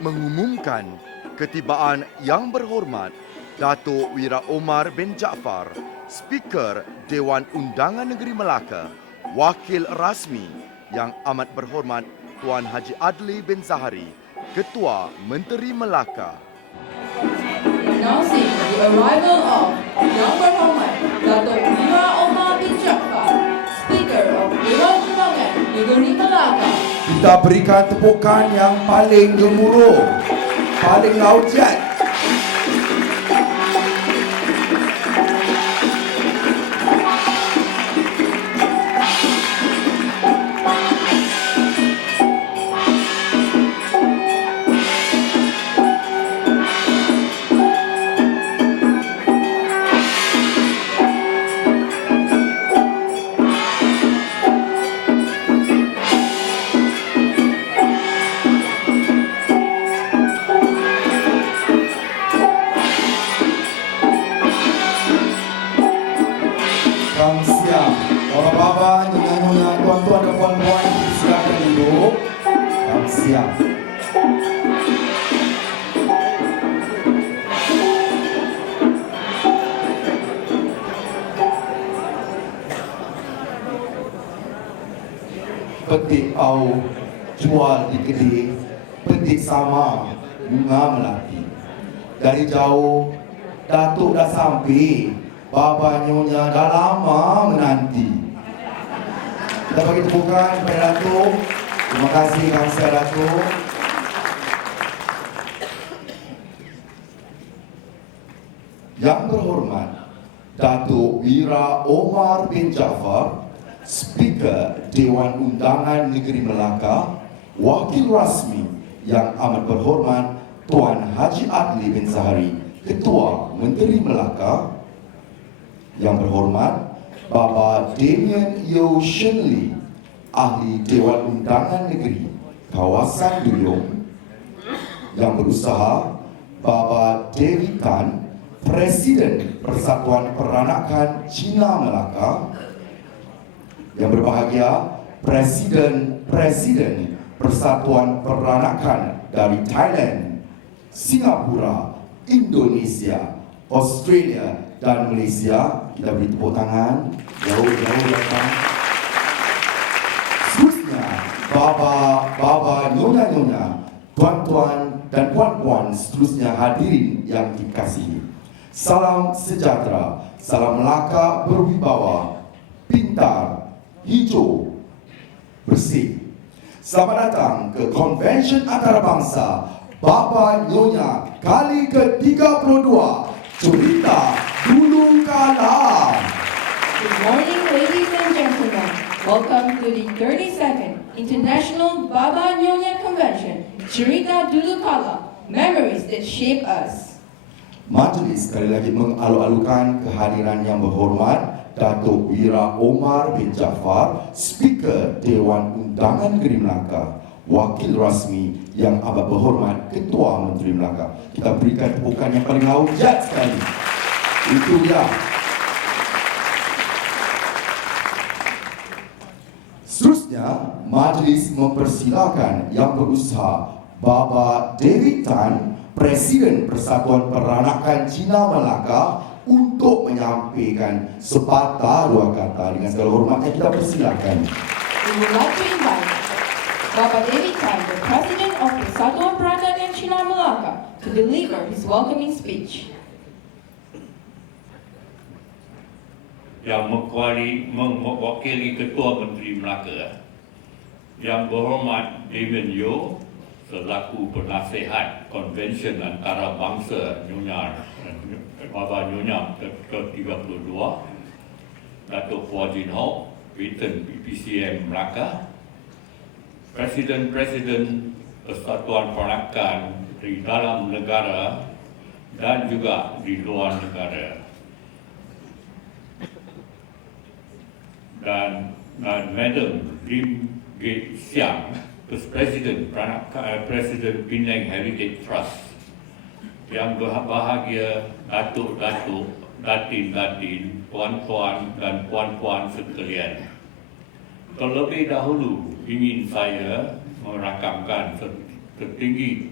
Mengumumkan ketibaan yang berhormat Datuk Wira Omar bin Jaafar, Speaker Dewan Undangan Negeri Melaka, Wakil Rasmi Yang Amat Berhormat Tuan Haji Adli bin Zahari, Ketua Menteri Melaka. Announcing the arrival of Yang Berhormat Datuk Wira Omar bin Jaafar, Speaker of Dewan Undangan Negeri Melaka. Kita berikan tepukan yang paling gemuruh, paling laujiat. Selamat siang, bapak-bapak, nyonya-nyonya, tuan-tuan dan puan-puan, silakan duduk. Selamat siang. Petik au, jual di kedai, petik sama, bunga melati. Dari jauh, Datuk dah sampai. Bapa Nyonya dah lama menanti. Kita bagi tepukan kepada Datuk. Terima kasih Kansel Datuk. Yang berhormat Datuk Wira Omar bin Jaafar, Speaker Dewan Undangan Negeri Melaka, Wakil Rasmi Yang Amat Berhormat Tuan Haji Adli bin Zahari, Ketua Menteri Melaka. Yang berhormat Bapa Damien Yeo Shen Lee, Ahli Dewan Undangan Negeri Kawasan Duyung. Yang berusaha Bapa David Tan, Presiden Persatuan Peranakan Cina Melaka. Yang berbahagia Presiden Persatuan Peranakan dari Thailand, Singapura, Indonesia, Australia dan Malaysia. Kita beri tepuk tangan. Jauh-jauh datang. Seterusnya, baba, nyonya-nyonya, tuan-tuan dan puan-puan, seterusnya hadirin yang dikasihi. Salam sejahtera, salam Melaka berwibawa, pintar, hijau, bersih. Selamat datang ke Konvensyen Antarabangsa Bapa Nyonya kali ke-32, cerita dulu kala. Good morning, ladies and gentlemen. Welcome to the 32nd International Baba Nyonya Convention, Cerita Dulu Kala, Memories That Shape Us. Majlis sekali lagi mengalu-alukan kehadiran yang berhormat Datuk Wira Omar bin Jaafar, Speaker Dewan Undangan Negeri Melaka, Wakil Rasmi Yang Amat Berhormat Ketua Menteri Melaka. Kita berikan tepukan yang paling laujiat sekali. Itu dia. Seterusnya, majlis mempersilakan Yang Berusaha Bapa David Tan, Presiden Persatuan Peranakan Cina Melaka, untuk menyampaikan sepatah dua kata. Dengan segala hormatnya kita persilakan. We would like to invite Baba David Tan, the President of Persatuan Peranakan Cina Melaka, to deliver his welcoming speech. Yang mewakili Ketua Menteri Melaka, Yang Berhormat Damien Yeo selaku Penasihat Konvensyen Antarabangsa Nyonya Baba Nyonya ke-32, Datuk Puan Jin Ho, Pimpinan PPCM Melaka, Presiden-Presiden Persatuan Peranakan di dalam negara dan juga di luar negara. Dan Madam Lim Gek Siang, Presiden Penang Heritage Trust. Yang berbahagia datuk-datuk, datin-datin, tuan-tuan dan puan-puan sekalian. Terlebih dahulu ingin saya merakamkan setinggi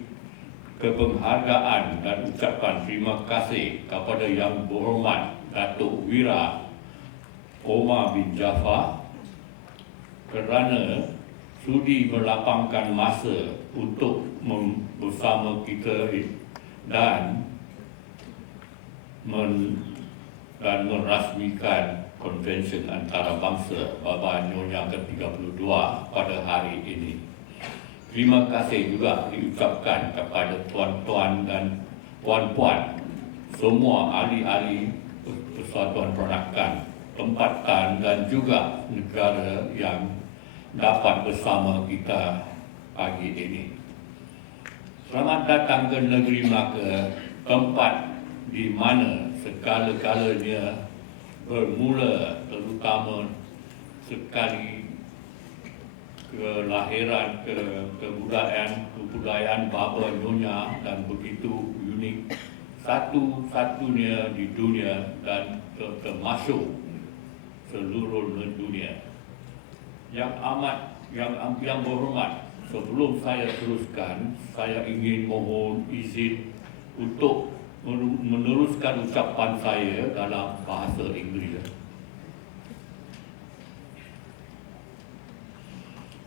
kepenghargaan dan ucapan terima kasih kepada Yang Berhormat Datuk Wira Omar bin Jaafar kerana sudi melapangkan masa untuk bersama kita dan merasmikan konvensyen antarabangsa Baba Nyonya ke-32 pada hari ini. Terima kasih juga diucapkan kepada tuan-tuan dan puan-puan, semua ahli-ahli Persatuan Peranakan, tempatan dan juga negara yang dapat bersama kita pagi ini. Selamat datang ke negeri Melaka, tempat di mana segala-galanya bermula, terutama sekali kelahiran kebudayaan Baba Nyonya dan begitu unik, satu-satunya di dunia dan termasuk seluruh dunia. Yang berhormat, sebelum saya teruskan, saya ingin mohon izin untuk meneruskan ucapan saya dalam bahasa Inggeris.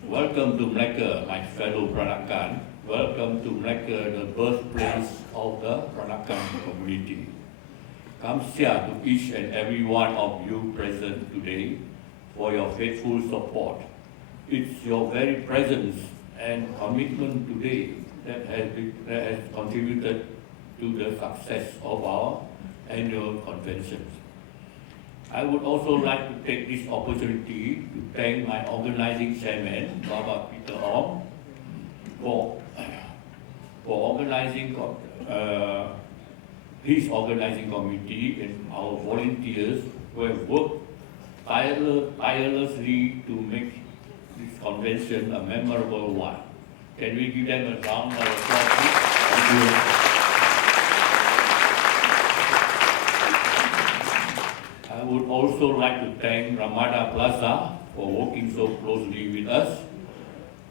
Welcome to Melaka, my fellow Peranakan. Welcome to Melaka, the birthplace of the Peranakan community. Kamsia to each and every one of you present today for your faithful support. It's your very presence and commitment today that has contributed to the success of our annual conventions. I would also like to take this opportunity to thank my organizing chairman, Baba Peter Ong, for organizing his organizing committee and our volunteers who have worked tirelessly to make this convention a memorable one. Can we give them a round of applause, please? Thank you. I would also like to thank Ramada Plaza for working so closely with us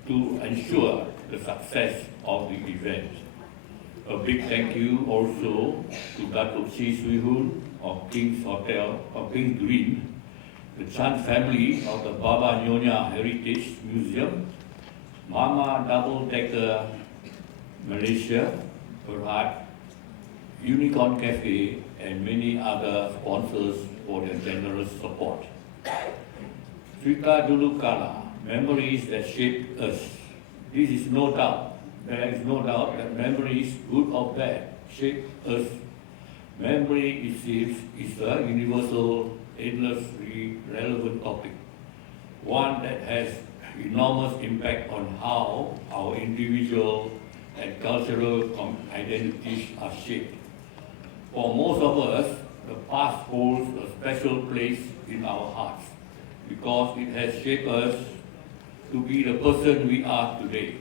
to ensure the success of the event. A big thank you also to Datuk Chi Swihun of King's Hotel, of King's Green, the Chan family of the Baba Nyonya Heritage Museum, Mama Double Decker Malaysia, Berhad, Unicorn Cafe, and many other sponsors for their generous support. Cerita dulu kala, memories that shaped us. There is no doubt that memories, good or bad, shape us. Memory is a universal, endlessly relevant topic, one that has enormous impact on how our individual and cultural identities are shaped. For most of us, the past holds a special place in our hearts because it has shaped us to be the person we are today.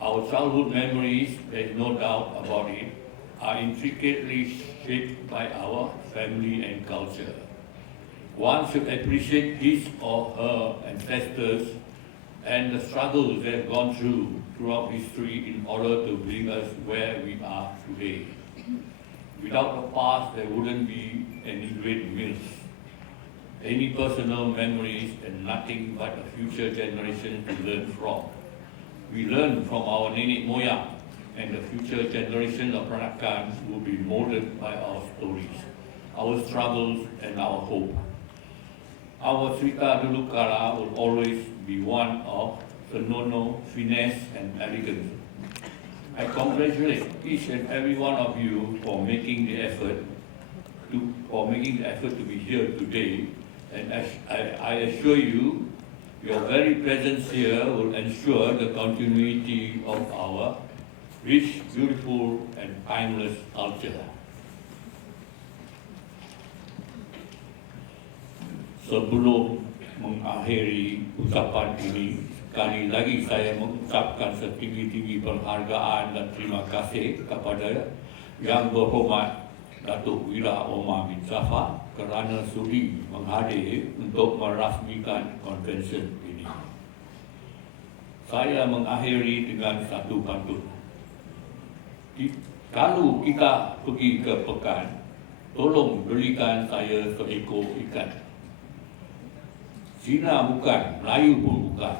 Our childhood memories, there is no doubt about it, are intricately shaped by our family and culture. One should appreciate his or her ancestors and the struggles they have gone throughout history in order to bring us where we are today. Without the past, there wouldn't be any great meals, any personal memories, and nothing but a future generation to learn from. We learn from our nenek moyang, and the future generation of Peranakan will be molded by our stories, our struggles, and our hope. Our cerita dulu kala will always be one of senonoh, finesse, and elegance. I congratulate each and every one of you for making the effort to be here today, and I assure you, your very presence here will ensure the continuity of our rich, beautiful, and timeless culture. Sebelum mengakhiri ucapan ini, sekali lagi saya mengucapkan setinggi-tinggi penghargaan dan terima kasih kepada Yang Berhormat Datuk Wira Omar bin Zafar kerana sudi menghadir untuk merasmikan konvensyen ini. Saya mengakhiri dengan satu pantun. Kalau kita pergi ke pekan, tolong belikan saya seekor ikan. Cina bukan, Melayu pun bukan.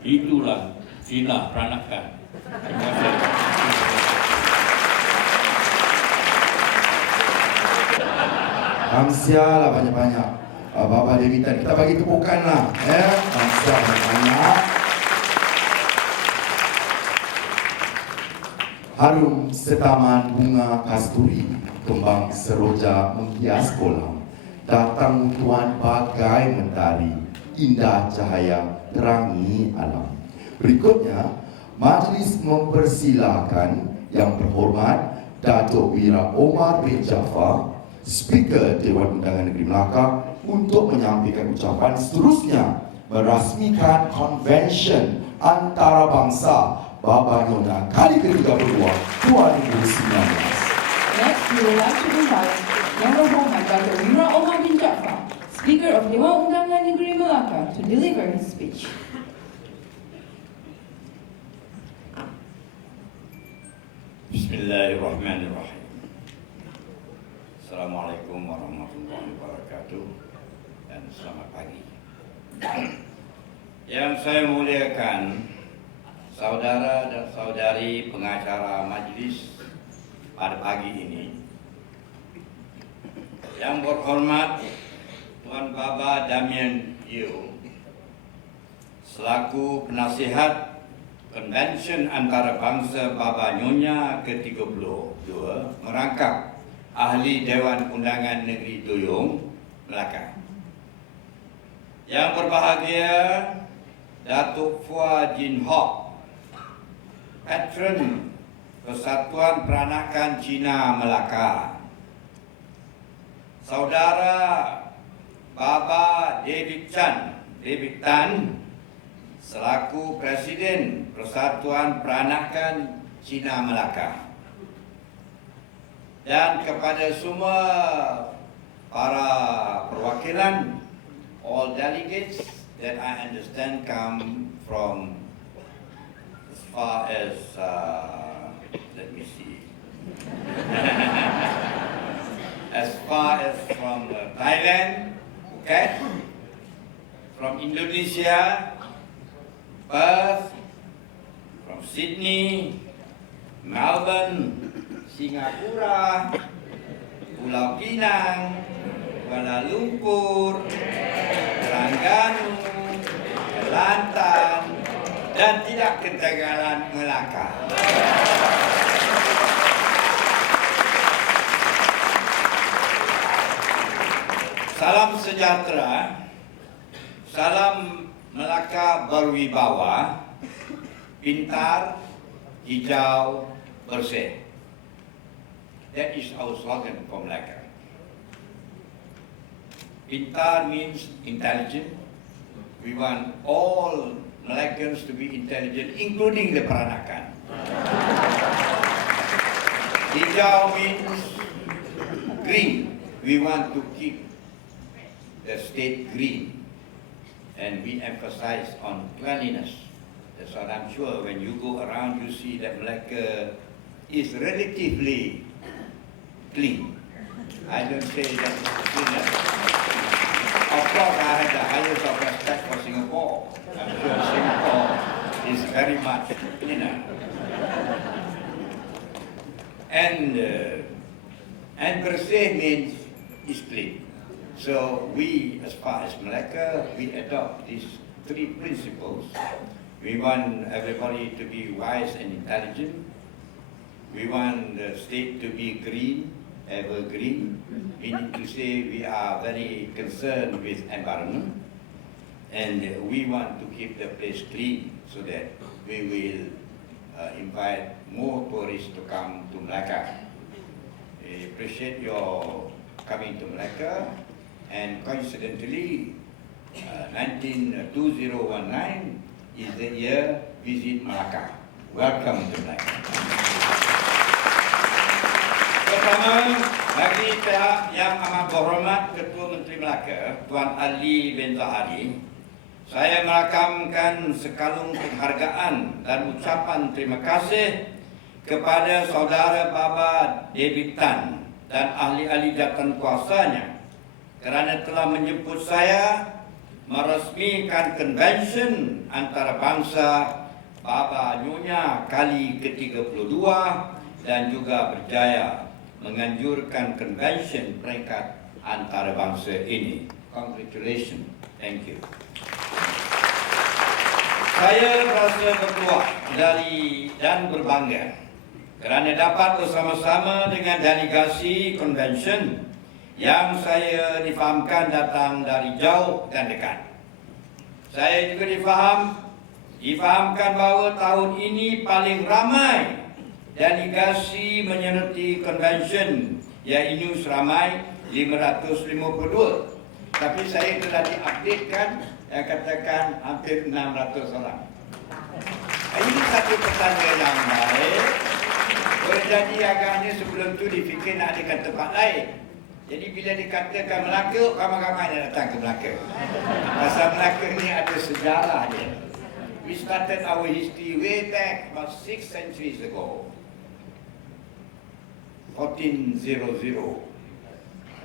Itulah Cina peranakan. Terima kasih. Kamsialah banyak-banyak. Bapak Dewitan, kita bagi tepukan lah. Kamsial banyak-banyak. Harum setaman bunga kasturi, kembang seroja menghias kolam. Datang Tuan bagai mentari, indah cahaya terangi alam. Berikutnya, majlis mempersilakan Yang Berhormat Datuk Wira Omar bin Zafar, Speaker Dewan Undangan Negeri Melaka, untuk menyampaikan ucapan seterusnya merasmikan konvensyen antarabangsa Baba Nyonya kali ke-32 2019. Next, we would like to invite Yang Berhormat Dr. Wira Omar bin Zafar, Speaker of Dewan Undangan Negeri Melaka, to deliver his speech. Bismillahirrahmanirrahim. Assalamualaikum warahmatullahi wabarakatuh dan selamat pagi. Yang saya muliakan saudara dan saudari pengacara majlis pada pagi ini, Yang Berhormat Tuan Baba Damian Yu selaku penasihat Konvensyen Antarabangsa Baba Nyonya ke-32 merangkap Ahli Dewan Undangan Negeri Duyung, Melaka. Yang berbahagia Datuk Fua Jin Hock, Patron Persatuan Peranakan Cina Melaka. Saudara Baba David Tan, selaku Presiden Persatuan Peranakan Cina Melaka. Dan kepada semua para perwakilan, all delegates that I understand come from as far as, let me see, as far as from Thailand, Phuket, from Indonesia, Perth, from Sydney, Melbourne, Singapura, Pulau Pinang, Kuala Lumpur, Terengganu, Kelantan, dan tidak ketinggalan Melaka. Salam sejahtera, salam Melaka berwibawa, pintar, hijau, bersih. That is our slogan for Melaka. Pintar means intelligent. We want all Malacans to be intelligent, including the Peranakan. Hijau means green. We want to keep the state green. And we emphasize on cleanliness. That's what I'm sure when you go around, you see that Melaka is relatively clean. I don't say that it's cleaner. Of course, I have the highest of respect for Singapore. I'm sure Singapore is very much cleaner. And bersih means is clean. So we, as far as Melaka, we adopt these three principles. We want everybody to be wise and intelligent. We want the state to be green, evergreen, meaning to say we are very concerned with environment. And we want to keep the place clean so that we will invite more tourists to come to Melaka. I appreciate your coming to Melaka, and coincidentally, 2019 is the year visit Melaka. Welcome to Melaka. Pertama, bagi pihak yang amat berhormat Ketua Menteri Melaka, Tuan Ali bin Zahari, saya merakamkan sekalung penghargaan dan ucapan terima kasih kepada saudara Baba David Tan dan ahli-ahli jawatan kuasanya kerana telah menjemput saya meresmikan konvensyen antarabangsa Baba Nyonya kali ke-32 dan juga berjaya menganjurkan konvensyen peringkat antarabangsa ini. Congratulations. Thank you. Saya merasa bertuah dan berbangga kerana dapat bersama-sama dengan delegasi konvensyen yang saya difahamkan datang dari jauh dan dekat. Saya juga difahamkan bahawa tahun ini paling ramai delegasi menyertai konvensyen, iaitu seramai 552. Tapi saya telah diupdatekan yang katakan hampir 600 orang. Ini satu petanda yang baik. Boleh jadi agaknya sebelum tu difikir nak adakan tempat lain. Jadi bila dikatakan Melaka, ramai-ramai yang datang ke Melaka. Pasal Melaka ni ada sejarah dia. We started our history way back about 6 centuries ago. 1400.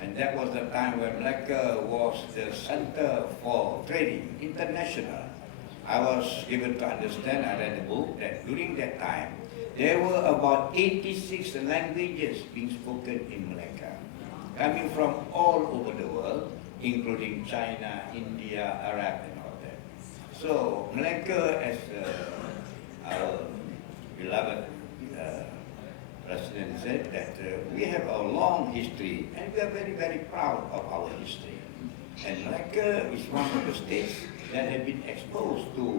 And that was the time when Melaka was the center for trading, international. I was given to understand, I read the book, that during that time, there were about 86 languages being spoken in Melaka, coming from all over the world, including China, India, Arab, and all that. So, Melaka, as our beloved President said, that we have a long history, and we are very, very proud of our history. And Melaka is one of the states that have been exposed to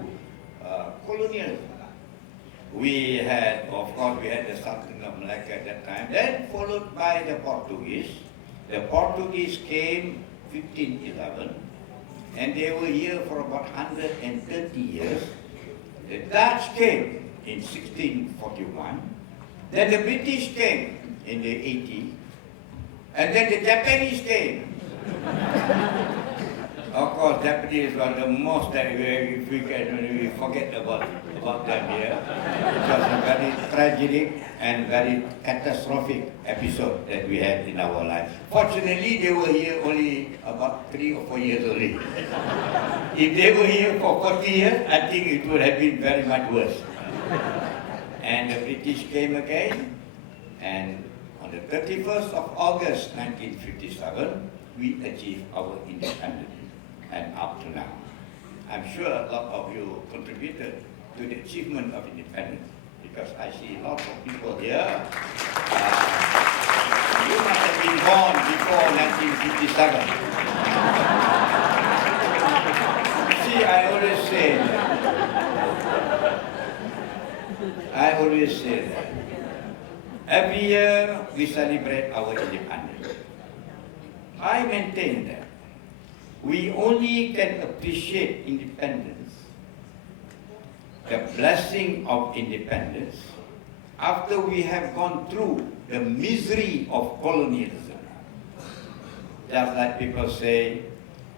colonialism. We had, of course, we had the Sultan of Melaka at that time, then followed by the Portuguese. The Portuguese came 1511, and they were here for about 130 years. The Dutch came in 1641. Then the British came in the 80s, and then the Japanese came. Of course, Japanese were the most that we forget about them here. It was a very tragic and very catastrophic episode that we had in our life. Fortunately, they were here only about 3 or 4 years only. If they were here for 40 years, I think it would have been very much worse. And the British came again, and on the 31st of August 1957, we achieved our independence, and up to now. I'm sure a lot of you contributed to the achievement of independence, because I see lots of people here. You must have been born before 1957. See, I always say that. Every year we celebrate our independence. I maintain that we only can appreciate independence, the blessing of independence, after we have gone through the misery of colonialism. Just like people say,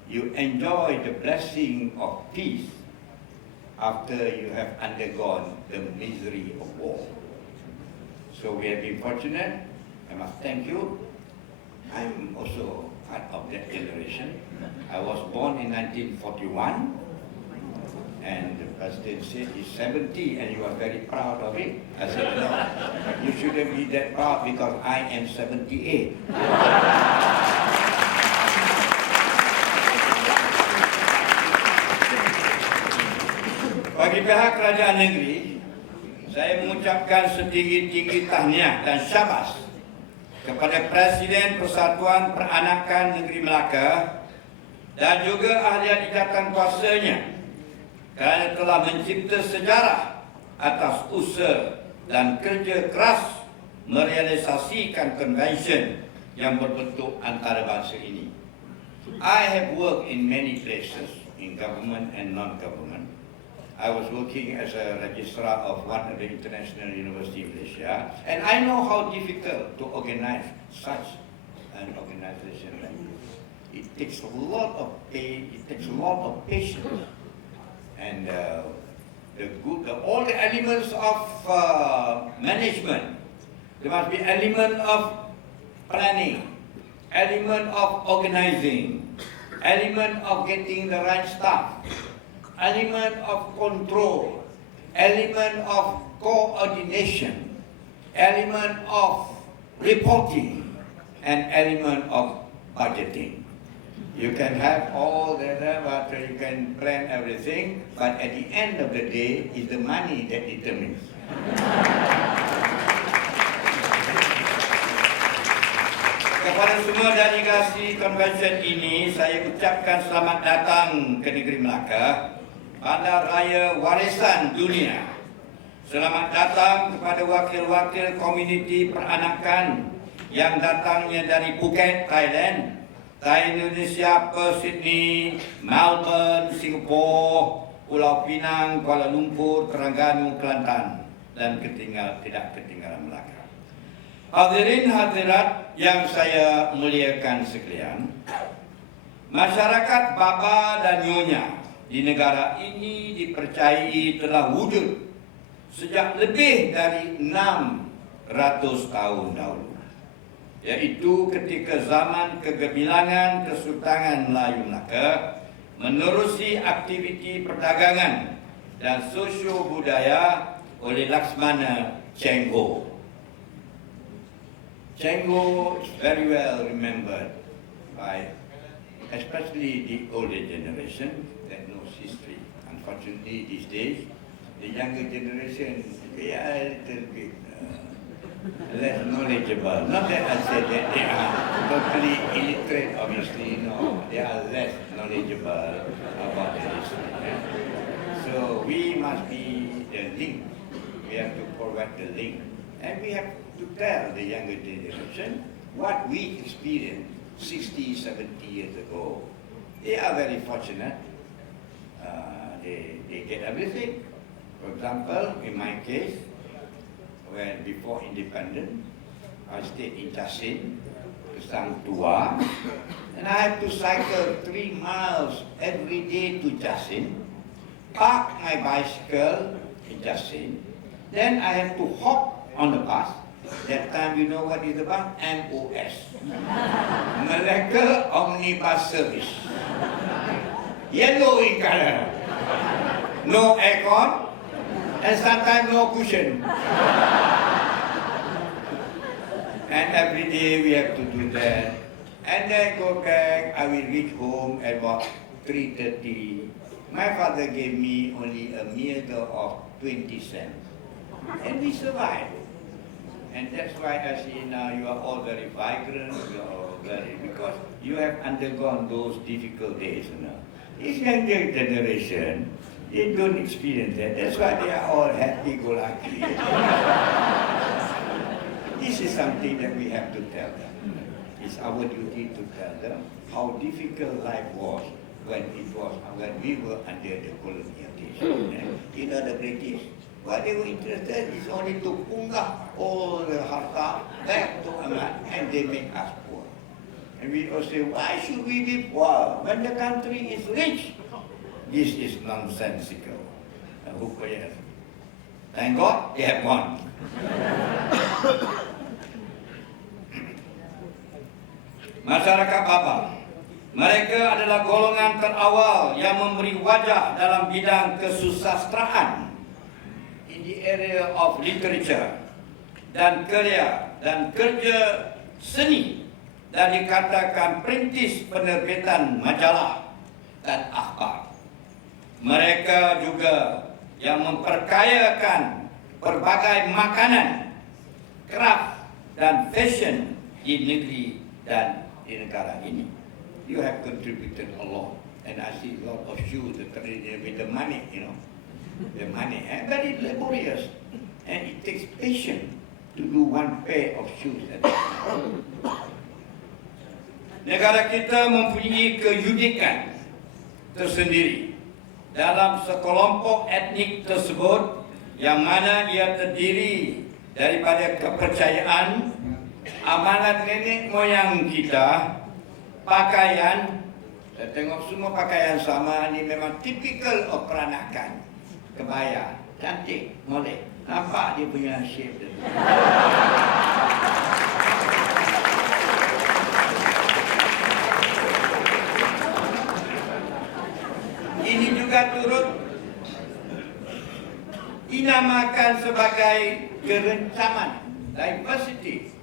you enjoy the blessing of peace after you have undergone the misery of war. So we have been fortunate. I must thank you. I'm also part of that generation. I was born in 1941, and the president said he's 70 and you are very proud of it. I said, no, you shouldn't be that proud because I am 78. Bagi pihak kerajaan negeri, saya mengucapkan setinggi-tinggi tahniah dan syabas kepada Presiden Persatuan Peranakan Negeri Melaka dan juga ahli ikatan kuasanya kerana telah mencipta sejarah atas usaha dan kerja keras merealisasikan konvensyen yang berbentuk antarabangsa ini. I have worked in many places, in government and non-government. I was working as a registrar of one of the international university in Malaysia, and I know how difficult to organize such an organization. It takes a lot of pain, it takes a lot of patience, and all the elements of management. There must be element of planning, element of organizing, element of getting the right staff, element of control, element of coordination, element of reporting, and element of budgeting. You can have all that, but you can plan everything, but at the end of the day, it's the money that determines. Kepada semua delegasi konvensyen ini, saya ucapkan selamat datang ke negeri Melaka pada Raya Warisan Dunia. Selamat datang kepada wakil-wakil komuniti peranakan yang datangnya dari Phuket, Thailand, Indonesia, Perth, Sydney, Melbourne, Singapura, Pulau Pinang, Kuala Lumpur, Terengganu, Kelantan, dan tidak ketinggalan Melaka. Hadirin hadirat yang saya muliakan sekalian, masyarakat Baba dan Nyonya di negara ini dipercayai telah wujud sejak lebih dari 600 tahun dahulu, yaitu ketika zaman kegemilangan Kesultanan Melayu Melaka menerusi aktiviti perdagangan dan sosio-budaya oleh Laksmana Cengho. Cengho is very well remembered by especially the older generation that knows history. Unfortunately, these days, the younger generation, they are a little bit less knowledgeable. Not that I say that they are totally illiterate, obviously, no. They are less knowledgeable about the history. So we must be the link. We have to provide the link. And we have to tell the younger generation what we experienced 60, 70 years ago. They are very fortunate. They get everything. For example, in my case, when before independence, I stayed in Jasin, Kesang Tua, and I have to cycle 3 miles every day to Jasin, park my bicycle in Jasin, then I have to hop on the bus. That time you know what is the bus? MOS. Melaka Omnibus Service. Yellow in color. No aircon. And sometimes no cushion. And every day we have to do that. And then go back. I will reach home at about 3:30. My father gave me only a meal of 20 cents. And we survived. And that's why I see now you are all very vibrant, you are all very, because you have undergone those difficult days. You know. This younger generation, they don't experience that. That's why they are all happy-go-lucky. This is something that we have to tell them. It's our duty to tell them how difficult life was when we were under the colonial days. You know the British. What they were interested is only to punggah all the harta back to Aman, and they make us poor. And we all say, why should we be poor when the country is rich? This is nonsensical. Thank God they have won. Masyarakat Baba, mereka adalah golongan terawal yang memberi wajah dalam bidang kesusastraan in the area of literature dan karya dan kerja seni, dan dikatakan perintis penerbitan majalah dan akhbar. Mereka juga yang memperkayakan berbagai makanan, craft dan fashion di negeri dan di negara ini. You have contributed a lot, and I see a lot of shoes with the money, the money, and very laborious, and it takes patience to do one pair of shoes. Negara kita mempunyai keunikan tersendiri dalam sekelompok etnik tersebut, yang mana ia terdiri daripada kepercayaan, amanat nenek moyang kita, pakaian. Saya tengok semua pakaian sama, ni memang typical of peranakan. Kebaya, cantik, molek. Nampak dia punya shape tu. Ini juga turut dinamakan sebagai kerencaman, diversity,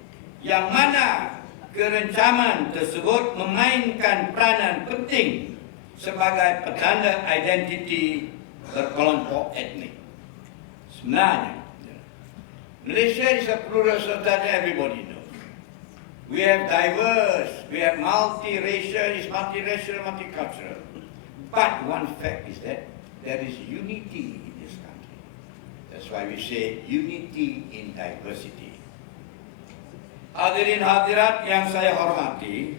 yang mana kerencaman tersebut memainkan peranan penting sebagai petanda identiti berkelompok etnik. Sebenarnya, Malaysia is a plural society, everybody knows. We have diverse, we have multiracial, multicultural. But one fact is that there is unity in this country. That's why we say unity in diversity. Hadirin hadirat yang saya hormati,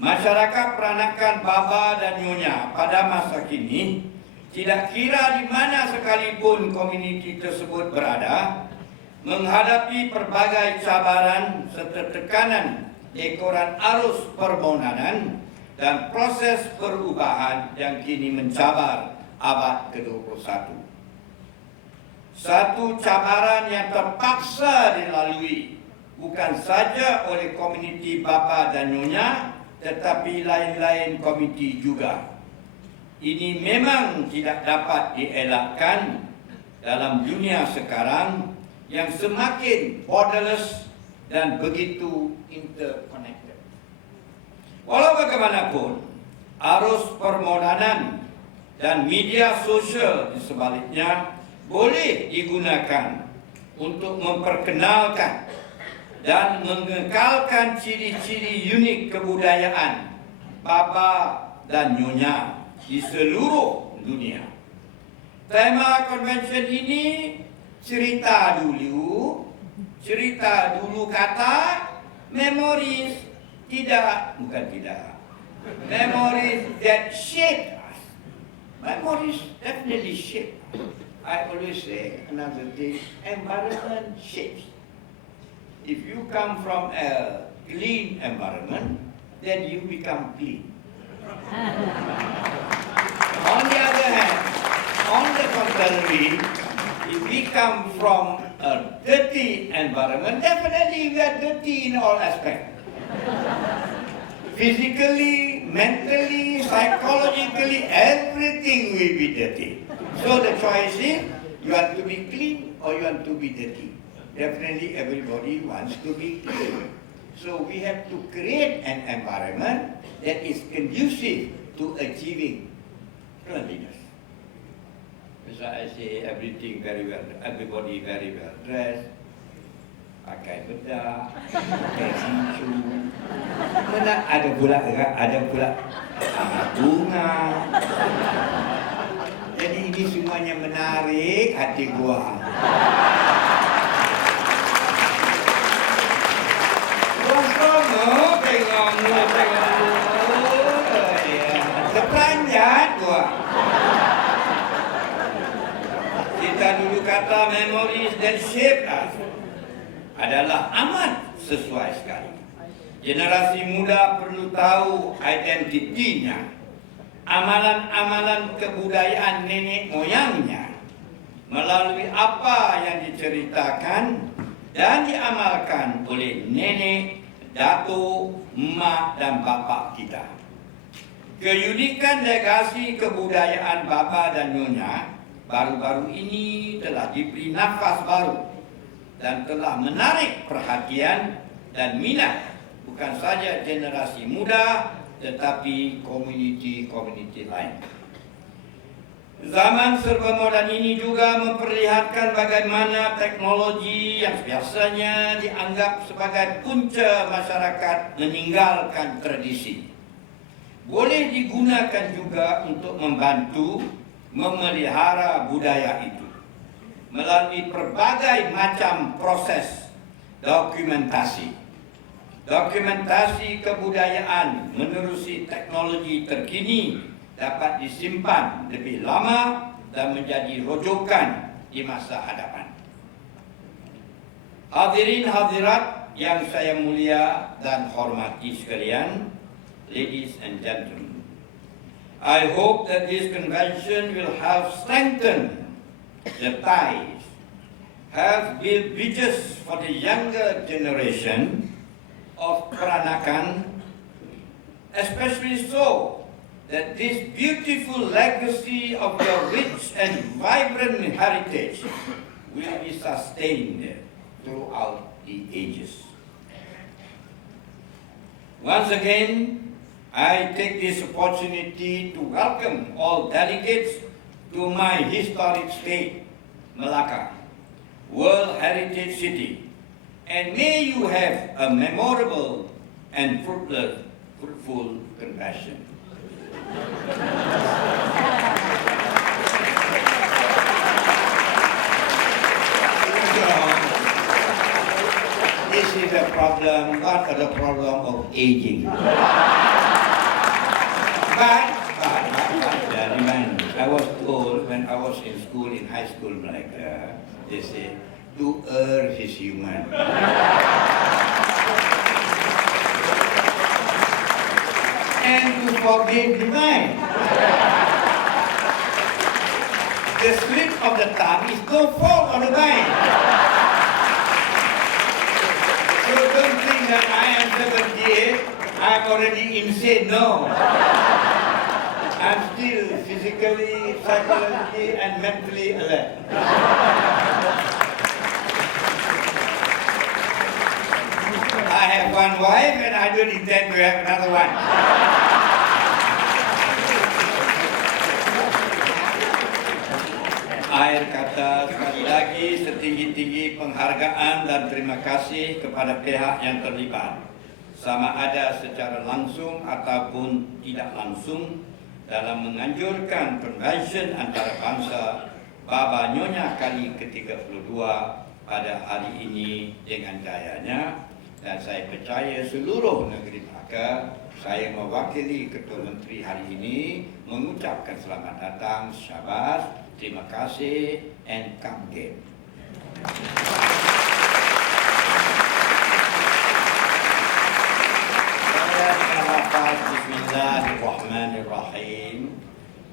masyarakat peranakan Baba dan Nyonya pada masa kini, tidak kira di mana sekalipun komuniti tersebut berada, menghadapi pelbagai cabaran serta tekanan ekoran arus permohonan dan proses perubahan yang kini mencabar abad ke-21. Satu cabaran yang terpaksa dilalui bukan saja oleh komuniti Bapa dan Nyonya, tetapi lain-lain komuniti juga. Ini memang tidak dapat dielakkan dalam dunia sekarang yang semakin borderless dan begitu interconnected. Walau bagaimanapun, arus permodanan dan media sosial di sebaliknya boleh digunakan untuk memperkenalkan dan mengekalkan ciri-ciri unik kebudayaan Bapa dan Nyonya di seluruh dunia. Tema konvensyen ini cerita dulu kata memories memories that shape us. Memories definitely shape us. I always say another thing, environment shapes. If you come from a clean environment, then you become clean. On the other hand, on the contrary, if we come from a dirty environment, definitely we are dirty in all aspects. Physically, mentally, psychologically, everything will be dirty. So the choice is, you want to be clean or you want to be dirty. Definitely everybody wants to be clean. So we have to create an environment that is conducive to achieving cleanliness. So I say everything very well, everybody very well dressed, pakai bedak, pakai cincin. Mana ada pula bunga. Jadi ini semuanya menarik hati gua. Tengok. Terperanjat gua. Kita dulu kata memories that shape us adalah amat sesuai sekali. Generasi muda perlu tahu identitinya, amalan-amalan kebudayaan nenek moyangnya melalui apa yang diceritakan dan diamalkan oleh nenek, datuk, emak dan bapa kita. Keunikan legasi kebudayaan Bapa dan Nyonya baru-baru ini telah diberi nafas baru dan telah menarik perhatian dan minat bukan saja generasi muda tetapi komuniti-komuniti lain. Zaman serba moden ini juga memperlihatkan bagaimana teknologi yang biasanya dianggap sebagai punca masyarakat meninggalkan tradisi. Boleh digunakan juga untuk membantu memelihara budaya itu melalui berbagai macam proses dokumentasi. Dokumentasi kebudayaan menerusi teknologi terkini dapat disimpan lebih lama dan menjadi rujukan di masa hadapan. Hadirin hadirat yang saya mulia dan hormati sekalian, ladies and gentlemen, I hope that this convention will help strengthen the ties, have built bridges for the younger generation of Peranakan, especially so that this beautiful legacy of your rich and vibrant heritage will be sustained throughout the ages. Once again, I take this opportunity to welcome all delegates to my historic state, Melaka, World Heritage City, and may you have a memorable and fruitful convention. This is a problem, not the problem of aging. But, I was told when I was in school, in high school, Melaka, they say, to err is human. And to forgive divine. The slip of the tongue is no fault of the mind. So don't think that I am 78, I'm already insane. No. I'm still physically, psychologically, and mentally alert. I have one wife and I don't intend to have another one. Akhir kata, sekali lagi setinggi-tinggi penghargaan dan terima kasih kepada pihak yang terlibat, sama ada secara langsung ataupun tidak langsung, dalam menganjurkan konvensyen antarabangsa Baba Nyonya kali ke-32 pada hari ini dengan jayanya. Dan saya percaya seluruh negeri Melaka, saya mewakili Ketua Menteri hari ini mengucapkan selamat datang, syabas, terima kasih, and come again. Saya dengan lafaz Bismillahirrahmanirrahim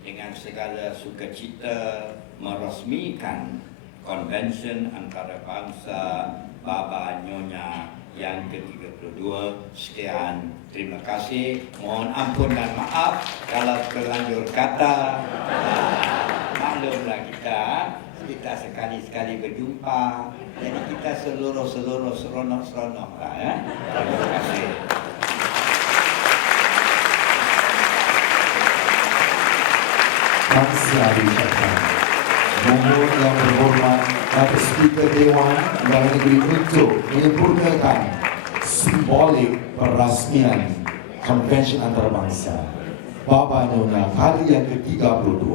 dengan segala sukacita meresmikan konvensyen antarabangsa Baba Nyonya yang ke-32. Sekian, terima kasih. Mohon ampun dan maaf kalau terlanjur kata. Maklumlah kita sekali-sekali berjumpa. Jadi kita seluruh seronok lah ya. Terima kasih. Bangsa diucapkan. Mohon yang berhormat Bapak Speaker Dewan Undangan Negeri untuk menyempurnakan simbolik perasmian konvensyen antarabangsa Baba Nyonya kali yang ke-32.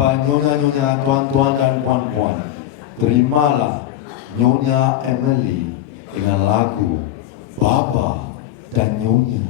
Baba, Nyonya-nyonya, tuan-tuan dan puan-puan, terimalah Nyonya Emily dengan lagu Baba dan Nyonya.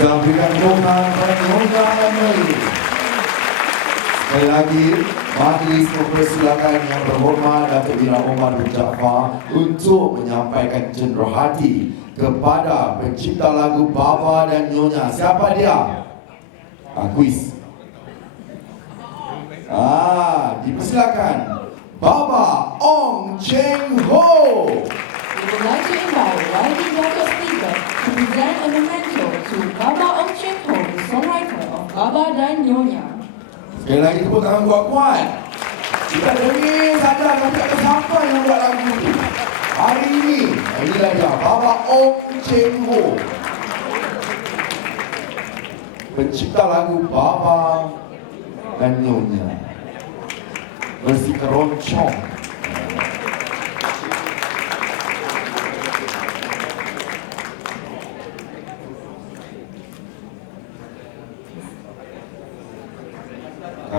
Kita berikan dukungan kepada Nyonya Emily. Sekali lagi, majlis mempersilakan Yang Berhormat Datuk Wira Omar bin Jaafar untuk menyampaikan cenderahati kepada pencipta lagu Baba dan Nyonya. Siapa dia? Kuis. Dipersilakan Baba Ong Cheng Ho. We would like to invite YB Dato' Speaker to present a memento to Baba Ong Cheng Ho, the songwriter of Baba dan Nyonya. Sekali lagi tepuk tangan kuat-kuat. Kita dengar saja tapi ada siapa yang buat lagu ini. Hari ini, inilah dia Baba Ong Cheng Ho, pencipta lagu Baba dan Nyonya, versi keroncong.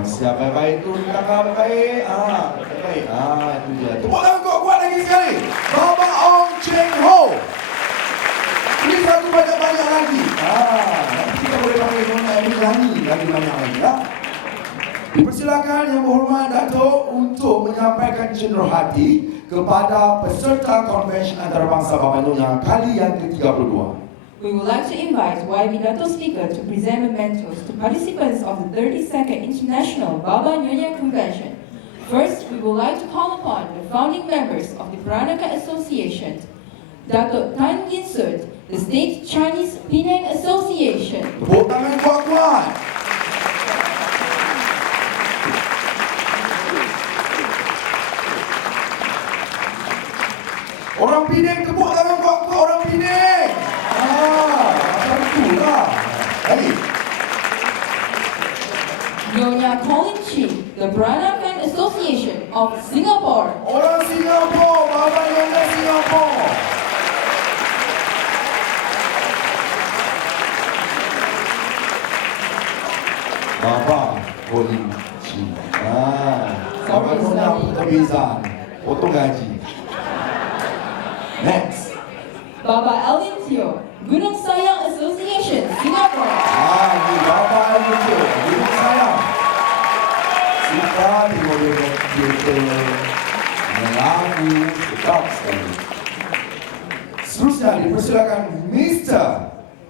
Siapa baik tu belakang baik. Baik. Itu dia. Tepuk tangan kuat-kuat lagi sekali. Baba Ong Cheng Ho. Ini satu banyak-banyak lagi. Nanti kita boleh panggil Nyonya ini lagi banyak lagi ya. Dipersilakan Yang Berhormat Datuk untuk menyampaikan cenderahati kepada peserta konvensyen antarabangsa Baba Nyonya kali yang ke-32. We would like to invite YB Dato' Speaker to present mementos to participants of the 32nd International Baba Nyonya Convention. First, we would like to call upon the founding members of the Peranakan Association, Dato' Tan Yin Sut, the State Chinese Penang Association, Tepuk tangan kuat-kuat. Orang Penang, tepuk tangan kuat-kuat orang Penang. Macam itulah. Hey. Nyonya Colin Chi, the Peranakan Association of Singapore, Orang Singapura, Baba Nyonya Singapura. Baba Colin Chi. Baba Nyonya Perbezaan. Potong gaji. Next. Baba Alvin Teo, Gunung Sayang Association, Singapore, Ini Baba itu. Ini saya. Suka tengok kita lagu sedap sekali. Seterusnya dipersilakan Mr.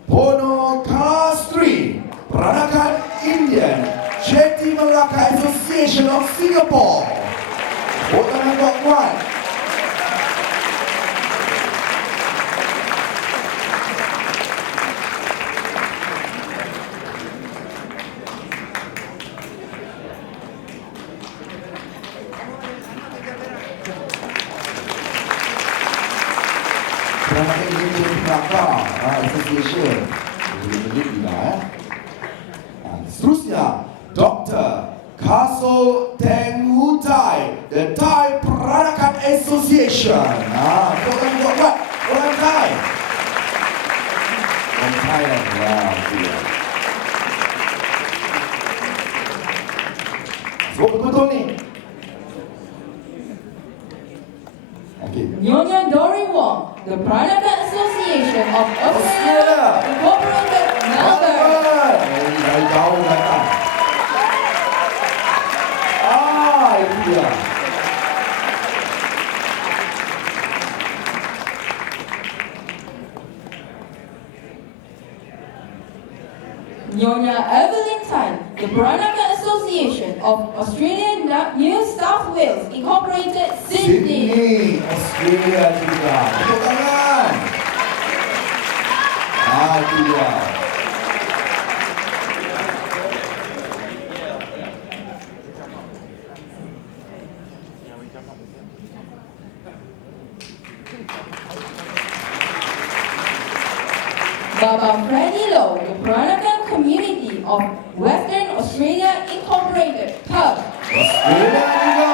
Pono Kastri, Peranakan Indian, Chetty Melaka Association of Singapore. Tangan kuat-kuat. Peranakan Indonesia Melaka Association. Boleh juga Seterusnya, Dr. Kaso Teng Hutai, the Thai Peranakan Association. Orang buat orang Thai. Orang Thailand. So betul ni. Okay. Nyonya Dory Wong, the Peranakan Association of Australia, Incorporated, Melbourne. Dari jauh datang. Itu dia. Nyonya Evelyn Tan, the Peranakan Association of Australia, New South Wales, Incorporated, Sydney. Australia juga. Tepuk tangan. Itu dia. Baba Freddie Low, the Peranakan Community of Western Australia, Incorporated, Perth. Australia juga.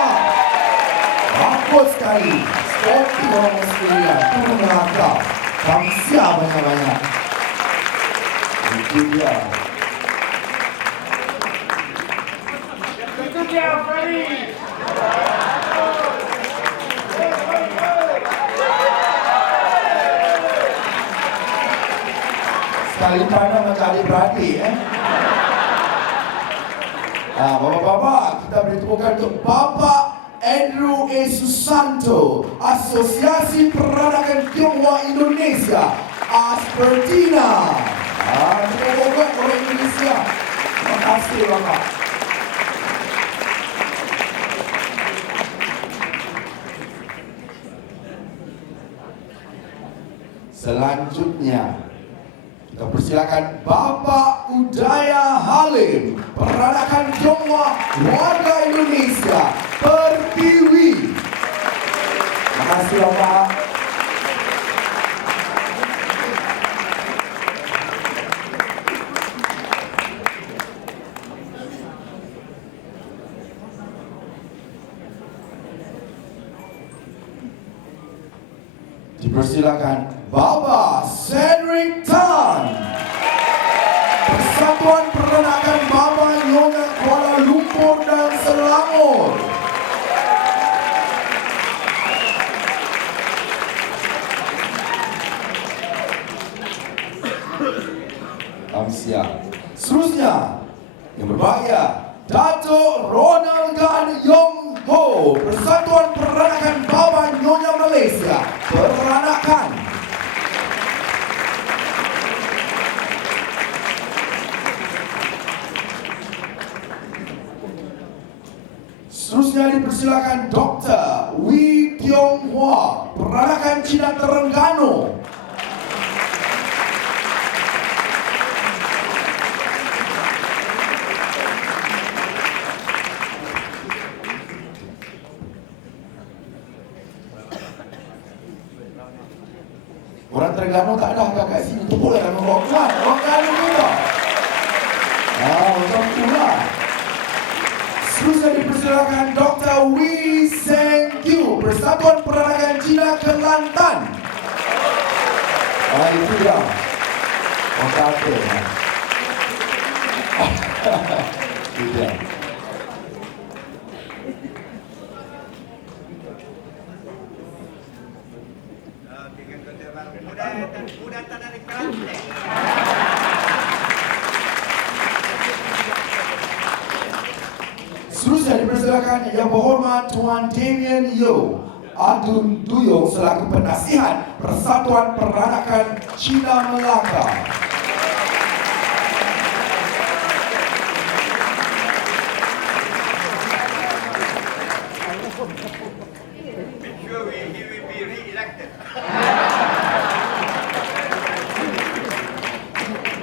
Bagus sekali. Seperti orang Australia. Itu Melaka. Bangsa banyak-banyak. Itu dia. Itu dia, Freddie. Sekali pandang macam adik-beradik Bapak-bapak, kita beri tepukan untuk Bapak Andrew A. Susanto, Asosiasi Peranakan Tionghoa Indonesia, Aspertina. Tepukan orang Indonesia. Terima kasih Bapak. Selanjutnya, kita persilakan Bapak Udaya Halim, Peranakan Tionghoa Warga Indonesia, Pertiwi. Terima kasih Bapak. Dipersilakan Bapak Cedric Tan, Persatuan Peranakan Baba Nyonya Kuala Lumpur dan Selangor. Siap. Seterusnya, yang berbahagia, Dato' Ronald Gan Yong Ho, Persatuan Peranakan Baba Nyonya Malaysia, Peranakan. Seterusnya dipersilakan Dr. Wee Tiong Hua, Peranakan Cina Terengganu. Orang Terengganu tak ada kat sini. Tepuklah kan orang kuat. Orang Terengganu juga. Macam itulah. Seterusnya dipersilakan Dr. Wee Seng Kyu, Persatuan Peranakan Cina Kelantan. Itu dia. Orang kata. Itu dia. Seterusnya dipersilakan Yang Berhormat Tuan Damien Yo Adun Duyung selaku penasihat Persatuan Peranakan Cina Melaka. Make sure he will be re-elected.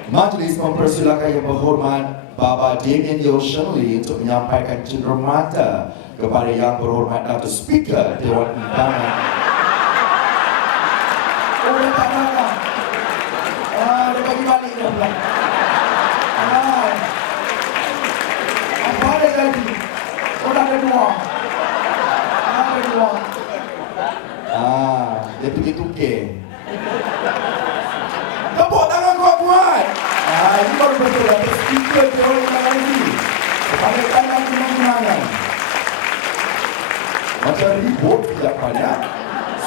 Majlis mempersilakan Yang Berhormat Baba Damien Yo Shenli untuk menyampaikan cenderamata kepada Yang Berhormat Datuk Speaker Dewan Undangan boleh tak nak. Dia bagi balik dah pula. Apa ada jadi? Dah ada dua. Ada dua. Dia pergi tukar. Tepuk tangan kuat-kuat. Ini baru betul. Ada speaker dia orang yang lagi. Kepada tangan kenang-kenangan. Macam ribut tidak banyak.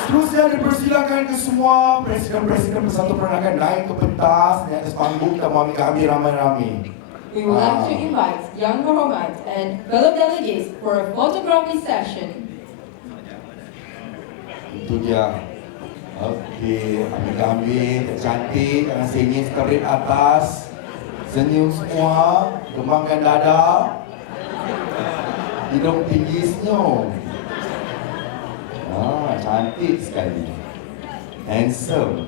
Seterusnya dipersilakan ke semua presiden-presiden Persatuan Peranakan naik ke pentas, naik ke panggung, kita mau ambil ramai-ramai. We would like to invite young Berhormat and fellow delegates for a photography session. Itu dia. Okey, ambil-ambil, cantik, jangan senyum straight atas. Senyum semua, kembangkan dada. Hidung tinggi senyum. Cantik sekali. Handsome.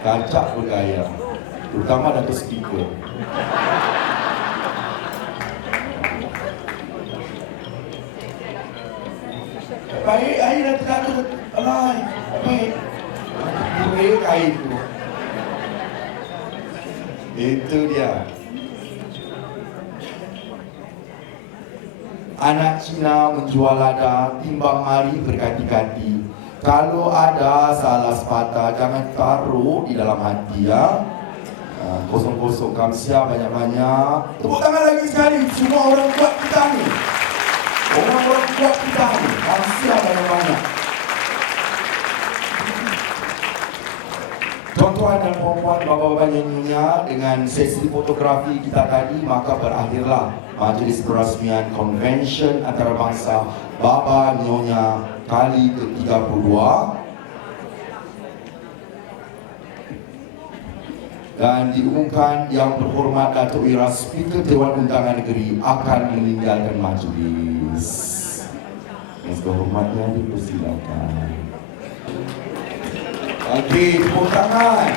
Kacak bergaya. Terutama Datuk Speaker. Baik, air dah terjatuh. Alai, baik. Purih kain tu. Itu dia. Anak Cina menjual lada, timbang mari berkati-kati. Kalau ada salah sepatah, jangan taruh di dalam hati ya. Kosong-kosong, kamsia banyak-banyak. Tepuk tangan lagi sekali, semua orang kuat kita ni. Orang-orang kuat kita ni, kamsia banyak-banyak. Tuan-tuan dan puan-puan, bapa-bapa Nyonya, dengan sesi fotografi kita tadi, maka berakhirlah majlis perasmian Convention Antarabangsa Baba Nyonya kali ke-32. Dan diumumkan Yang Berhormat Datuk Ira Speaker Dewan Undangan Negeri akan meninggalkan majlis. Yang berhormatnya dipersilakan. Okey, tepuk tangan.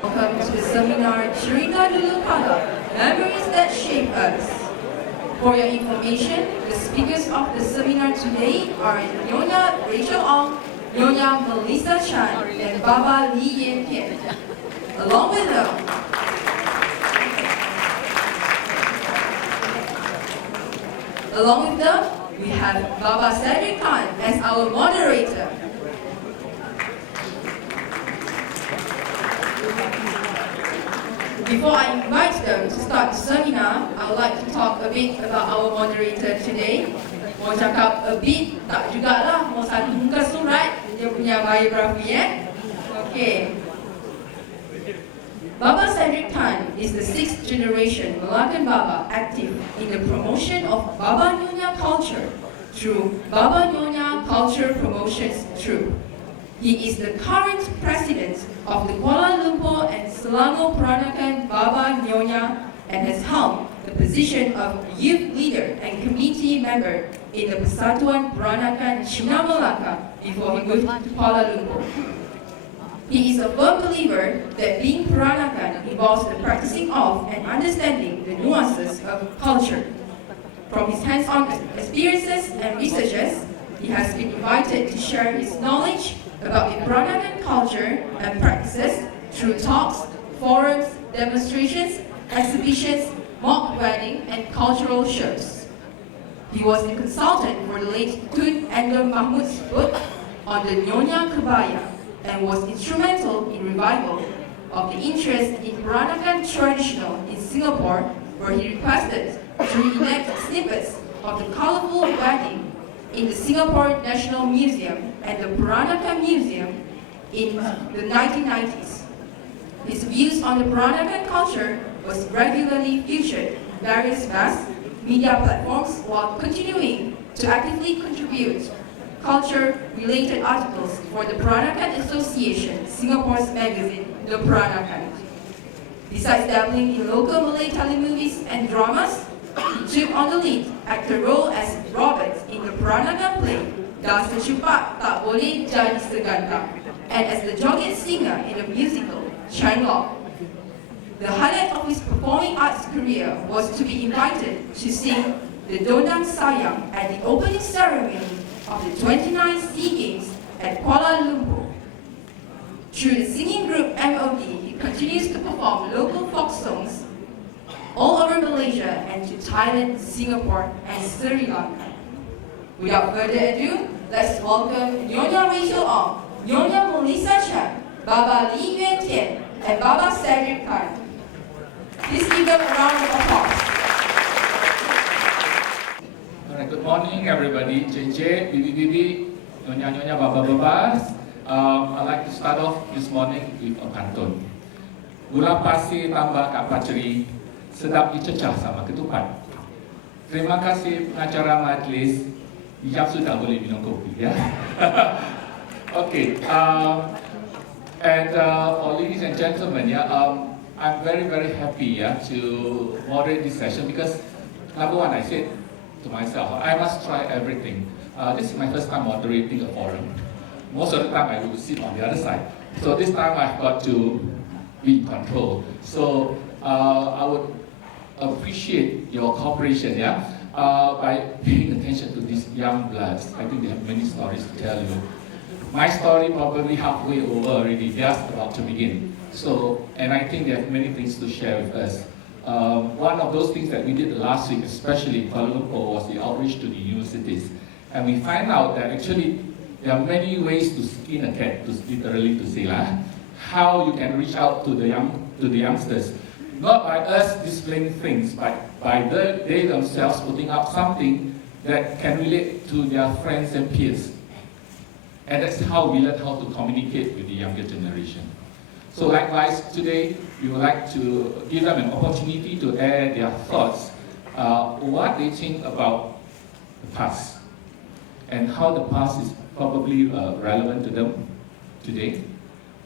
Welcome to the seminar Cerita Dulu Kala, Memories That Shape Us. For your information, the speakers of the seminar today are Nyonya Rachel Ong, Nyonya Melissa Chan, and Baba Lee Yen Pian. Along with them, we have Baba Cedric Khan as our moderator. Before I invite them to start the seminar, I would like to talk a bit about our moderator today. Mau cakap a bit, tak jugalah. Mau satu muka surat, dia punya biografi Okay. Baba Cedric Tan is the 6th generation Melakan Baba active in the promotion of Baba Nyonya culture through Baba Nyonya Culture Promotions Troupe. He is the current president of the Kuala Lumpur and Selangor Peranakan Baba Nyonya and has held the position of youth leader and committee member in the Persatuan Peranakan Cina Melaka before he moved to Kuala Lumpur. He is a firm believer that being Peranakan involves the practicing of and understanding the nuances of culture. From his hands-on experiences and researches, he has been invited to share his knowledge about the Peranakan culture and practices through talks, forums, demonstrations, exhibitions, mock wedding, and cultural shows. He was a consultant for the late Tun Ender Mahmud's book on the Nyonya Kebaya and was instrumental in revival of the interest in Peranakan traditional in Singapore, where he requested to reenact snippets of the colorful wedding in the Singapore National Museum and the Peranakan Museum in the 1990s. His views on the Peranakan culture was regularly featured in various vast media platforms while continuing to actively contribute culture-related articles for the Peranakan Association, Singapore's magazine, The Peranakan. Besides dabbling in local Malay telemovies and dramas, he took on the lead actor role as Robert in the Peranakan play Dah Secepat Tak Boleh Jadi Segantang, and as the joget singer in the musical Chinlock. The highlight of his performing arts career was to be invited to sing the Dondang Sayang at the opening ceremony of the 29th SEA Games at Kuala Lumpur. Through the singing group MOD, he continues to perform local folk songs all over Malaysia and to Thailand, Singapore, and Sri Lanka. Without further ado, let's welcome Nyonya Rachel Ong, Nyonya Melissa Chan, Baba Li Yuan Tian, and Baba Cedric Tan. Please give them a round of applause. Alright, good morning everybody. JJ, Bibi, Nyonya, Baba. I'd like to start off this morning with a pantun. Gula pasir tambah kat paceri, sedap dicecah sama ketupat. Terima kasih pengacara majlis, yang sudah boleh minum kopi ya. Okay, and for ladies and gentlemen, I'm very happy to moderate this session because number one, I said to myself, I must try everything. This is my first time moderating a forum. Most of the time I will sit on the other side. So this time I've got to be in control. So I would appreciate your cooperation by paying attention to these young bloods. I think they have many stories to tell you. My story probably halfway over already, just about to begin. So, and I think they have many things to share with us. One of those things that we did last week, especially in Kuala Lumpur, was the outreach to the universities. And we find out that actually there are many ways to skin a cat, literally to say, how you can reach out to the youngsters. Not by us displaying things, but by they themselves putting up something that can relate to their friends and peers. And that's how we learn how to communicate with the younger generation. So likewise, today, we would like to give them an opportunity to air their thoughts, what they think about the past, and how the past is probably relevant to them today.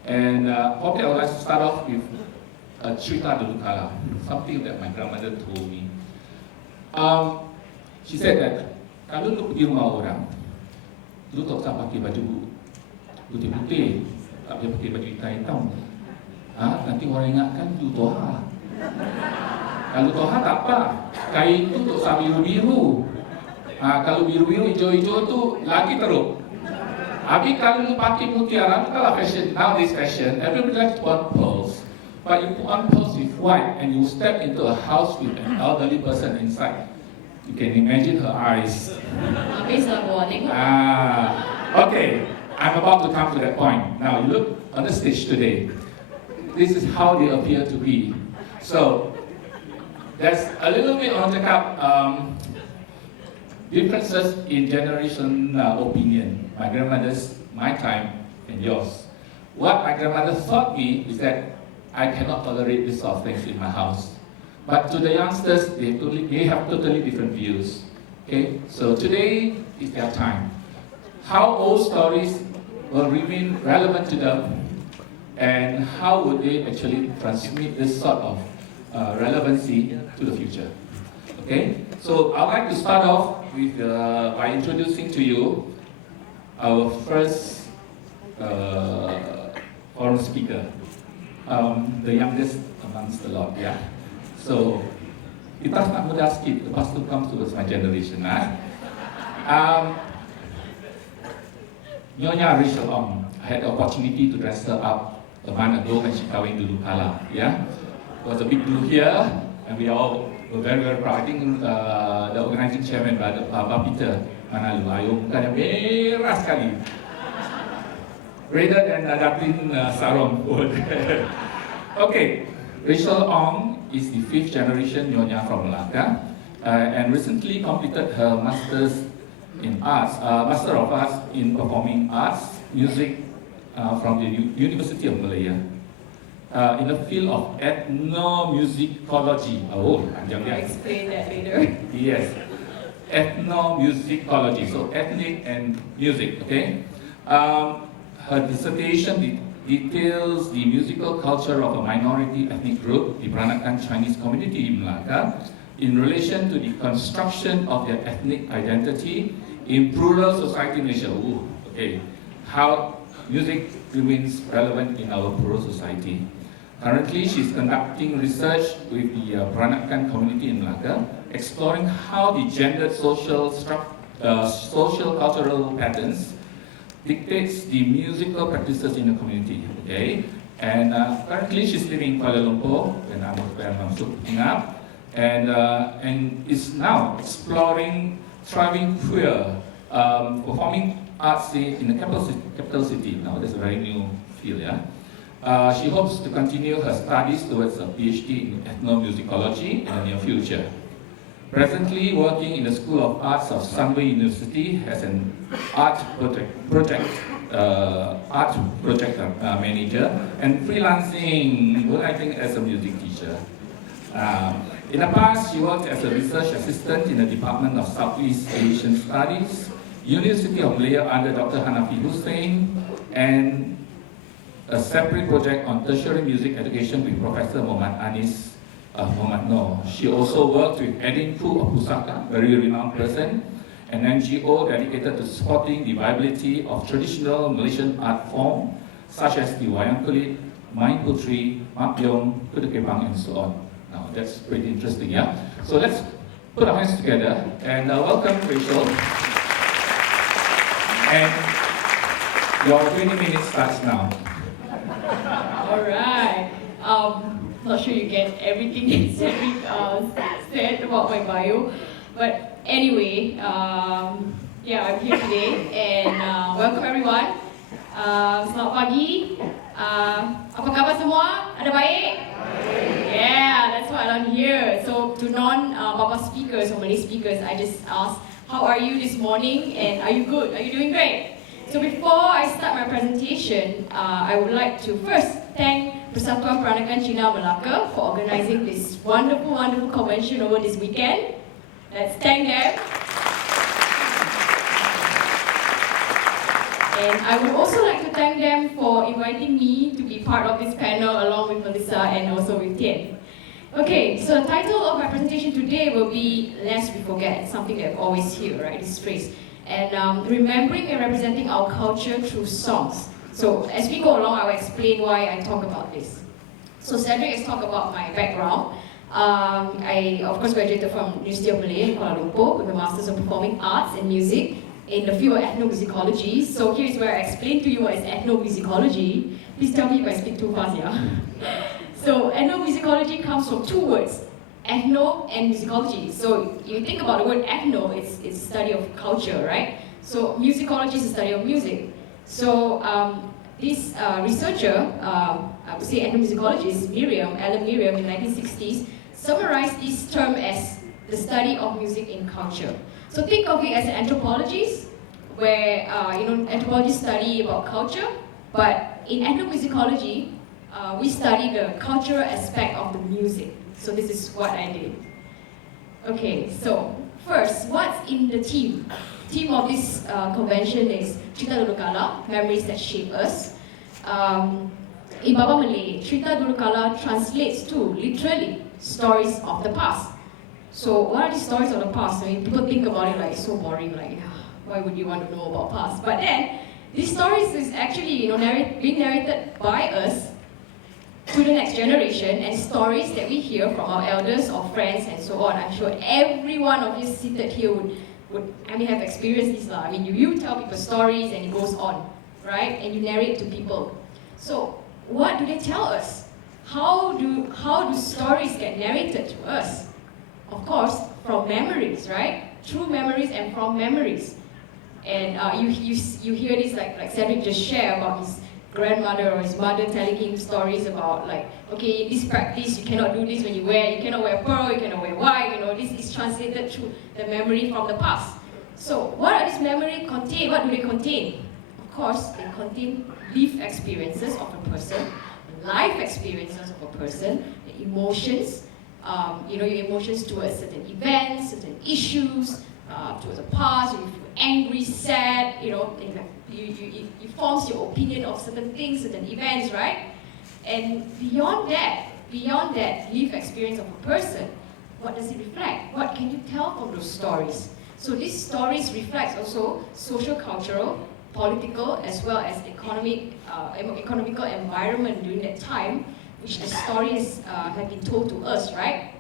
And probably I would like to start off with a cerita dulu kala, something that my grandmother told me. She said that, kalau lu pergi rumah orang, lu tak usah pakai baju putih-putih, tak boleh pakai baju hitam-hitam. Nanti orang ingatkan lu toha. Kalau toha tak apa, kain tu tak usah biru-biru. Kalau biru-biru, hijau-hijau tu lagi teruk. Habis kalau lu pakai mutiara, tu kalau fashion, nowadays fashion, everybody likes to put on pearls. But you put on pearls with white and you step into a house with an elderly person inside. You can imagine her eyes. Okay, I'm about to come to that point. Now you look on the stage today. This is how they appear to be. So, there's a little bit on the differences in generation opinion. My grandmother's, my time, and yours. What my grandmother taught me is that I cannot tolerate this sort of things in my house. But to the youngsters, they have totally different views. Okay, so today is their time. How old stories will remain relevant to them, and how would they actually transmit this sort of relevancy to the future? Okay, so I'd like to start off with by introducing to you our first foreign speaker, the youngest amongst the lot, yeah. So kita nak muda sikit, lepas tu comes towards my generation, Nyonya Rachel Ong, I had the opportunity to dress her up a month ago when she kahwin dulu kala, yeah. It was a big deal here, and we all were very, very proud. I think the organizing chairman, Pak Peter Manalu, ayuh mukanya merah sekali. Rather than Datin Sarong. Okay, Rachel Ong is the 5th generation Nyonya from Melaka, and recently completed her Master's in Arts, Master of Arts in Performing Arts, Music from the University of Malaya. In the field of ethnomusicology. Oh, panjang dia. Explain that later. Yes, ethnomusicology, so ethnic and music, okay? Her dissertation details the musical culture of a minority ethnic group, the Peranakan Chinese community in Melaka, in relation to the construction of their ethnic identity in plural society in Asia. Ooh, okay, how music remains relevant in our plural society. Currently, she's conducting research with the Peranakan community in Melaka, exploring how the gendered social cultural patterns dictates the musical practices in the community. Okay, and currently she's living in Kuala Lumpur, and I'm looking up, and is now exploring thriving queer performing arts in the capital city. Now that's a very new field, yeah. She hopes to continue her studies towards a PhD in ethnomusicology in the near future. Presently working in the School of Arts of Sunway University as an art project manager, and freelancing, working as a music teacher. In the past, she worked as a research assistant in the Department of Southeast Asian Studies, University of Malaya under Dr. Hanafi Hussein, and a separate project on tertiary music education with Professor Muhammad Anis Muhammad Noor. She also worked with Edin Fu of Pusaka, very renowned person, an NGO dedicated to supporting the viability of traditional Malaysian art form, such as the Wayang Kulit, Main Putri, Mapyong, Kuda Kepang, and so on. Now, that's pretty interesting, yeah? So let's put our hands together and welcome Rachel. And your 20 minutes starts now. All right. Not sure you get everything that Cedric said about my bio, but anyway, yeah, I'm here today, and welcome everyone. Selamat pagi. Apa khabar semua? Ada baik? Yeah, that's why I'm here. So to non-Baba speakers or Malay speakers, I just ask, how are you this morning? And are you good? Are you doing great? So before I start my presentation, I would like to first thank Persatuan Peranakan Cina Melaka for organizing this wonderful convention over this weekend. Let's thank them. And I would also like to thank them for inviting me to be part of this panel along with Melissa and also with Tien. Okay, so the title of my presentation today will be Lest We Forget, something that I always hear, right, this phrase. And remembering and representing our culture through songs. So as we go along, I will explain why I talk about this. So Cedric has talked about my background. I, of course, graduated from University of Malaya in Kuala Lumpur with a Masters of Performing Arts and Music in the field of ethnomusicology. So here's where I explain to you what is ethnomusicology. Please tell me if I speak too fast, yeah? So ethnomusicology comes from two words, ethno and musicology. So you think about the word ethno, it's a study of culture, right? So musicology is a study of music. So this researcher, I would say ethnomusicologist, Alan Miriam in the 1960s, summarized this term as the study of music in culture. So think of it as an anthropologist, where anthropologists study about culture, but in ethnomusicology, we study the cultural aspect of the music. So this is what I did. Okay, so first, what's in the theme? Theme of this convention is Cerita Dulu Kala, Memories That Shape Us. In Baba Malay, Cerita Dulu Kala translates to literally stories of the past. So what are these stories of the past? I mean, people think about it like it's so boring, like why would you want to know about past? But then these stories is actually being narrated by us to the next generation, and stories that we hear from our elders or friends and so on. I'm sure every one of you seated here would have experienced this. I mean, you tell people stories and it goes on, right? And you narrate to people. So what do they tell us? How do stories get narrated to us? Of course, from memories, right? Through memories and from memories. And you hear this like Cedric just shared about his grandmother or his mother telling him stories about like, okay, this practice, you cannot do this when you cannot wear pearl, you cannot wear white, this is translated through the memory from the past. So what are these memories contain? What do they contain? Of course, they contain lived experiences of a person, life experiences of a person, the emotions, your emotions towards certain events, certain issues, towards the past, you feel angry, sad, it forms your opinion of certain things, certain events, right? And beyond that, lived experience of a person, what does it reflect? What can you tell from those stories? So these stories reflect also social, cultural, political, as well as economical environment during that time, which the stories have been told to us, right?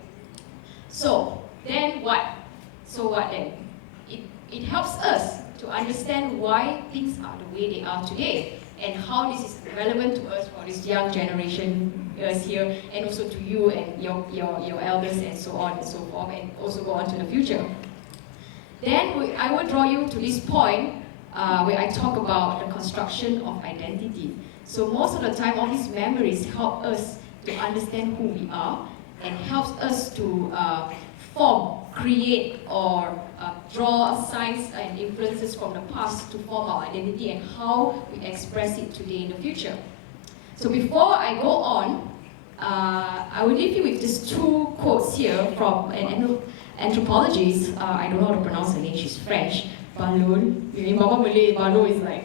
So then what? So what then? It helps us to understand why things are the way they are today, and how this is relevant to us for this young generation here, and also to you and your elders and so on and so forth, and also go on to the future. Then I will draw you to this point where I talk about the construction of identity. So most of the time, all these memories help us to understand who we are, and helps us to form, create, or draw signs and influences from the past to form our identity and how we express it today in the future. So before I go on, I will leave you with just two quotes here from an anthropologist. I don't know how to pronounce her name, she's French. Balul. In Baba Malay, Balul is like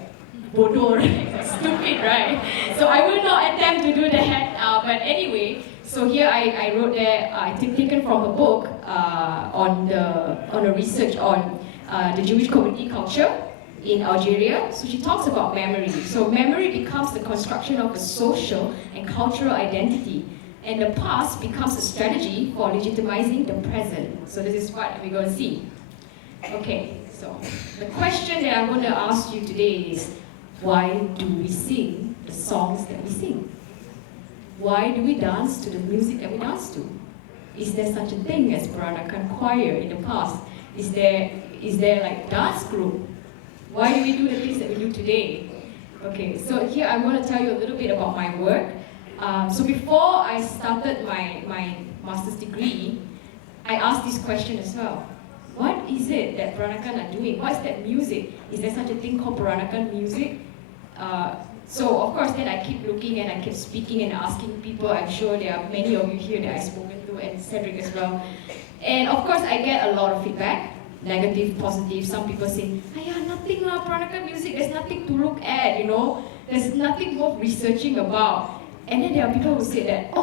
bodoh, right? Stupid, right? So I will not attempt to do that. But anyway, so here I wrote there, taken from a book on a research on the Jewish community culture in Algeria. So she talks about memory. So memory becomes the construction of a social and cultural identity, and the past becomes a strategy for legitimizing the present. So this is what we're going to see. Okay, so the question that I'm going to ask you today is, why do we sing the songs that we sing? Why do we dance to the music that we dance to? Is there such a thing as Peranakan choir in the past? Is there like dance group? Why do we do the things that we do today? Okay, so here I'm going to tell you a little bit about my work. So before I started my master's degree, I asked this question as well. What is it that Peranakan are doing? What's that music? Is there such a thing called Peranakan music? So of course then I keep looking and I keep speaking and asking people. I'm sure there are many of you here that I've spoken to, and Cedric as well. And of course I get a lot of feedback, negative, positive. Some people say, nothing lah, Peranakan music, there's nothing to look at, there's nothing worth researching about. And then there are people who say that,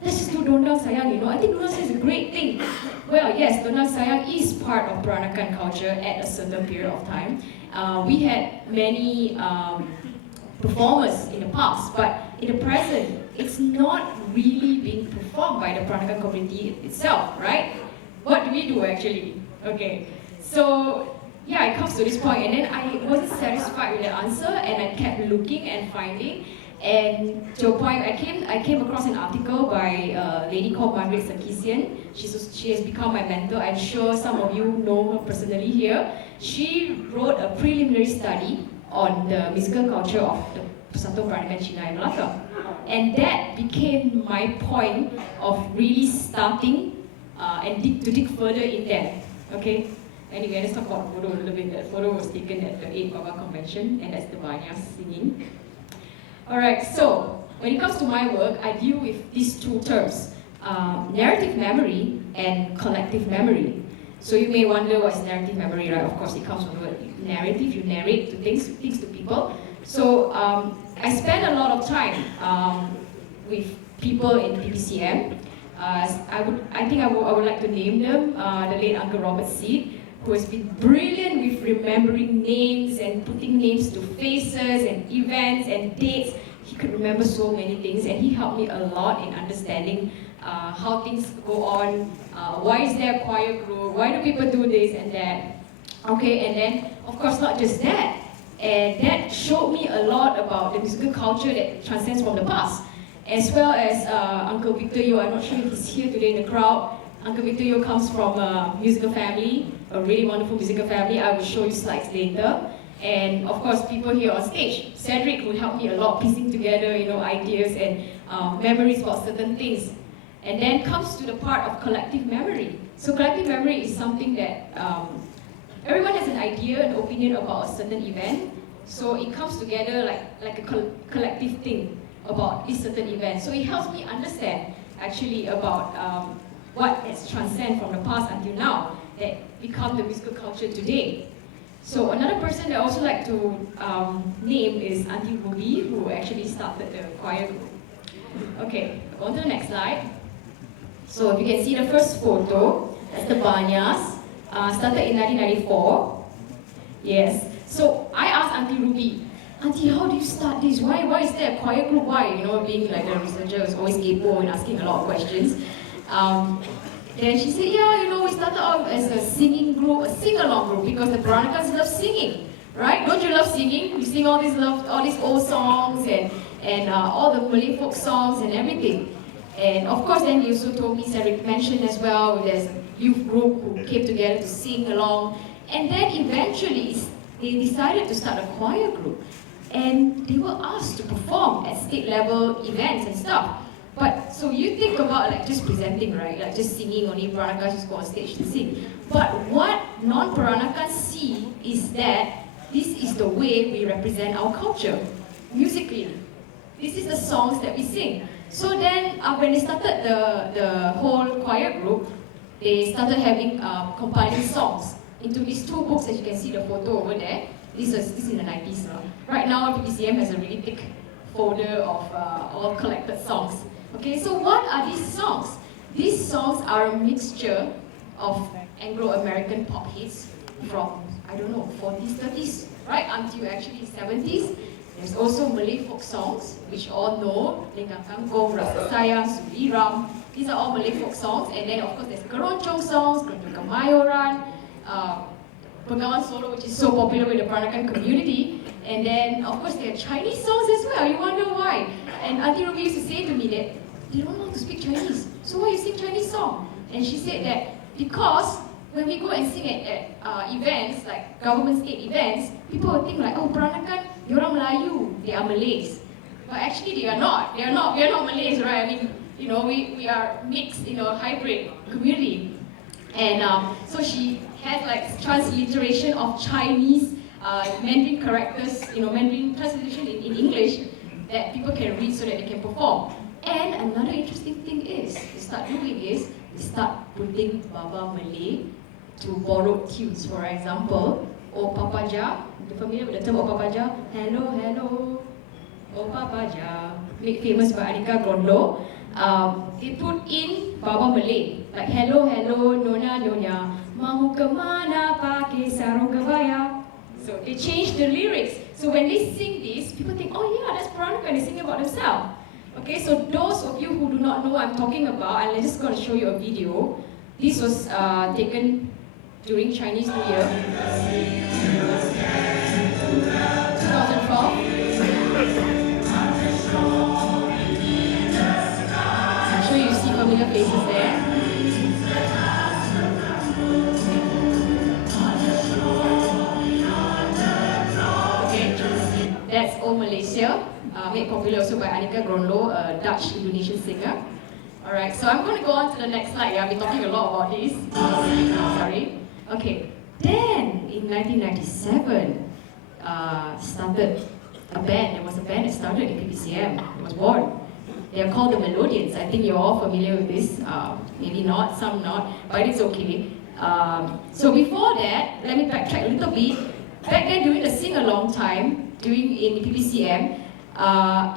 let's just do Dondang Sayang, I think Dondang Sayang is a great thing. Well, yes, Dondang Sayang is part of Peranakan culture at a certain period of time. We had many performers in the past, but in the present, it's not really being performed by the Peranakan community itself, right? What do we do actually? Okay, so yeah, it comes to this point, and then I wasn't satisfied with the answer, and I kept looking and finding, and to a point, I came across an article by a lady called Margaret Sarkisian. She has become my mentor. I'm sure some of you know her personally here. She wrote a preliminary study on the musical culture of the Persatuan Peranakan Cina and Melaka. And that became my point of really starting and to dig further in there. Okay? Anyway, let's talk about the photo a little bit. That photo was taken at the 8th Baba Convention, and that's the Banyas singing. Alright, so when it comes to my work, I deal with these two terms, narrative memory and collective memory. So you may wonder what's narrative memory, right? Of course, it comes from the word narrative. You narrate things to people. So I spend a lot of time with people in PPCM. I would like to name them, the late Uncle Robert Seed, who has been brilliant with remembering names and putting names to faces and events and dates. He could remember so many things, and he helped me a lot in understanding how things go on, why is there a choir group, why do people do this and that. Okay, and then, of course, not just that. And that showed me a lot about the musical culture that transcends from the past. As well as Uncle Victor Yo, I'm not sure if he's here today in the crowd. Uncle Victor Yo comes from a musical family, a really wonderful musical family. I will show you slides later. And of course, people here on stage. Cedric will help me a lot piecing together, ideas and memories about certain things. And then comes to the part of collective memory. So collective memory is something that everyone has an idea, an opinion about a certain event. So it comes together like a collective thing about this certain event. So it helps me understand actually about what has transcended from the past until now that become the musical culture today. So another person that I also like to name is Auntie Ruby, who actually started the choir group. Okay, go on to the next slide. So if you can see the first photo, that's the Banyas, started in 1994. Yes. So I asked Auntie Ruby, Auntie, how do you start this? Why is there a choir group? Why? Being like the researcher is always capable and asking a lot of questions. Then she said, yeah, we started off as a singing group, a sing-along group, because the Peranakans love singing, right? Don't you love singing? We sing all these old songs and all the Malay folk songs and everything. And of course, then he also told me, Cedric mentioned as well, there's a youth group who came together to sing along. And then eventually, they decided to start a choir group. And they were asked to perform at state level events and stuff. But so you think about just presenting, right? Like just singing, only Peranakans just go on stage to sing. But what non-Peranakans see is that this is the way we represent our culture, musically. This is the songs that we sing. So then when they started the whole choir group, they started having compiling songs into these two books, as you can see the photo over there. This is in the 90s now. Right now, PPCM has a really thick folder of all collected songs. Okay, so what are these songs? These songs are a mixture of Anglo-American pop hits from, 40s, 30s, right, until actually 70s. There's also Malay folk songs, which all know, Lengkang Kangkong, Rasa Sayang, Suliram. These are all Malay folk songs. And then, of course, there's Keroncong songs, Keroncong Kemayoran, Bengawan Solo, which is so popular with the Peranakan community. And then, of course, there are Chinese songs as well. You wonder why. And Auntie Ruby used to say to me that, they don't know how to speak Chinese, so why you sing Chinese song? And she said that because when we go and sing at events, like government state events, people will think like, oh, Peranakan, diorang Melayu, they are Malays. But actually they are not. We are not Malays, right? I mean, we are mixed, hybrid community. And so she has like transliteration of Chinese Mandarin characters, Mandarin translation in English that people can read so that they can perform. And another interesting thing is, they start putting Baba Malay to borrowed tunes. For example, O Papaja, you're familiar with the term O Papaja? Hello, hello, O Papaja, made famous by Anika Grondo. They put in Baba Malay, like hello, hello, Nyonya, Nyonya, mahu kemana pakai sarung kebaya. So they changed the lyrics. So when they sing this, people think, oh yeah, that's Peranakan, they sing about themselves. Okay, so those of you who do not know what I'm talking about, I'm just going to show you a video. This was taken during Chinese New Year, 2012. I'm sure you see familiar faces there. Okay, that's Old Malaysia. Made popular also by Anika Grondo, a Dutch Indonesian singer. Alright, so I'm going to go on to the next slide. I've been talking a lot about this. Sorry. Okay, then in 1997, started a band. There was a band that started in PPCM. It was born. They are called the Melodians. I think you're all familiar with this. Maybe not, some not, but it's okay. So before that, let me backtrack a little bit. Back then, during the sing-along time, in PPCM,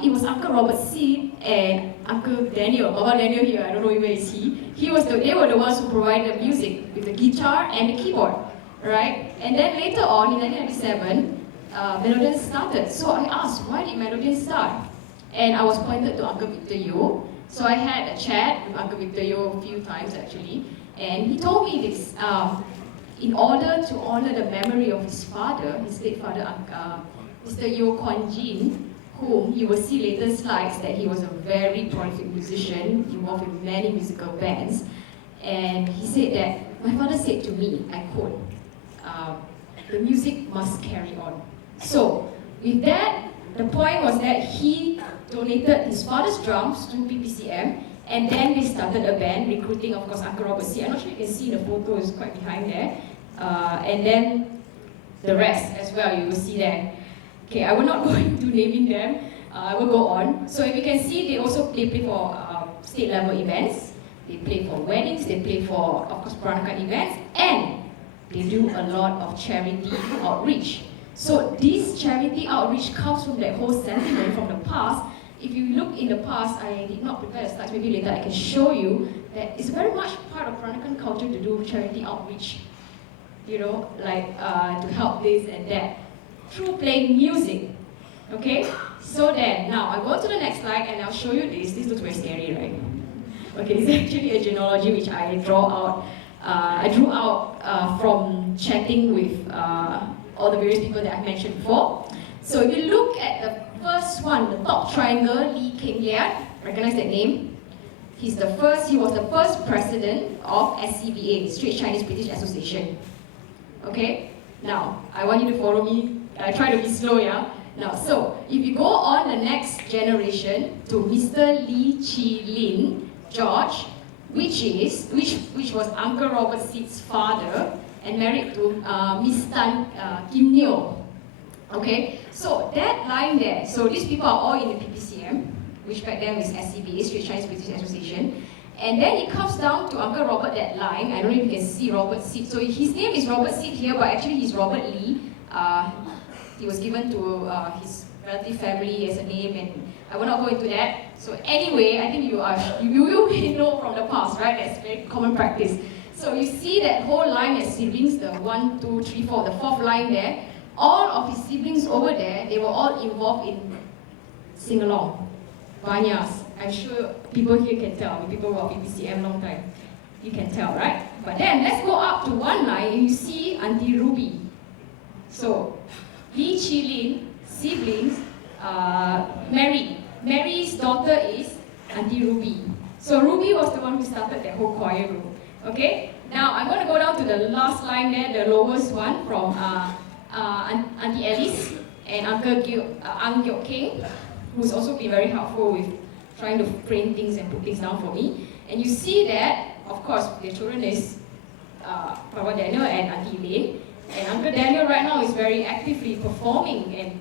it was Uncle Robert Seed and Uncle Daniel, Baba Daniel here, I don't know where is he. They were the ones who provided the music with the guitar and the keyboard, right? And then later on, in 1997, Melodians started. So I asked, why did Melodians start? And I was pointed to Uncle Victor Yo. So I had a chat with Uncle Victor Yo a few times actually, and he told me this, in order to honor the memory of his father, his late father, Mr. Yo Kwan Jin, whom you will see later slides that he was a very prolific musician, involved in many musical bands. And he said that, my father said to me, I quote, the music must carry on. So, with that, the point was that he donated his father's drums to PPCM, and then they started a band, recruiting, of course, Uncle Robert C. I'm not sure you can see the photo, is quite behind there. And then the rest as well, you will see there. Okay, I will not go into naming them. I will go on. So if you can see, they play for state level events. They play for weddings. They play for, of course, Peranakan events, and they do a lot of charity outreach. So this charity outreach comes from that whole sentiment from the past. If you look in the past, I did not prepare the slides. Maybe later I can show you that it's very much part of Peranakan culture to do charity outreach. You know, like to help this and that through playing music. Okay? So then, now I go to the next slide and I'll show you this. This looks very scary, right? Okay, this is actually a genealogy which I drew out from chatting with all the various people that I've mentioned before. So if you look at the first one, the top triangle, Lee Keng Liat, recognize that name? He was the first president of SCBA, Straits Chinese British Association. Okay? Now, I want you to follow me. I try to be slow, yeah? Now, so, if you go on the next generation to Mr. Lee Chi Lin George, which was Uncle Robert Seed's father, and married to Miss Tan Kim Neo. Okay? So, that line there, so these people are all in the PPCM, which back then was SCBA, Straits Chinese British Association. And then it comes down to Uncle Robert, that line. I don't know if you can see Robert Seed. So his name is Robert Seed here, but actually he's Robert Lee. He was given to his relative family as a name, and I will not go into that. So anyway, I think you know from the past, right? That's very common practice. So you see that whole line as siblings, the 1, 2, 3, 4, the fourth line there. All of his siblings over there, they were all involved in sing-along, banyas. I'm sure people here can tell, people who are PPCM long time. You can tell, right? But then, let's go up to one line and you see Auntie Ruby. So, Lee Chi Lin, siblings, Mary. Mary's daughter is Auntie Ruby. So Ruby was the one who started that whole choir room. Okay? Now, I'm going to go down to the last line there, the lowest one from Auntie Alice and Uncle Ang Gyok Keng, who's also been very helpful with trying to print things and put things down for me. And you see that, of course, their children is Papa Daniel and Auntie Elaine. And Uncle Daniel right now is very actively performing and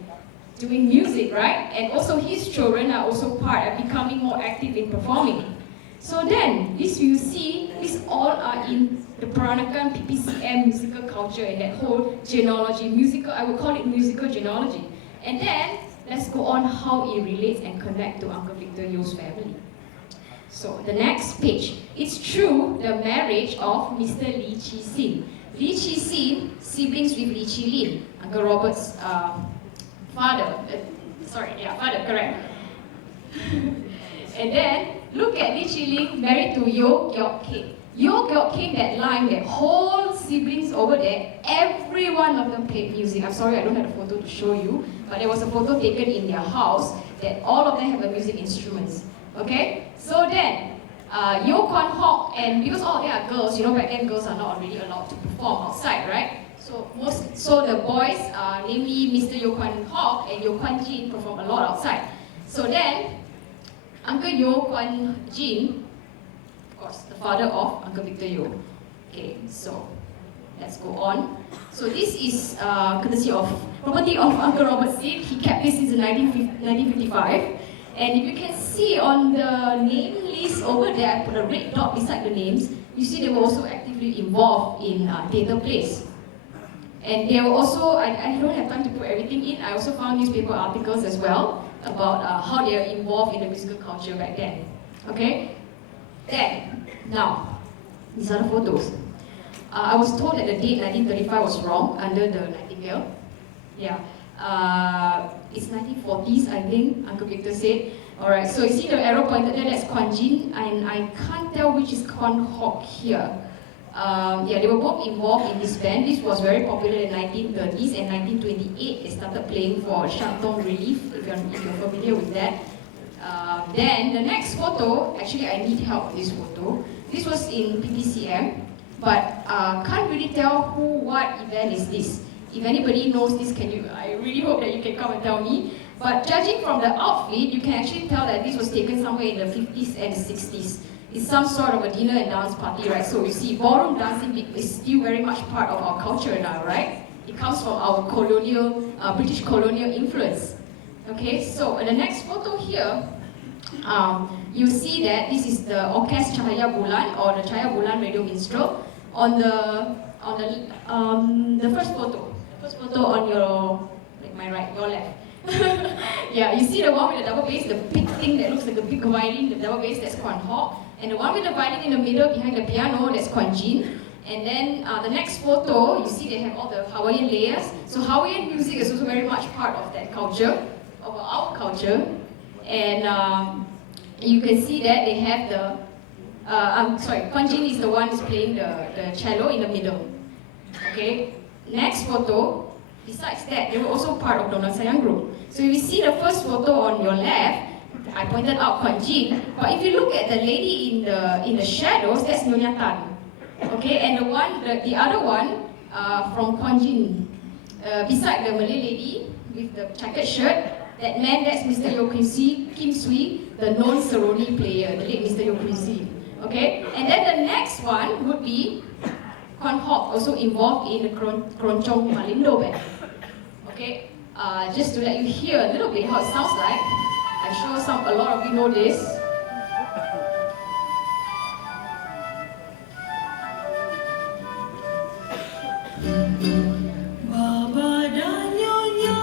doing music, right? And also his children are also becoming more active in performing. So then, this you see, these all are in the Peranakan PPCM musical culture and that whole genealogy, I would call it musical genealogy. And then, let's go on how it relates and connect to Uncle Victor Yo's family. So, the next page. It's true, the marriage of Mr. Lee Chi Sin. Lee Chi Sin, siblings with Lee Chi Lin, Uncle Robert's father. Father, correct. And then, look at Lee Chi Lin married to Yo Gyok Keng. Yo Gyok Keng, that line, that whole siblings over there, every one of them played music. I'm sorry, I don't have a photo to show you, but there was a photo taken in their house that all of them have the music instruments. Okay? So then, Yo Kwan Hock, and because all of them are girls, back then girls are not really allowed to perform outside, right? So the boys, namely Mr. Yo Kwan Hock and Yo Kwan Jin, perform a lot outside. So then, Uncle Yo Kwan Jin, of course, the father of Uncle Victor Yo. Okay, so Let's go on. So this is courtesy of property of Uncle Robert Seed. He kept this since 1955. And if you can see on the name list over there, I put a red dot beside the names. You see they were also actively involved in theatre plays. And they were also, I don't have time to put everything in, I also found newspaper articles as well about how they are involved in the musical culture back then. Okay? Then, now, these are the photos. I was told that the date 1935 was wrong under the Nightingale. Yeah. It's 1940s, I think, Uncle Victor said. Alright, so you see the arrow pointed there, that's Kuan Jin, and I can't tell which is Kuan Hock here. Yeah, they were both involved in this band. This was very popular in the 1930s, and 1928 they started playing for Shantung Relief, if you're familiar with that. Then the next photo, actually I need help with this photo. This was in PPCM, but can't really tell what event is this. If anybody knows this, I really hope that you can come and tell me. But judging from the outfit, you can actually tell that this was taken somewhere in the 50s and 60s. It's some sort of a dinner and dance party, right? So you see, ballroom dancing is still very much part of our culture now, right? It comes from our colonial, British colonial influence. Okay, so in the next photo here, you see that this is the Orkest Cahaya Bulan, or the Cahaya Bulan Radio Minstrel. On the first photo on your, like my right, your left. Yeah, you see the one with the double bass, the big thing that looks like a big violin, the double bass, that's Kuan Hock. And the one with the violin in the middle behind the piano, that's Kuan Jin. And then the next photo, you see they have all the Hawaiian layers. So Hawaiian music is also very much part of that culture, of our culture. And you can see that they have the, Kuan Jin is the one who's playing the cello in the middle. Okay, next photo, besides that, they were also part of Donald Sayang group. So if you see the first photo on your left, I pointed out Kuan Jin, but if you look at the lady in the shadows, that's Nyonya Tan. Okay, and the other one from Kuan Jin, beside the Malay lady with the checkered shirt, that man, that's Mr. Yeo Kim Swee, the known Saroni player, the late Mr. Yeo Kim Swee. Okay, and then the next one would be Kuan Hock, also involved in the Keroncong Malindo band. Okay, just to let you hear a little bit how it sounds like. I'm sure a lot of you know this. Baba dan Nyonya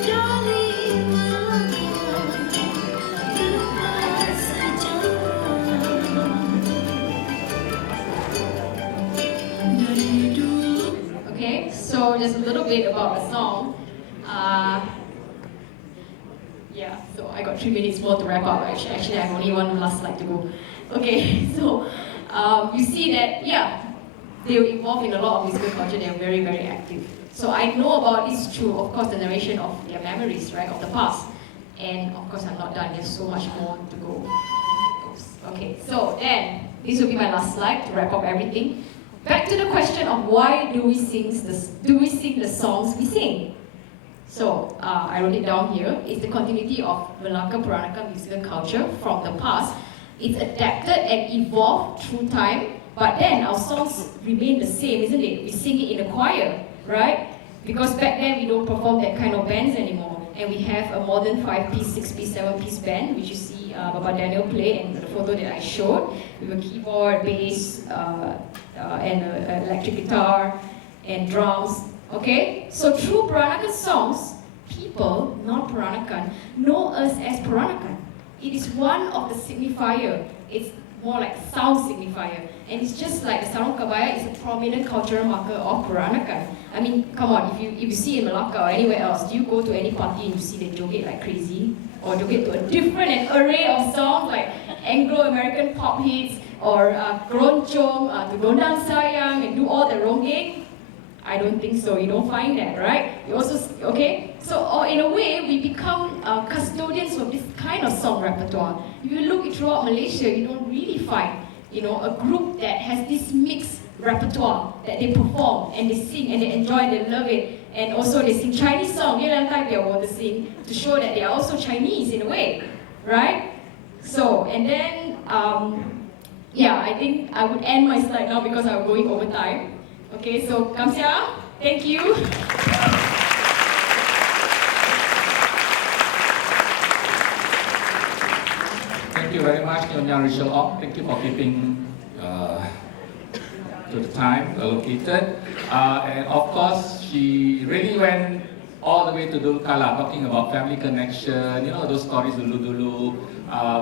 dari Melaka lepas sejarah dari dulu. Okay, so just a little bit about the song. Yeah, so I got 3 minutes more to wrap up. Actually, I have only one last slide to go. Okay, so you see that, yeah, they were involved in a lot of musical culture. They are very, very active. So I know about this through, of course, the narration of their memories, right, of the past. And of course, I'm not done. There's so much more to go. Oops. Okay, so then this will be my last slide to wrap up everything. Back to the question of why do we sing the songs we sing? So I wrote it down here. It's the continuity of Melaka Peranakan musical culture from the past. It's adapted and evolved through time, but then our songs remain the same, isn't it? We sing it in a choir, right? Because back then we don't perform that kind of bands anymore, and we have a modern 5-piece, 6-piece, 7-piece band, which you see Baba Daniel play, and the photo that I showed with a keyboard, bass, and an electric guitar and drums. Okay, so through Peranakan songs, people, non-Peranakan, know us as Peranakan. It is one of the signifier. It's more like sound signifier. And it's just like the sarung kebaya is a prominent cultural marker of Peranakan. I mean, come on, if you see in Melaka or anywhere else, do you go to any party and you see they joget like crazy? Or joget to a different array of songs like Anglo-American pop hits, or Keroncong, to Dondang Sayang, and do all the ronggeng? I don't think so. You don't find that, right? You also, okay? So in a way, we become custodians of this kind of song repertoire. If you look throughout Malaysia, you don't really find, a group that has this mixed repertoire that they perform and they sing and they enjoy and they love it. And also they sing Chinese songs. They sing to show that they are also Chinese in a way, right? So, and then, yeah, I think I would end my slide now because I'm going over time. Okay, so kamsia, thank you. Thank you very much, Nyonya Rachel Ong. Thank you for keeping to the time allocated. And of course, she really went all the way to Dulkala, talking about family connection, you know, those stories dulu-dulu.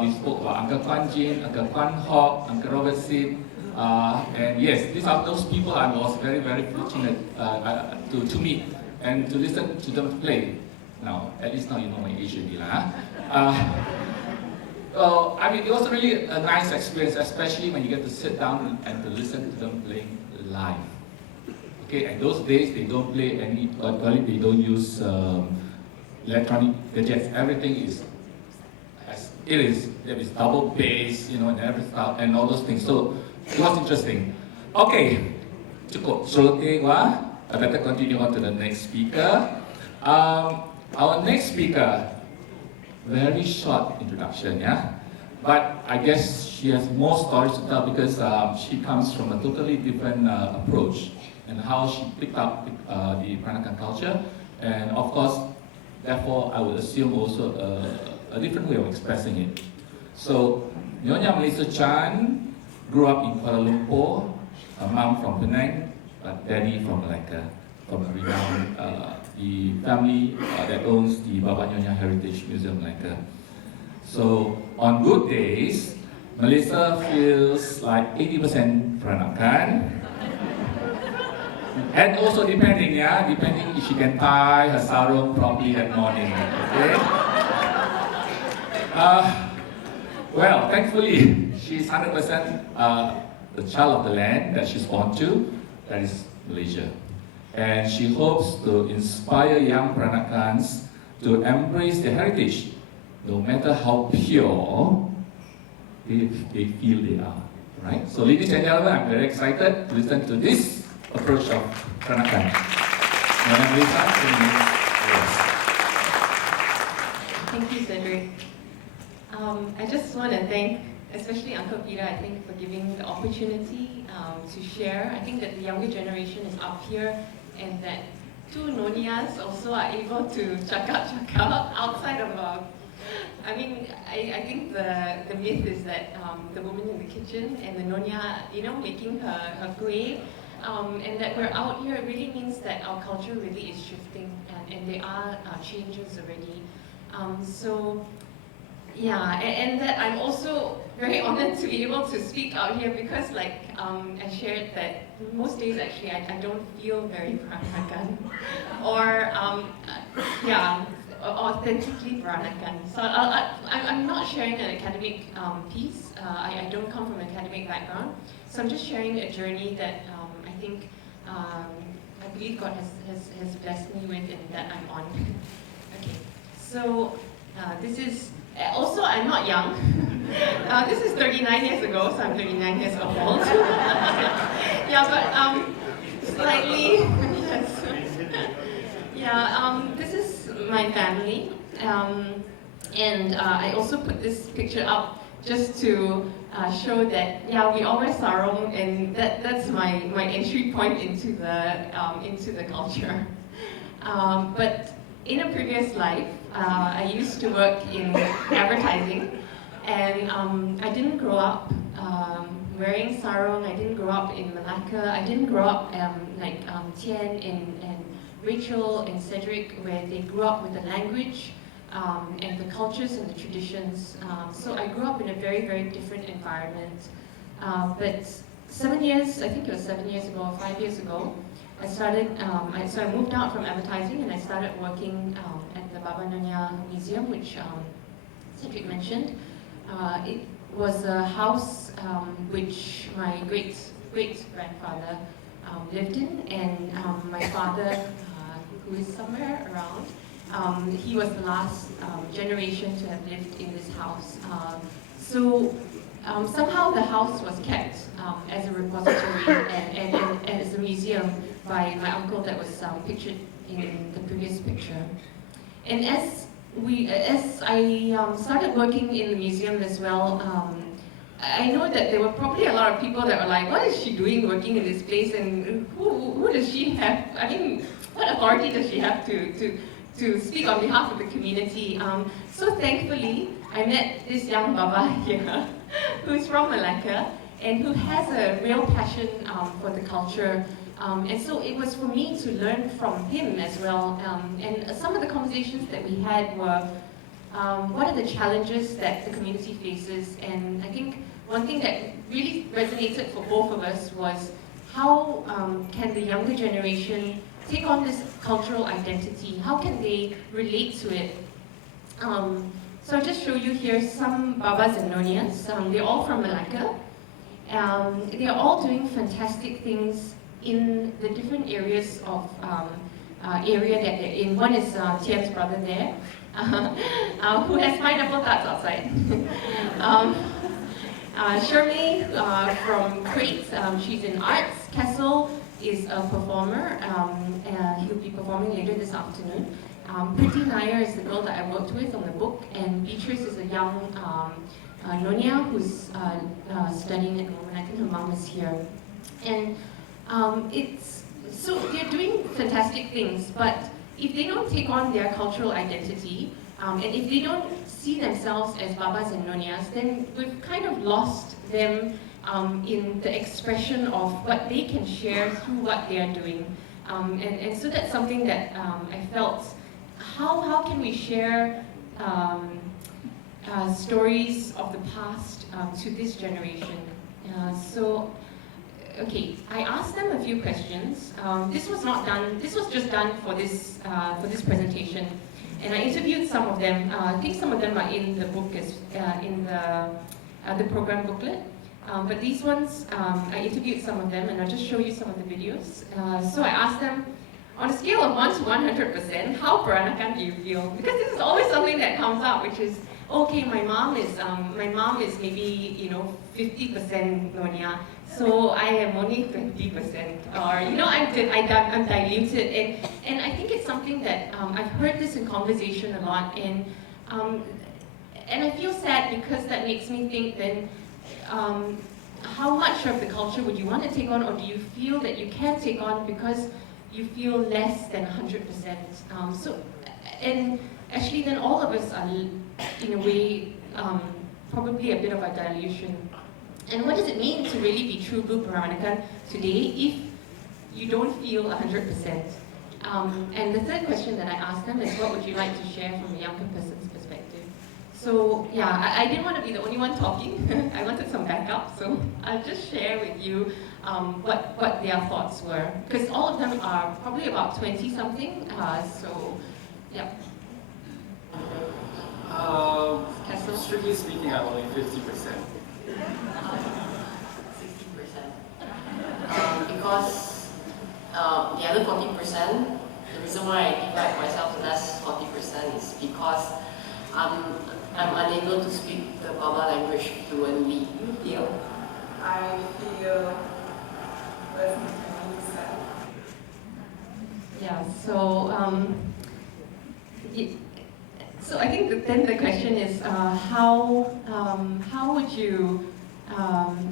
We spoke about Uncle Kwan Jin, Uncle Kwan Hock, Uncle Robert Sid. And yes, these are those people I was very, very fortunate to meet and to listen to them play. Now, at least now you know my age already lah. Well, I mean, it was really a nice experience, especially when you get to sit down and to listen to them playing live. Okay, and those days they don't play any, they don't use electronic gadgets. Everything is as it is. There is double bass, you know, and every stuff and all those things. So it was interesting. Okay, cukup. I better continue on to the next speaker. Our next speaker. Very short introduction, yeah? But I guess she has more stories to tell because she comes from a totally different approach and how she picked up the Peranakan culture. And of course, therefore, I would assume also a different way of expressing it. So, Nyonya Melissa Chan grew up in Kuala Lumpur, a mom from Penang, but daddy from Melaka, from a renowned the family that owns the Baba Nyonya Heritage Museum Melaka. So on good days, Melissa feels like 80% Peranakan. And also depending if she can tie her sarong properly that morning, okay? Well, thankfully, she's 100% the child of the land that she's born to, that is Malaysia. And she hopes to inspire young Peranakans to embrace their heritage, no matter how pure they feel they are. Right? So, ladies and gentlemen, I'm very excited to listen to this approach of Peranakan. Thank you, Cedric. I just want to thank, especially Uncle Peter, I think, for giving the opportunity to share. I think that the younger generation is up here, and that two Nonyas also are able to cakap outside of I mean, I think the myth is that the woman in the kitchen and the Nyonya, you know, making her kueh, and that we're out here, it really means that our culture really is shifting, and there are changes already. So, yeah, and that I'm also very honored to be able to speak out here because, like, I shared that most days actually I don't feel very Peranakan or, yeah, authentically Peranakan. So I'm not sharing an academic piece. I don't come from an academic background. So I'm just sharing a journey that I think, I believe God has blessed me with and that I'm on. Okay, so this is, also, I'm not young. This is 39 years ago, so I'm 39 years old. Yeah, but slightly, yes. Yeah, this is my family. And I also put this picture up just to show that, yeah, we all wear sarong, and that's my entry point into the culture. But in a previous life, I used to work in advertising, and I didn't grow up wearing sarong. I didn't grow up in Melaka. I didn't grow up like Tian and Rachel and Cedric, where they grew up with the language and the cultures and the traditions. So I grew up in a very, very different environment. But 7 years, I think it was 7 years ago, or 5 years ago, I started, so I moved out from advertising and I started working at the Baba Nyonya Museum, which Cedric mentioned. It was a house which my great-grandfather lived in, and my father, who is somewhere around, he was the last generation to have lived in this house. So somehow the house was kept as a repository and as a museum by my uncle that was pictured in the previous picture. And as I started working in the museum as well, I know that there were probably a lot of people that were like, what is she doing working in this place, and who does she have, I mean, what authority does she have to speak on behalf of the community? So thankfully, I met this young Baba here, who's from Melaka, and who has a real passion for the culture. And so it was for me to learn from him as well. And some of the conversations that we had were, what are the challenges that the community faces? And I think one thing that really resonated for both of us was how can the younger generation take on this cultural identity? How can they relate to it? So I'll just show you here some Babas and Nyonyas. They're all from Melaka. They're all doing fantastic things in the different areas of area that they're in. One is Tian's brother there, who has pineapple tarts outside. Shirley from Crete, she's in arts. Kessel is a performer. He'll be performing later this afternoon. Pretty Nair is the girl that I worked with on the book, and Beatrice is a young Nyonya who's studying at the moment. I think her mom is here. And so they're doing fantastic things, but if they don't take on their cultural identity, and if they don't see themselves as Babas and Nyonyas, then we've kind of lost them in the expression of what they can share through what they are doing. And so that's something that I felt, how can we share stories of the past to this generation? Okay, I asked them a few questions. This was just done for this presentation. And I interviewed some of them. I think some of them are in the book, in the program booklet. But these ones, I interviewed some of them, and I'll just show you some of the videos. So I asked them, on a scale of 1 to 100%, how Peranakan do you feel? Because this is always something that comes up, which is, okay, my mom is maybe 50% Nyonya, so I am only 20%, or I'm diluted, and I think it's something that I've heard this in conversation a lot, and I feel sad because that makes me think then, how much of the culture would you want to take on, or do you feel that you can take on because you feel less than 100%? And actually then all of us are, in a way, probably a bit of a dilution. And what does it mean to really be true blue Peranakan today if you don't feel 100%? And the third question that I asked them is, what would you like to share from a younger person's perspective? So yeah, I didn't want to be the only one talking. I wanted some backup, so I'll just share with you what their thoughts were. Because all of them are probably about 20-something, so yeah. Strictly speaking, I'm only 50%. 60%. Because the other 40%, the reason why I divide myself to that 40% is because I'm unable to speak the Baba language fluently. You feel? I feel less than 20%. Yeah, so I think then the question is, how would you,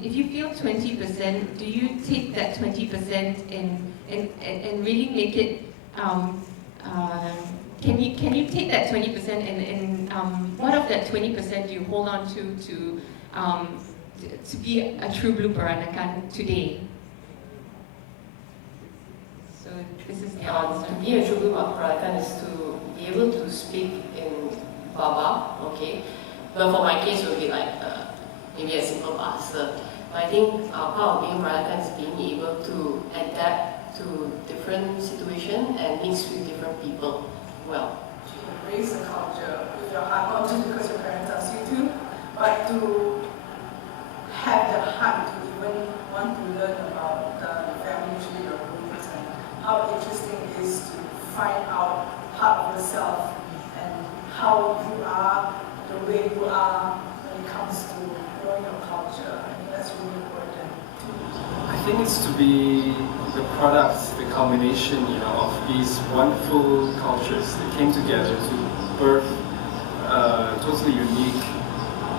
if you feel 20%, do you take that 20% and really make it, can you take that 20% and what of that 20% do you hold on to be a true blue Peranakan today? So this is the answer. To be a true blue Peranakan is to be able to speak in Baba, okay? But for my case, it would be like maybe a simple answer. But I think part of being Peranakan is being able to adapt to different situations and mix with different people well. To embrace the culture with your heart, not just because your parents ask you to, but to have the heart to even want to learn about the family tree, your roots, and how interesting it is to find out part of yourself and how you are, the way you are when it comes to growing your culture. I think that's really important. I think it's to be the products, the combination, of these wonderful cultures that came together to birth a totally unique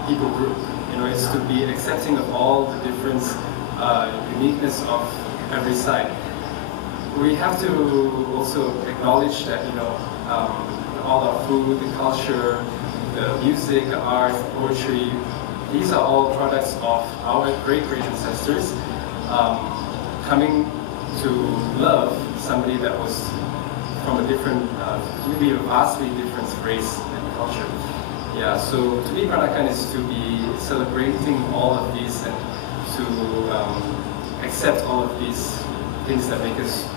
people group, is to be accepting of all the different uniqueness of every side. We have to also acknowledge that all our food, the culture, the music, the art, poetry, these are all products of our great ancestors coming to love somebody that was from a different, maybe a vastly different race and culture. Yeah, so to be Peranakan is to be celebrating all of these and to accept all of these things that make us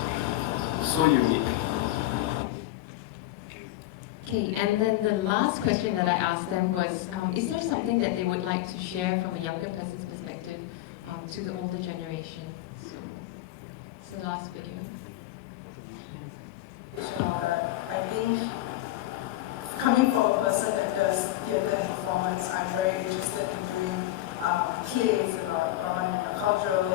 so unique. Okay, and then the last question that I asked them was, is there something that they would like to share from a younger person's perspective to the older generation? So, it's the last video. I think coming from a person that does theatre and performance, I'm very interested in doing plays about Baba culture and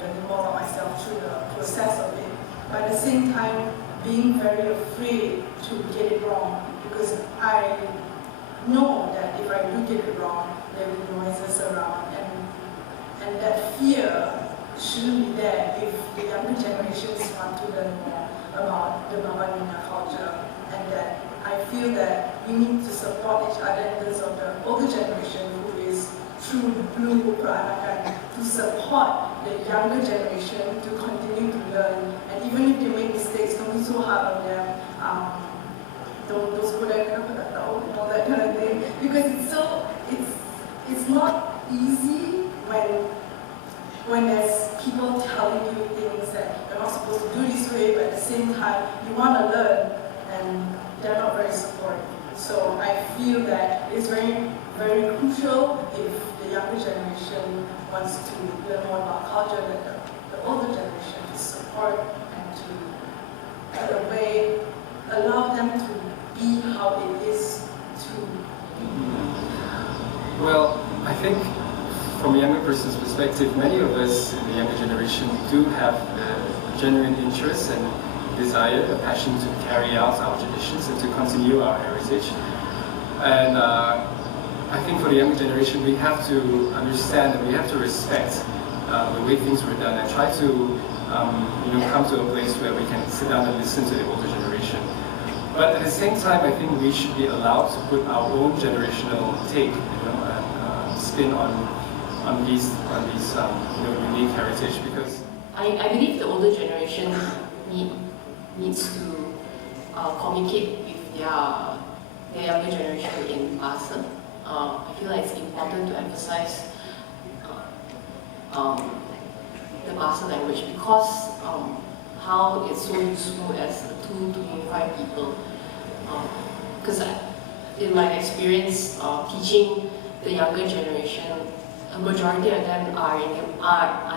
learning more about myself through the process of it. But at the same time, being very afraid to get it wrong, because I know that if I do get it wrong, there will be noises around, and that fear shouldn't be there if the younger generations want to learn more about the Baba Nyonya culture, and that I feel that we need to support each other in terms of the older generation who is true blue Peranakan, to support the younger generation to continue to learn, and even if they make mistakes, don't be so hard on them. Don't go there, all that kind of thing, because it's not easy when there's people telling you things that you're not supposed to do this way, but at the same time you want to learn and they're not very supportive. So I feel that it's very, very crucial if the younger generation wants to learn more about culture, that the older generation to support and to, in a way, allow them to be how it is to be. Well, I think from a younger person's perspective, many of us in the younger generation do have a genuine interest and desire, a passion to carry out our traditions and to continue our heritage. And I think for the younger generation, we have to understand and we have to respect the way things were done and try to come to a place where we can sit down and listen to the older generation. But at the same time, I think we should be allowed to put our own generational take, and spin on these unique heritage, because I believe the older generation needs to communicate with their younger generation in Bahasa. I feel like it's important to emphasize the Bahasa language because how it's so useful as a tool to unify people. Because in my experience teaching the younger generation, a majority of them are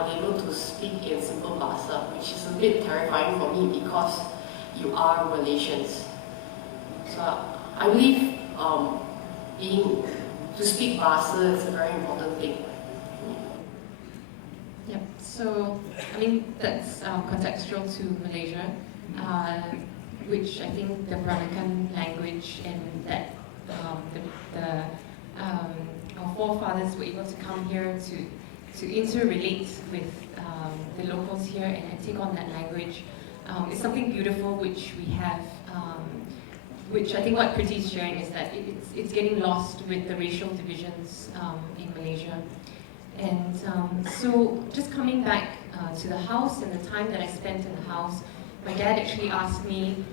unable to speak in simple Bahasa, which is a bit terrifying for me because you are Malaysians. So I believe to speak Bahasa is a very important thing. Yep, so I mean that's contextual to Malaysia, which I think the Peranakan language and that our forefathers were able to come here to interrelate with the locals here and take on that language. It's something beautiful which we have, which I think what Priti is sharing is that it's getting lost with the racial divisions in Malaysia. And so just coming back to the house and the time that I spent in the house, my dad actually asked me,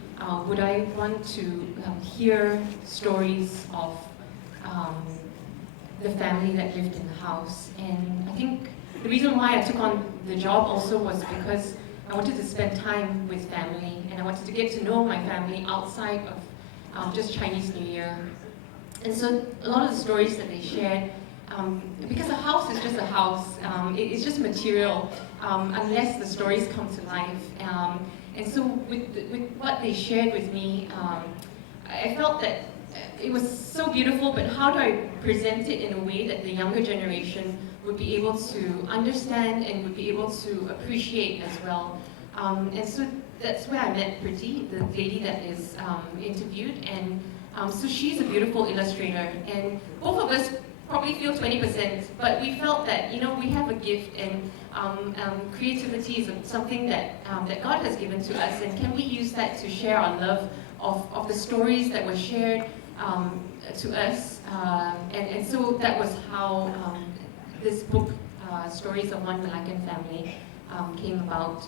would I want to hear stories of the family that lived in the house. And I think the reason why I took on the job also was because I wanted to spend time with family and I wanted to get to know my family outside of just Chinese New Year. And so a lot of the stories that they shared, because a house is just a house, it's just material unless the stories come to life. And so with what they shared with me, I felt that it was so beautiful, but how do I present it in a way that the younger generation would be able to understand and would be able to appreciate as well. And so that's where I met Priti, the lady that is interviewed, and so she's a beautiful illustrator, and both of us probably feel 20%, but we felt that, you know, we have a gift, and creativity is something that, that God has given to us, and can we use that to share our love of the stories that were shared to us, and so that was how this book, Stories of One Melakan Family, came about.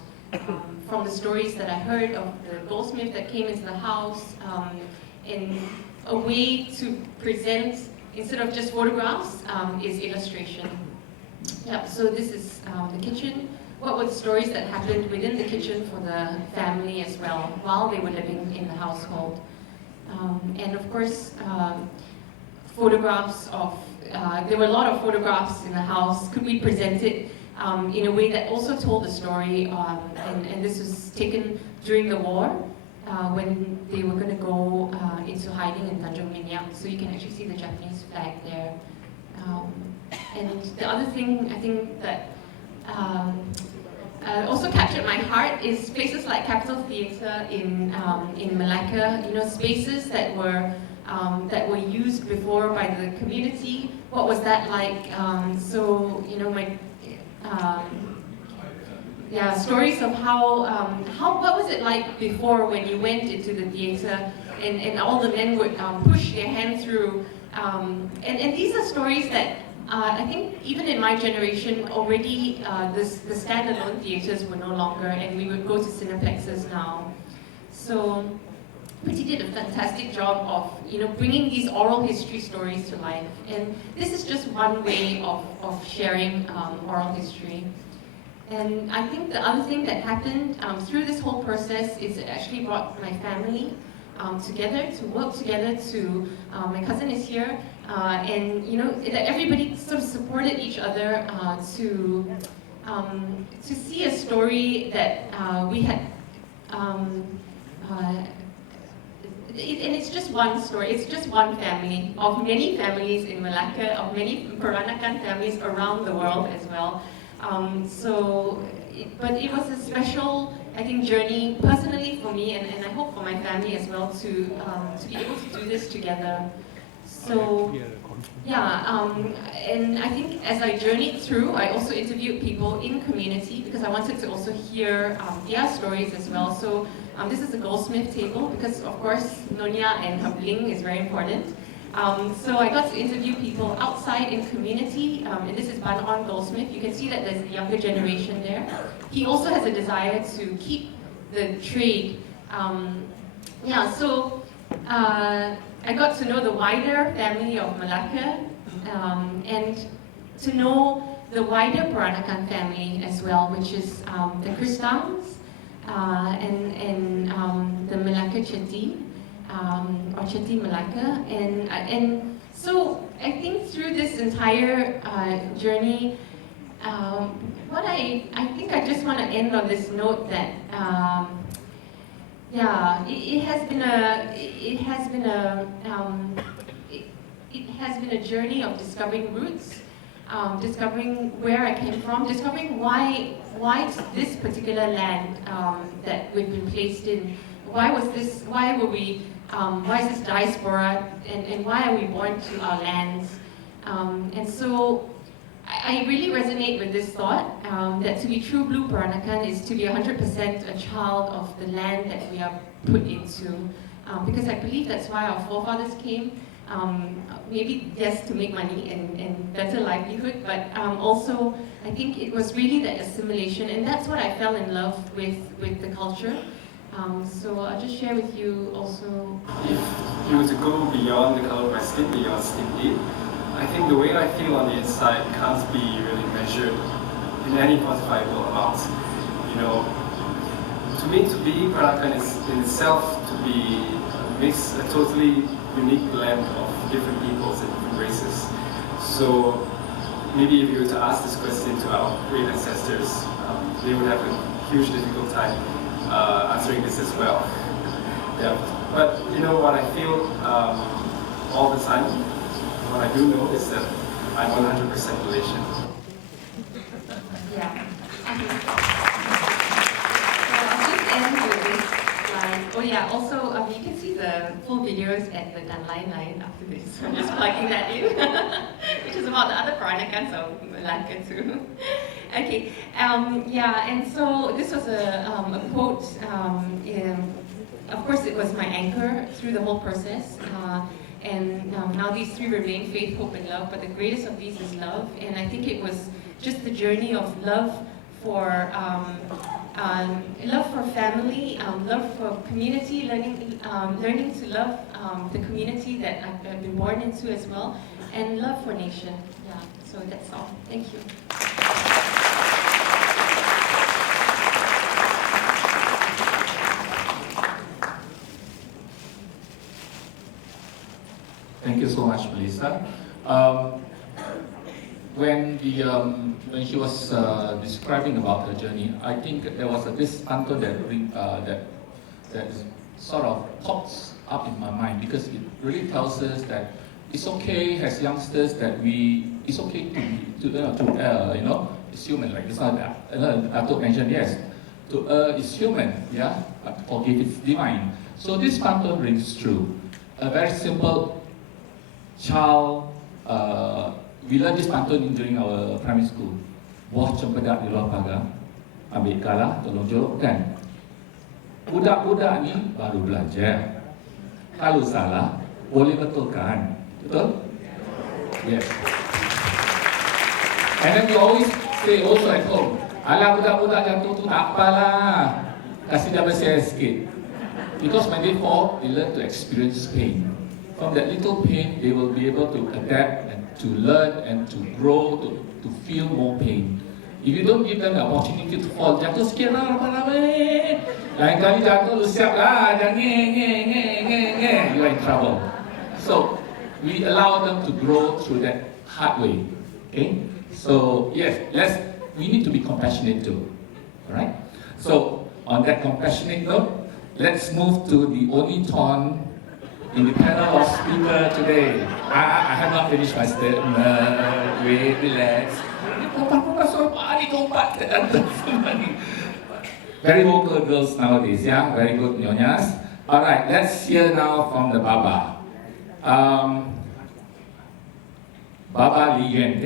From the stories that I heard of the goldsmith that came into the house, in a way to present, instead of just photographs, is illustration. Yeah, so this is the kitchen. What were the stories that happened within the kitchen for the family as well, while they were living in the household? And of course, photographs of, there were a lot of photographs in the house. Could we present it in a way that also told the story? And this was taken during the war, when they were going to go into hiding in Tanjung Minyak. So you can actually see the Japanese flag there. And the other thing I think that also captured my heart is places like Capitol Theatre in Melaka. You know, spaces that were used before by the community. What was that like? So you know, my yeah, stories of how what was it like before when you went into the theatre and all the men would push their hand through. And these are stories that I think even in my generation already the standalone theatres were no longer, and we would go to cineplexes now. So Pretty did a fantastic job of, you know, bringing these oral history stories to life. And this is just one way of sharing oral history. And I think the other thing that happened through this whole process is it actually brought my family together, to work together, to, my cousin is here, and you know, that everybody sort of supported each other to see a story that we had, and it's just one story, it's just one family, of many families in Melaka, of many Peranakan families around the world as well. But it was a special, I think, journey personally for me, and I hope for my family as well, to be able to do this together. So, yeah, and I think as I journeyed through, I also interviewed people in community because I wanted to also hear their stories as well. So this is a goldsmith table because, of course, Nyonya and her bling is very important. So I got to interview people outside in community, and this is Banon Goldsmith. You can see that there's a younger generation there. He also has a desire to keep the trade. Yeah, so I got to know the wider family of Melaka, and to know the wider Peranakan family as well, which is the Kristangs and the Melaka Cheti. Or Cheti Melaka, and so I think through this entire journey, what I think I just want to end on this note that yeah, it has been a journey of discovering roots, discovering where I came from, discovering why this particular land that we've been placed in. Why is this diaspora, and why are we born to our lands? And so I really resonate with this thought, that to be true blue Peranakan is to be 100% a child of the land that we are put into. Because I believe that's why our forefathers came, maybe yes, to make money and better livelihood, but also I think it was really that assimilation, and that's what I fell in love with the culture. So I'll just share with you also. If you were to go beyond the color of my skin, beyond skin deep, I think the way I feel on the inside can't be really measured in any quantifiable amount. You know, to me, to be Peranakan is in itself to be a totally unique blend of different peoples and different races. So maybe if you were to ask this question to our great ancestors, they would have a huge difficult time answering this as well. Yeah. But you know what I feel all the time, what I do know is that I'm 100% Malaysian. Yeah. So I'll just end with this slide. Oh yeah, also you can see the full videos at the Danlai line after this. I'm just plugging that in. which is about the other Peranakans of Melaka too. Okay, yeah, and so this was a quote. Of course, it was my anchor through the whole process. And now these three remain: faith, hope, and love. But the greatest of these is love. And I think it was just the journey of love for family, love for community, learning to love the community that I've been born into as well, and love for nation. Yeah. So that's all. Thank you. Thank you so much, Melissa. When she was describing about her journey, I think there was this answer that sort of pops up in my mind, because it really tells us that it's okay as youngsters that it's okay to it's human. Like it's not that Datuk mentioned, yes, to err is human, yeah, but forgive is divine. So this pantun rings true. A very simple child, we learned this pantun during our primary school. Buah cempedak di luar pagar, ambil kalah, tolong jorokkan. Budak-budak ni baru belajar. Kalau salah, boleh betulkan. Betul? Yes. And then we always say also at home, alah budak-budak jatuh tu tak apalah, kasih dia bersih sikit. Because when they fall, they learn to experience pain. From that little pain, they will be able to adapt and to learn and to grow, to feel more pain. If you don't give them the opportunity to fall, jatuh sikit lah, lain kali jatuh, lu siap lah, jangan you are in trouble. So, we allow them to grow through that hard way. Okay? So, yes, we need to be compassionate too. Alright? So, on that compassionate note, let's move to the only ton in the panel of speaker today. I have not finished my statement. Wait, relax. Very vocal girls nowadays, yeah? Very good Nyonyas. Alright, let's hear now from the Baba. Baba Li Yuan.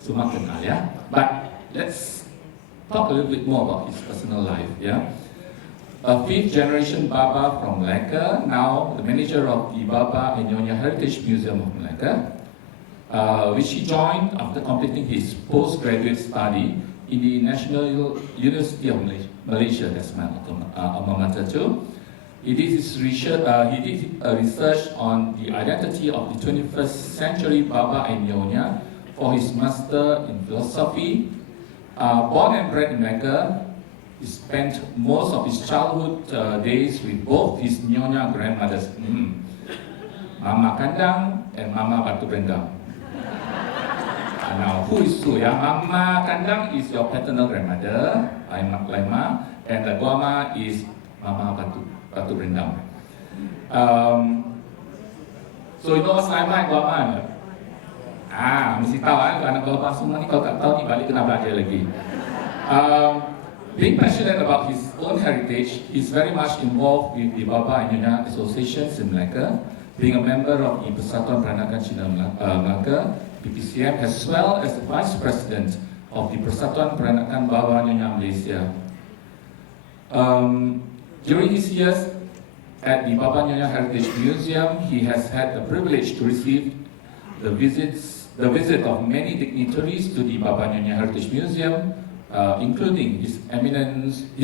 Semua kenal, yeah? But let's talk a little bit more about his personal life, yeah? A fifth generation Baba from Melaka, now the manager of the Baba and Nyonya Heritage Museum of Melaka, which he joined after completing his postgraduate study in the National University of Malaysia, that's my alma mater too. He did research on the identity of the 21st century Baba and Nyonya for his master in philosophy. Born and bred in Melaka, he spent most of his childhood days with both his Nyonya grandmothers, Mama Kandang and Mama Batu Rendang. Now, who is who? Yeah? Mama Kandang is your paternal grandmother, Laima, and the Guama is Mama Batu Rendang. So you know what's Laima and Guama? Mesti tahu kan? Anak Guama semua ni kalau tak tahu ni balik kena belajar lagi. Being passionate about his own heritage, he's very much involved with the Baba and Nyonya associations in Melaka, being a member of the Persatuan Peranakan Cina Melaka, PPCM, as well as the Vice President of the Persatuan Peranakan Baba Nyonya Malaysia. During his years at the Baba Nyonya Heritage Museum, he has had the privilege to receive the visit of many dignitaries to the Baba Nyonya Heritage Museum, including His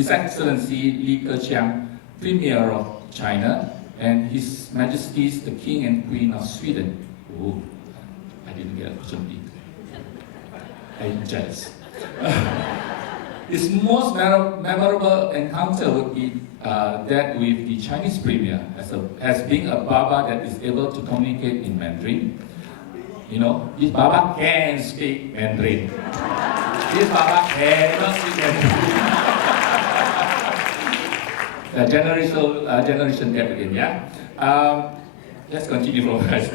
Excellency Li Keqiang, Premier of China, and His Majesties the King and Queen of Sweden. Oh, I didn't get an opportunity. I'm jealous. His most memorable encounter would be that with the Chinese Premier, as being a Baba that is able to communicate in Mandarin. You know, this Baba can speak Mandarin. This Baba cannot speak Mandarin. The generation gap again, yeah? Let's continue from that.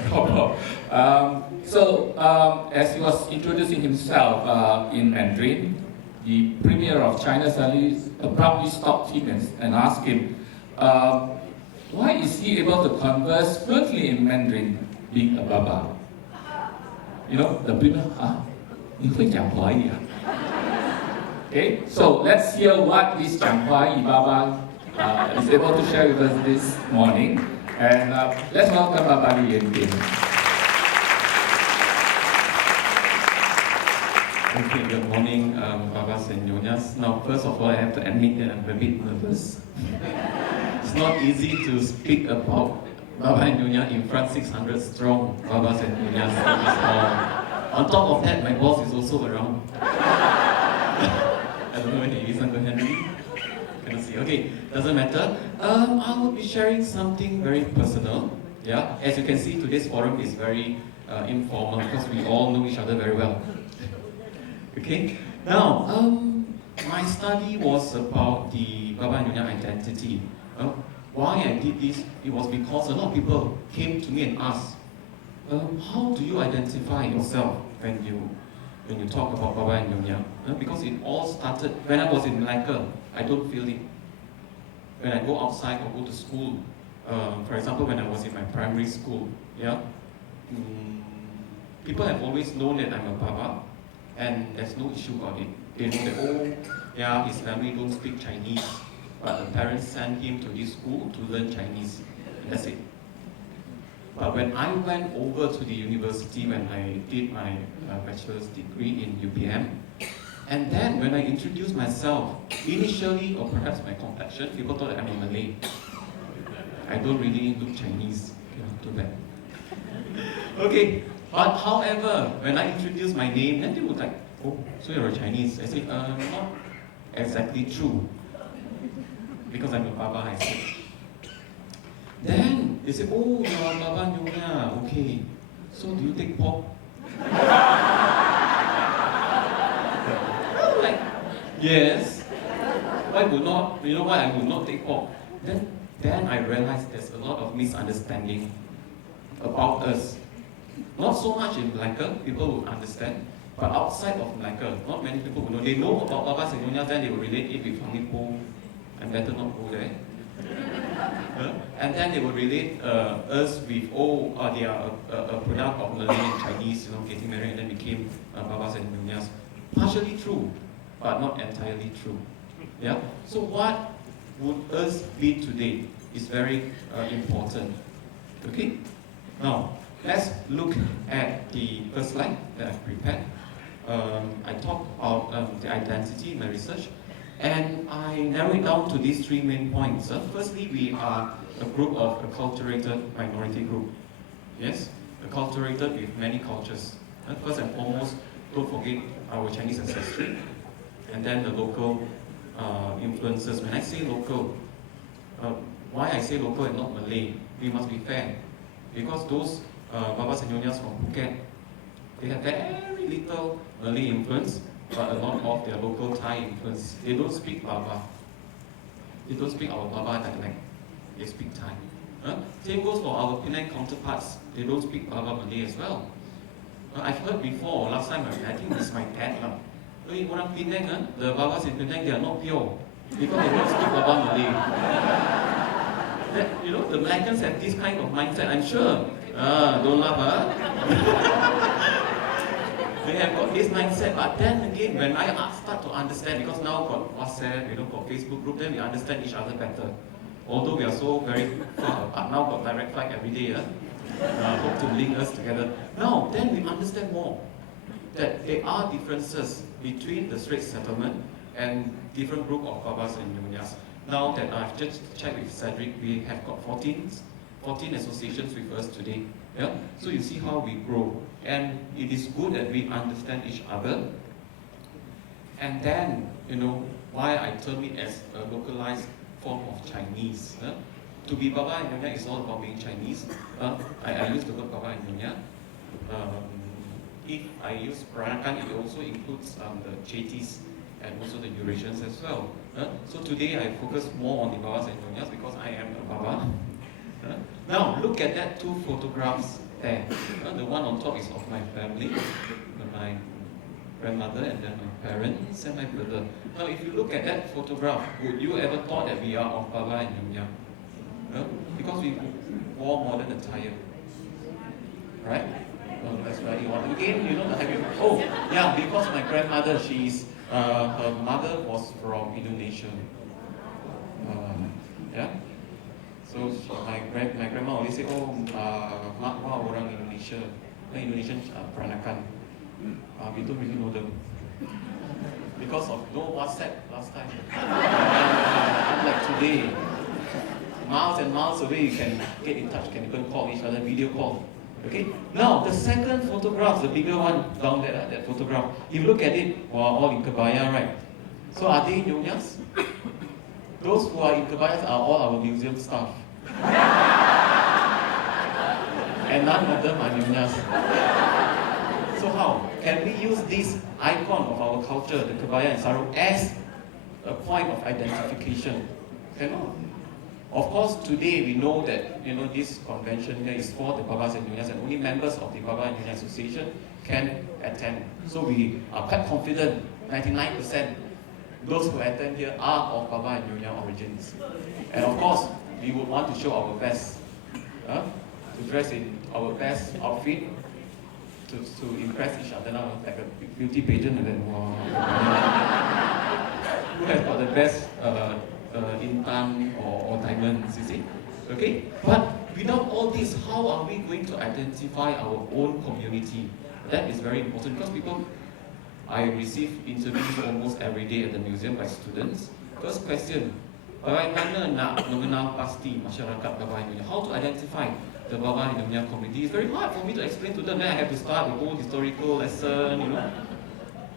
As he was introducing himself in Mandarin, the Premier of China suddenly abruptly stopped him and asked him, why is he able to converse fluently in Mandarin, being a Baba? you know, the people, Okay, so let's hear what this 讲华语 Baba is able to share with us this morning. And let's welcome Baba Li again. Okay, good morning, Babas and Nyonyas. Now, first of all, I have to admit that I'm a bit nervous. It's not easy to speak about Baba and Nyonya in front 600 strong Babas and Nyonyas in this hall. On top of that, my boss is also around. I don't know whether he is Uncle Henry. Cannot see. Okay, doesn't matter. I will be sharing something very personal. Yeah, as you can see, today's forum is very informal because we all know each other very well. Okay, now, my study was about the Baba and Nyonya identity. Why I did this, it was because a lot of people came to me and asked, how do you identify yourself when you talk about Baba and Nyonya? Because it all started, when I was in Melaka, I don't feel it. When I go outside or go to school, for example, when I was in my primary school, yeah, people have always known that I'm a Baba, and there's no issue about it. They know that, oh, yeah, his family don't speak Chinese, but the parents sent him to this school to learn Chinese. That's it. But when I went over to the university, when I did my bachelor's degree in UPM, and then when I introduced myself, initially, or perhaps my complexion, people thought that I'm a Malay. I don't really look Chinese. Okay, not too bad. Okay. But however, when I introduced my name, then they would like, oh, so you're a Chinese. I said, not exactly true. Because I'm a Baba, I said. Then they said, oh, you're a Baba Nyonya. Okay. So do you take pork? I'm like, yes. Why would not? You know why I would not take pork? Then I realized there's a lot of misunderstanding about us. Not so much in Melaka, people will understand, but outside of Melaka, not many people will know. They know about Babas and Nyonyas, then they will relate it with Hangipo, and better not go there. And then they will relate us with, oh, they are a product of Malay and Chinese, you know, getting married and then became Babas and Nyonyas. Partially true, but not entirely true. Yeah. So what would us be today is very important. Okay. Now, let's look at the first slide that I prepared. I talked about the identity in my research, and I narrowed it down to these three main points. Firstly, we are a group of acculturated minority group. Yes, acculturated with many cultures. First and foremost, don't forget our Chinese ancestry, and then the local influences. When I say local, why I say local and not Malay, we must be fair, because those Babas and Nyonyas from Phuket, they have very little Malay influence, but a lot of their local Thai influence. They don't speak Baba. They don't speak our Baba dialect. They speak Thai. Same goes for our Penang counterparts. They don't speak Baba Malay as well. I've heard before, last time, I think it's my dad. Orang Penang, the Babas in Penang, they are not pure, because they don't speak Baba Malay. You know, the Melakans have this kind of mindset, I'm sure. Don't laugh, They have got this mindset, but then again, when I start to understand, because now got WhatsApp, you know, got Facebook group, then we understand each other better. Although we are so very far apart, now got direct flight every day, hope to link us together. Now, then we understand more that there are differences between the Straits Settlement and different group of Babas and Nyonyas. Now that I've just checked with Cedric, we have got 14 associations with us today. Yeah? So you see how we grow. And it is good that we understand each other. And then, you know, why I term it as a localized form of Chinese. To be Baba and Nyonya is all about being Chinese. I use the word Baba and Nyonya. If I use Peranakan, it also includes the Chetis and also the Eurasians as well. So today I focus more on the Babas and Nyonyas because I am a Baba. Now look at that two photographs there. The one on top is of my family, my grandmother and then my parents and my brother. Now if you look at that photograph, would you ever thought that we are of Baba and Nyonya? Because we wore modern attire, right? Oh, that's right. Again, you know, oh, yeah, because my grandmother, her mother was from Indonesia. Yeah. So my grandma always say, oh, mak wah orang Indonesia, Indonesian peranakan. We don't really know them because of no WhatsApp last time. Unlike today, miles and miles away, you can get in touch, can even call each other, video call. Okay. Now the second photograph, the bigger one down there, that photograph. You look at it, all in kebaya, right? So are they Nyonyas? Those who are in kebayas are all our museum staff. And none of them are Nyonyas. So how? Can we use this icon of our culture, the kebaya and sarung, as a point of identification? Cannot. Of course, today we know that this convention here is for the Babas and Nyonyas, and only members of the Baba and Nyonya Association can attend. So we are quite confident, 99%, those who attend here are of Baba and Nyonya origins. And of course, we would want to show our best, to dress in our best outfit, to impress each other now, like a beauty pageant, and then wow, who has got the best intan or diamonds, you see? Okay? But without all this, how are we going to identify our own community? That is very important because I receive interviews almost every day at the museum by students. First question, bagaimana nak mengenal pasti masyarakat Baba and Nyonya? How to identify the Baba and Nyonya community? It's very hard for me to explain to them. Then I have to start a whole historical lesson,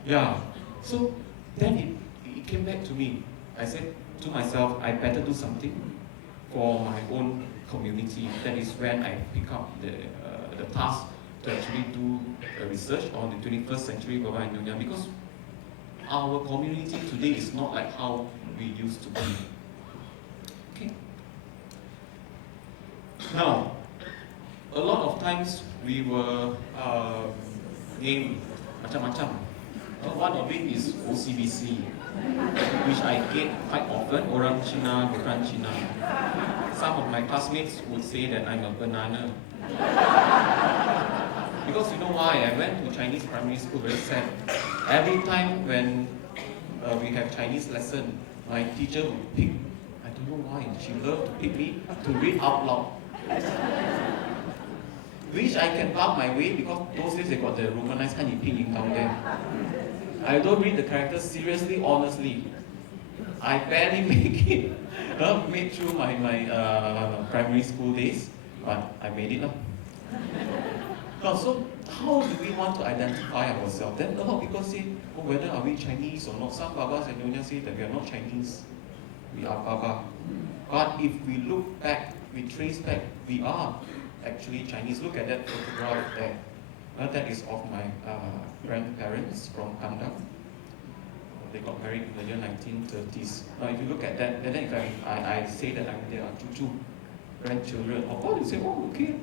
Yeah. So then it came back to me. I said to myself, I better do something for my own community. That is when I pick up the task to actually do a research on the 21st century Baba and Nyonya, because our community today is not like how we used to be. Okay. Now, a lot of times we were named macam-macam. One of it is OCBC, which I get quite often, orang Cina, bukan Cina. Some of my classmates would say that I'm a banana. Because you know why? I went to Chinese primary school, very sad. Every time when we have Chinese lesson, my teacher would pick, I don't know why, she loved to pick me to read out loud. Which I can bump my way because those days they got the romanized kind of pinyin down there. I don't read the characters seriously, honestly. I barely make it, made through my primary school days, but I made it. Now, so how do we want to identify ourselves? Then a lot of people say, oh, whether are we Chinese or not. Some Babas and Nyonya say that we are not Chinese, we are Baba. But if we look back, we trace back, we are actually Chinese. Look at that photograph there. That is of my grandparents from Kandang. They got married in the year 1930s. Now, if you look at that, then if I say that they are Chuchu, grandchildren, of course you say, oh, okay.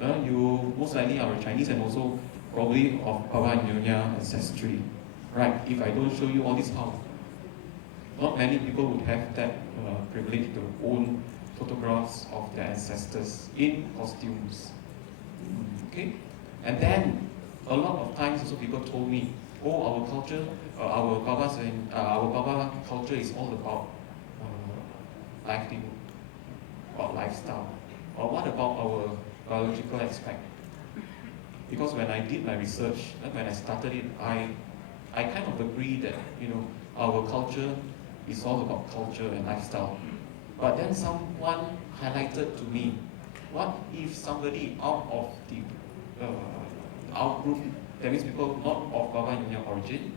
You most likely are Chinese and also probably of Baba and Nyonya ancestry. Right, if I don't show you all this, how? Not many people would have that privilege to own photographs of their ancestors in costumes. Okay? And then, a lot of times also people told me, oh, our culture, our Baba culture is all about livelihood, about lifestyle. Or what about our biological aspect? Because when I did my research, when I started it, I kind of agree that, our culture is all about culture and lifestyle. But then someone highlighted to me, what if somebody out of the out group, that means people not of Baba and Nyonya origin,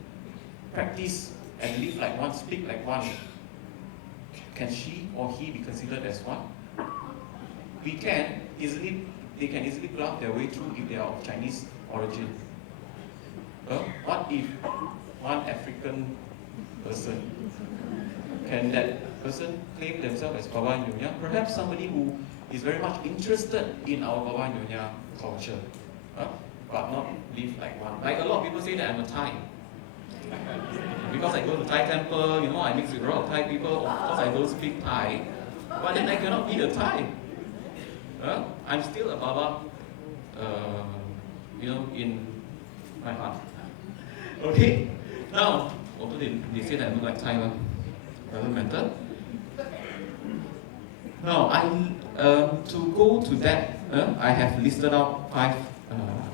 practice and live like one, speak like one, can she or he be considered as one? They can easily graph their way through if they are of Chinese origin. What if one African person, can that person claim themselves as Baba and Nyonya? Perhaps somebody who is very much interested in our Baba and Nyonya culture, but not live like one. Like a lot of people say that I'm a Thai. Because I go to Thai temple, I mix with a lot of Thai people, of course I don't speak Thai, but then I cannot be a Thai. I'm still a Baba, in my heart. Okay? Now, although they say that I look like Thai, doesn't matter. Now, to go to that, I have listed out 5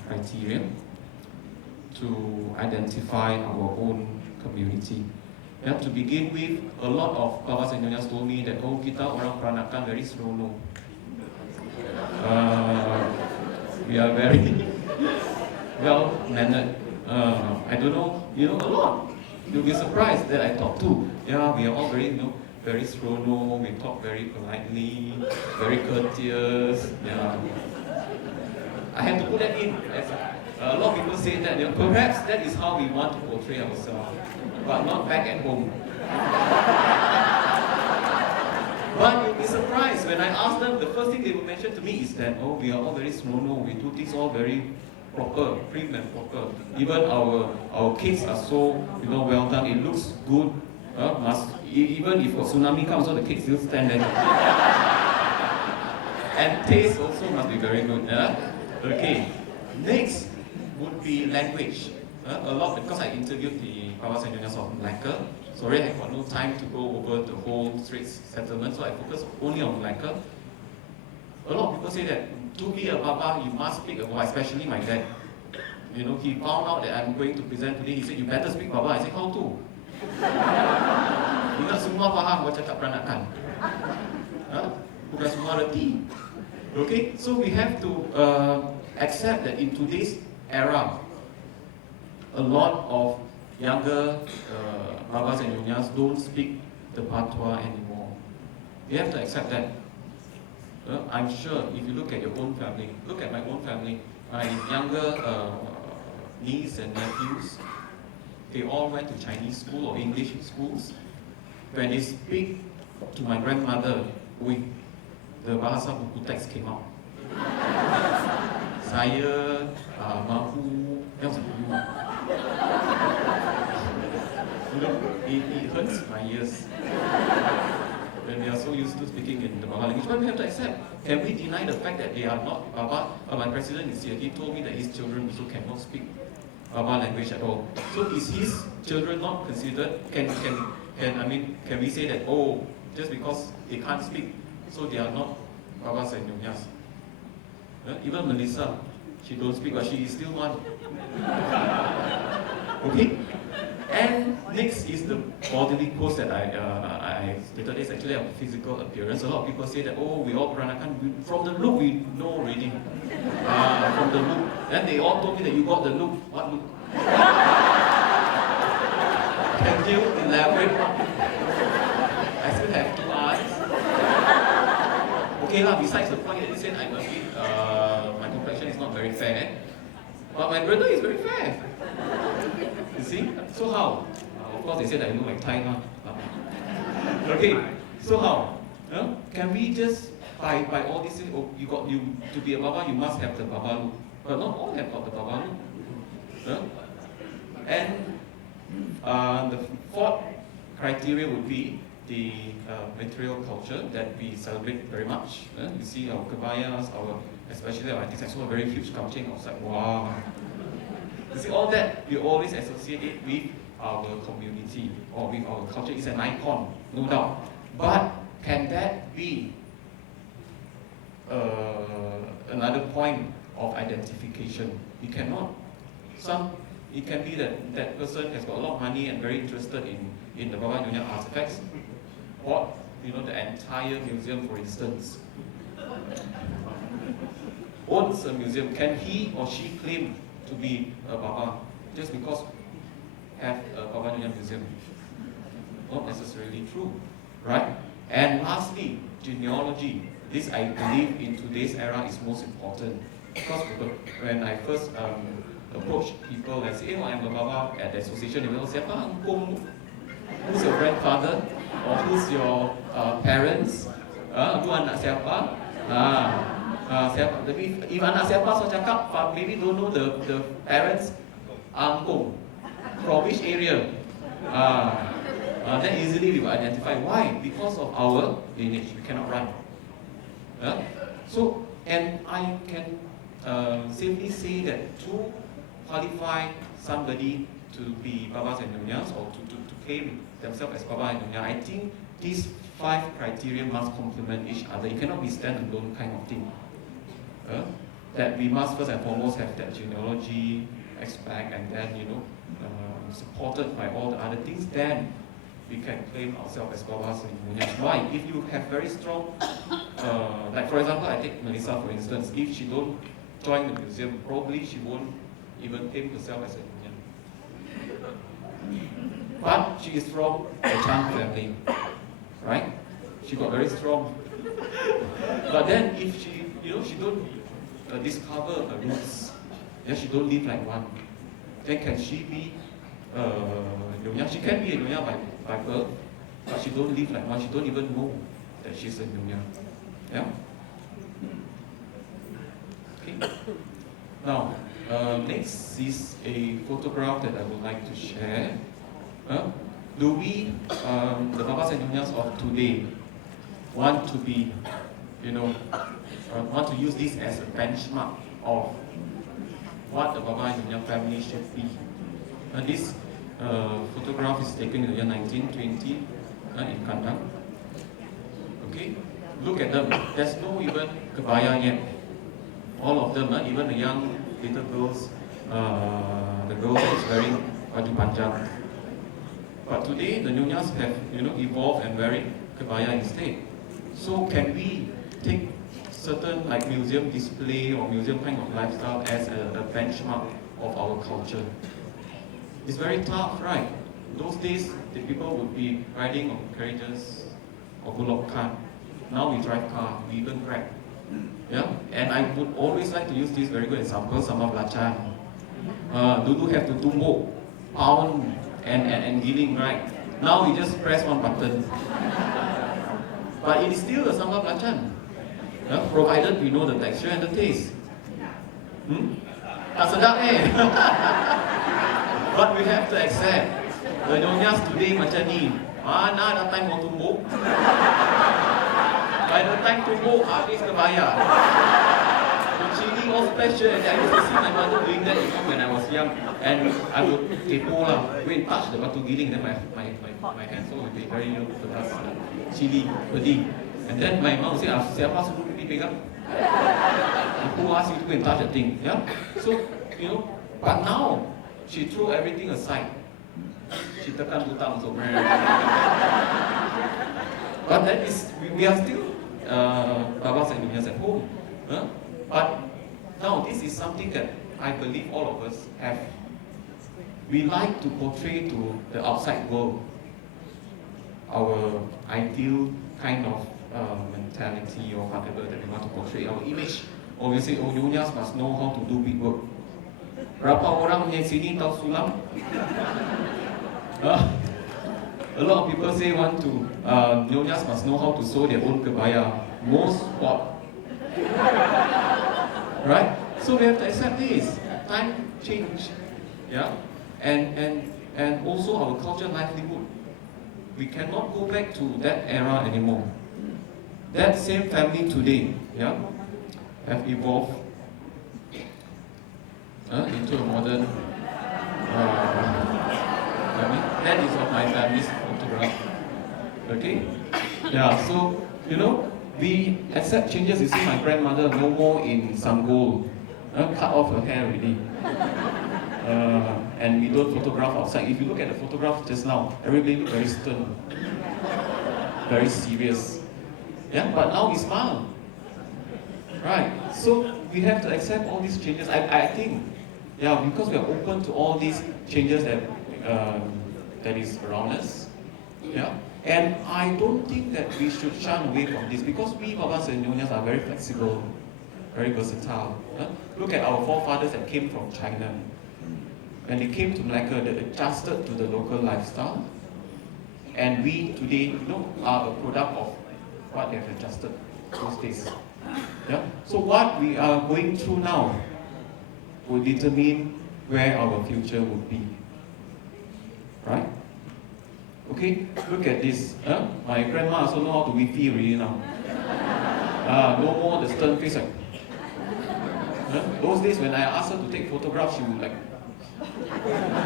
criteria to identify our own community. To begin with, a lot of babas and nyonyas told me that, oh, kita orang Peranakan very slow. We are very well mannered. I don't know, a lot. You'll be surprised that I talk to. Yeah, we are all very, very slow. We talk very politely, very courteous. Yeah. I have to put that in. A lot of people say that. Perhaps that is how we want to portray ourselves, but not back at home. But you'll be surprised when I ask them. The first thing they will mention to me is that, oh, we are all very slow. We do things all very proper, prim and proper. Even our cakes are so well done. It looks good. Even if a tsunami comes, all the cakes still stand there. And taste also must be very good. Okay. Next would be language. A lot, because I interviewed the babas and nyonyas of Melaka. Sorry, I got no time to go over the whole Straits settlement, so I focus only on Melaka. A lot of people say that to be a baba, you must speak a Baba, especially my dad. He found out that I'm going to present today. He said, you better speak Baba. I said, how to? Ingat semua faham gua cakap Peranakan. Bukan semua reti. Okay, so we have to accept that in today's era, a lot of younger babas and nyonyas don't speak the patois anymore. We have to accept that. I'm sure if you look at your own family, look at my own family, my younger niece and nephews, they all went to Chinese school or English schools. When they speak to my grandmother, the bahasa buku teks came out. Saya mahu yang sebelum. It hurts my ears when they are so used to speaking in the Baba language. But we have to accept. Can we deny the fact that they are not Baba? My president is here. He told me that his children also cannot speak Baba language at all. So is his children not considered? Can we say that, oh, just because they can't speak, so they are not babas and nyonyas? Even Melissa, she don't speak, but she is still one. Okay? And next is the bodily pose that I stated. It's actually a physical appearance. A lot of people say that, oh, we all Peranakan. From the look, we know already. From the look. Then they all told me that you got the look. What look? Can you elaborate? I still have 2 eyes. Okay, besides the point that they said I'm a bit, my complexion is not very fair. But my brother is very fair. You see? So how? Of course, they said I look like Thai now. Okay, so how? Can we just, by all these things, to be a Baba, you must have the Baba look. But not all have got the Baba look. And the 4th criteria would be the material culture that we celebrate very much. You see our kebayas, especially our antiques, I saw a very huge culture outside. Wow! You see, all that we always associate it with our community or with our culture. It's an icon, no doubt. But can that be another point of identification? It cannot. It can be that that person has got a lot of money and very interested in the Baba Nyonya artifacts. Or, the entire museum, for instance, owns a museum. Can he or she claim to be a Baba just because have a Baba Nyonya museum? Not necessarily true, right? And lastly, genealogy. This, I believe, in today's era is most important. Because when I first approach people and say, I'm a Baba at the association, they will say, who's your grandfather? Or who's your parents? Lu anak siapa? Siapa? If anak siapa, so cakap, maybe don't know the parents, angkong. From which area? Then easily we will identify. Why? Because of our lineage, we cannot run. So, and I can safely say that to qualify somebody to be Babas and Nyonyas or to claim themselves as Baba and Nyonya, I think these 5 criteria must complement each other. It cannot be standalone kind of thing. That we must first and foremost have that genealogy aspect, and then supported by all the other things, then we can claim ourselves as Babas and Nyonyas. Why? If you have very strong, like for example, I take Melissa for instance, if she don't join the museum, probably she won't even claim herself as a Nyonya. But she is from a Chan family, right? She got very strong. But then if she, she don't discover her roots, then she don't live like one, then can she be Nyonya? She can be a Nyonya by birth, but she don't live like one. She don't even know that she's a Nyonya. Yeah. Okay. Now, next is a photograph that I would like to share. Do we, the Babas and Nyonyas of today, want to be, want to use this as a benchmark of what the Baba and Nyonya family should be? This photograph is taken in the year 1920 in Kandang. Okay, look at them. There's no even kebaya yet. All of them, even the young little girls, the girl that is wearing baju panjang. But today, the Nyonyas have, evolved and wearing kebaya instead. So can we take certain like museum display or museum kind of lifestyle as a benchmark of our culture? It's very tough, right? Those days, the people would be riding on carriages or bullock cart. Now we drive car, we even Grab. Yeah? And I would always like to use this very good example, sama belacan. Dulu have to tumbuk, pound, and giling, right? Now we just press one button. But it is still a sambal belacan, provided we know the texture and the taste. Tak sedap But we have to accept. The Nyonyas today macam ni. Mana ada time mau tumbuk? By the time tumbuk, habis kebayar. The chili all special. And I used to see my mother doing that when I was young. And I would kepo lah, go and touch the batu giling, then my hands would be very pedas, chili, pedih. And then my mom would say, siapa suruh pergi pegang? Who asked you to go and touch the thing? Yeah? So, but now, she threw everything aside. She tekan butang so. But that is, we are still Babas and Nyonyas at home. But now, this is something that I believe all of us have. We like to portray to the outside world our ideal kind of mentality or whatever that we want to portray, our image. Or we say, oh, Nyonyas must know how to do big work. Berapa orang yang sini tahu sulam? A lot of people say Nyonyas must know how to sew their own kebaya. Most what? Right? So we have to accept this. Time change. Yeah? And also our culture livelihood. We cannot go back to that era anymore. That same family today, have evolved into a modern family. That is of my family's photograph. Okay? Yeah, so, we accept changes. You see my grandmother no more in Sanggol. Cut off her hair already. And we don't photograph outside. If you look at the photograph just now, everybody look very stern, very serious. Yeah, but now we smile. Right. So we have to accept all these changes. I think, because we are open to all these changes that is around us. Yeah. And I don't think that we should shun away from this, because we Babas and Nyonyas are very flexible, very versatile. Look at our forefathers that came from China. When they came to Melaka, they adjusted to the local lifestyle. And we today, are a product of what they have adjusted those days. Yeah? So what we are going through now will determine where our future would be. Right? Okay, look at this. My grandma also know how to Wi-Fi already now. No more the stern face like. Those days when I asked her to take photographs, she would like,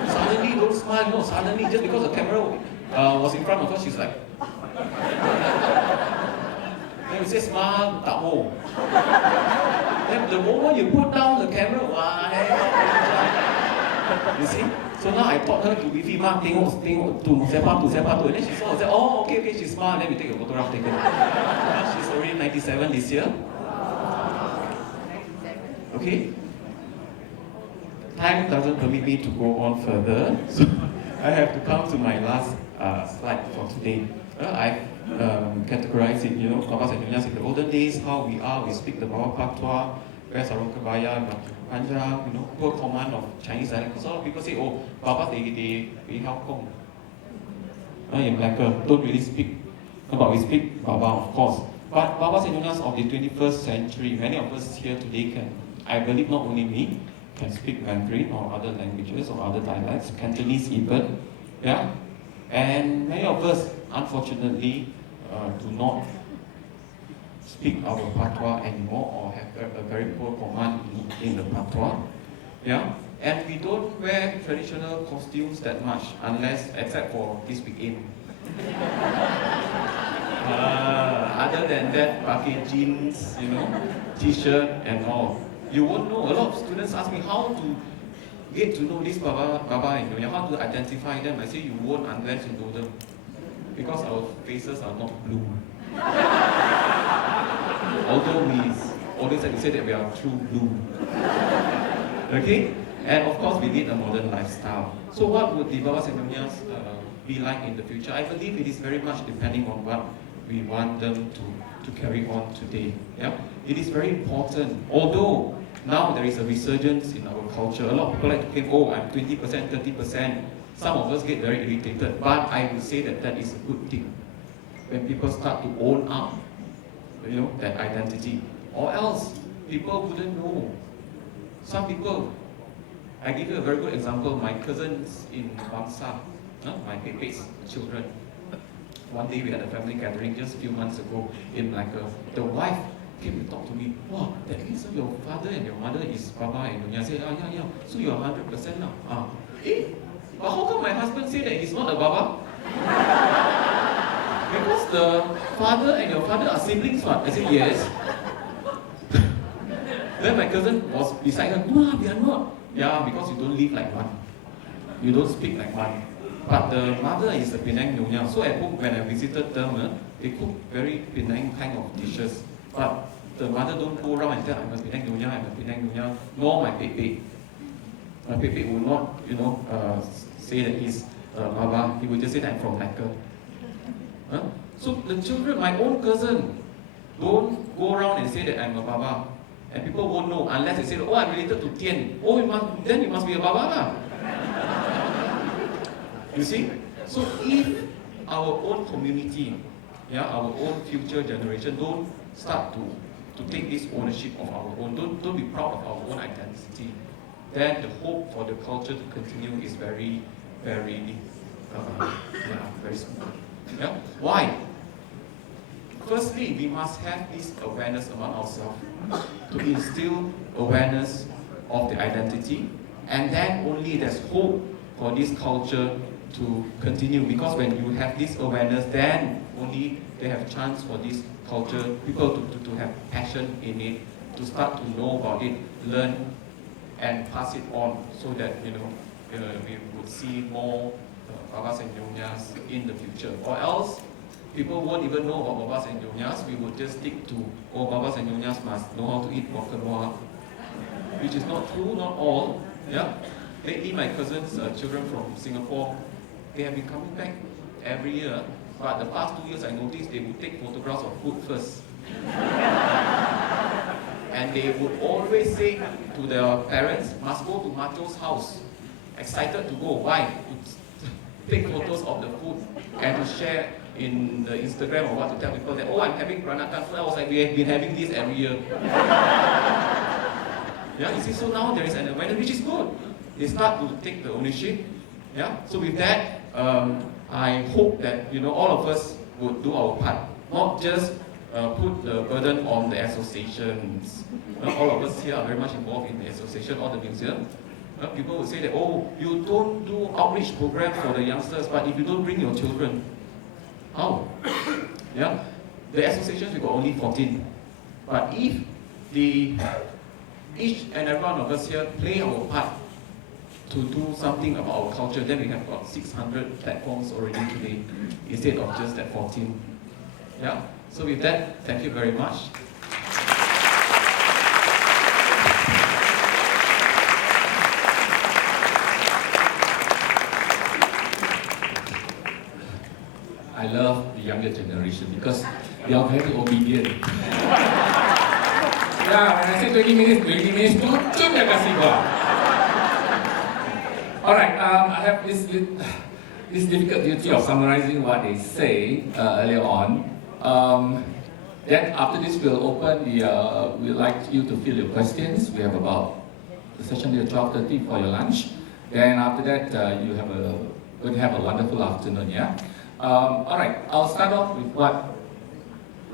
suddenly don't smile, no, suddenly just because the camera was in front of her, she's like, then we say smile, tak mau. Then the moment you put down the camera, why? You see? So now I taught her to wifi ma, tengok tu, siapa tu, and then she saw, said, oh, okay, she smiled, then we take a photograph taken. She's already 97 this year. Okay? Time doesn't permit me to go on further, so I have to come to my last slide for today. I've categorized it, Babas and Nyonyas in the olden days, how we speak the Bawah Patois, where's Sarong Kebaya, Panjang, poor command of Chinese dialect. Because a lot of people say, oh, Babas, they help Kong. In Melaka, don't really speak, but we speak Baba, of course. But Babas and Nyonyas of the 21st century, many of us here today can, I believe not only me, can speak Mandarin or other languages or other dialects, Cantonese even, yeah? And many of us, unfortunately, do not speak our patois anymore or have a very poor command in the patois, yeah? And we don't wear traditional costumes that much, except for this weekend. Other than that, pakai jeans, t-shirt and all. You won't know. A lot of students ask me how to get to know this Baba and Nyonya, how to identify them. I say you won't unless you know them. Because our faces are not blue. Although we always like to say that we are true blue. Okay? And of course we lead a modern lifestyle. So what would the Babas and Nyonyas be like in the future? I believe it is very much depending on what we want them to carry on today. Yeah? It is very important. Although now there is a resurgence in our culture. A lot of people like to claim, oh, I'm 20%, 30%. Some of us get very irritated. But I would say that that is a good thing. When people start to own up, that identity. Or else, people wouldn't know. Some people, I give you a very good example. My cousins in Bangsa, my Pepe's children. One day we had a family gathering just a few months ago in Melaka. The wife came to talk to me. Wow, that means your father and your mother is Baba and Nyonya. I said, yeah. So you're 100% now. But how come my husband say that he's not a Baba? Because the father and your father are siblings, what? I said, yes. Then my cousin was beside her. No, we are not. Yeah, because you don't live like one. You don't speak like one. But the mother is a Penang Nyonya. So at home, when I visited them, they cook very Penang kind of dishes. But the mother don't go around and tell, I'm a Penang Nyonya, I'm a Penang Nyonya, nor my Pepe. My Pepe will not, say that he's Baba. He will just say that I'm from Melaka. So the children, my own cousin, don't go around and say that I'm a Baba. And people won't know unless they say, oh, I'm related to Tien. Oh, then you must be a Baba lah. You see? So if our own community, our own future generation don't start to take this ownership of our own, don't be proud of our own identity, then the hope for the culture to continue is very, very, very small. Yeah? Why? Firstly, we must have this awareness among ourselves to instill awareness of the identity, and then only there's hope for this culture to continue, because when you have this awareness, then only they have chance for this culture, people to have passion in it, to start to know about it, learn and pass it on, so that we would see more Babas and Nyonyas in the future. Or else, people won't even know about Babas and Nyonyas. We would just stick to, oh, Babas and Nyonyas must know how to eat guacamole, which is not true, not all. Yeah. Lately, my cousins' children from Singapore, they have been coming back every year, but the past 2 years I noticed they would take photographs of food first. And they would always say to their parents, must go to Macho's house. Excited to go. Why? To take photos of the food and to share in the Instagram or what, to tell people that, oh, I'm having peranakan food. I was like, we have been having this every year. Yeah, you see, so now there is an awareness, which is good. They start to take the ownership. Yeah, so with that, I hope that all of us would do our part, not just put the burden on the associations. All of us here are very much involved in the association or the museum. People would say that, oh, you don't do outreach programs for the youngsters, but if you don't bring your children, how? Yeah, the associations, we got only 14. But if each and every one of us here play our part to do something about our culture, then we have got 600 platforms already today, instead of just that 14. Yeah. So with that, thank you very much. I love the younger generation because they are very obedient. Yeah, when I say 20 minutes, cun dia kasih gua. Alright, I have this difficult duty of summarizing what they say earlier on. Then after this, we'll open we'd like you to fill your questions. We have about the session till 12:30 for your lunch. Then after that, you have going to have a wonderful afternoon, yeah? All right, I'll start off with what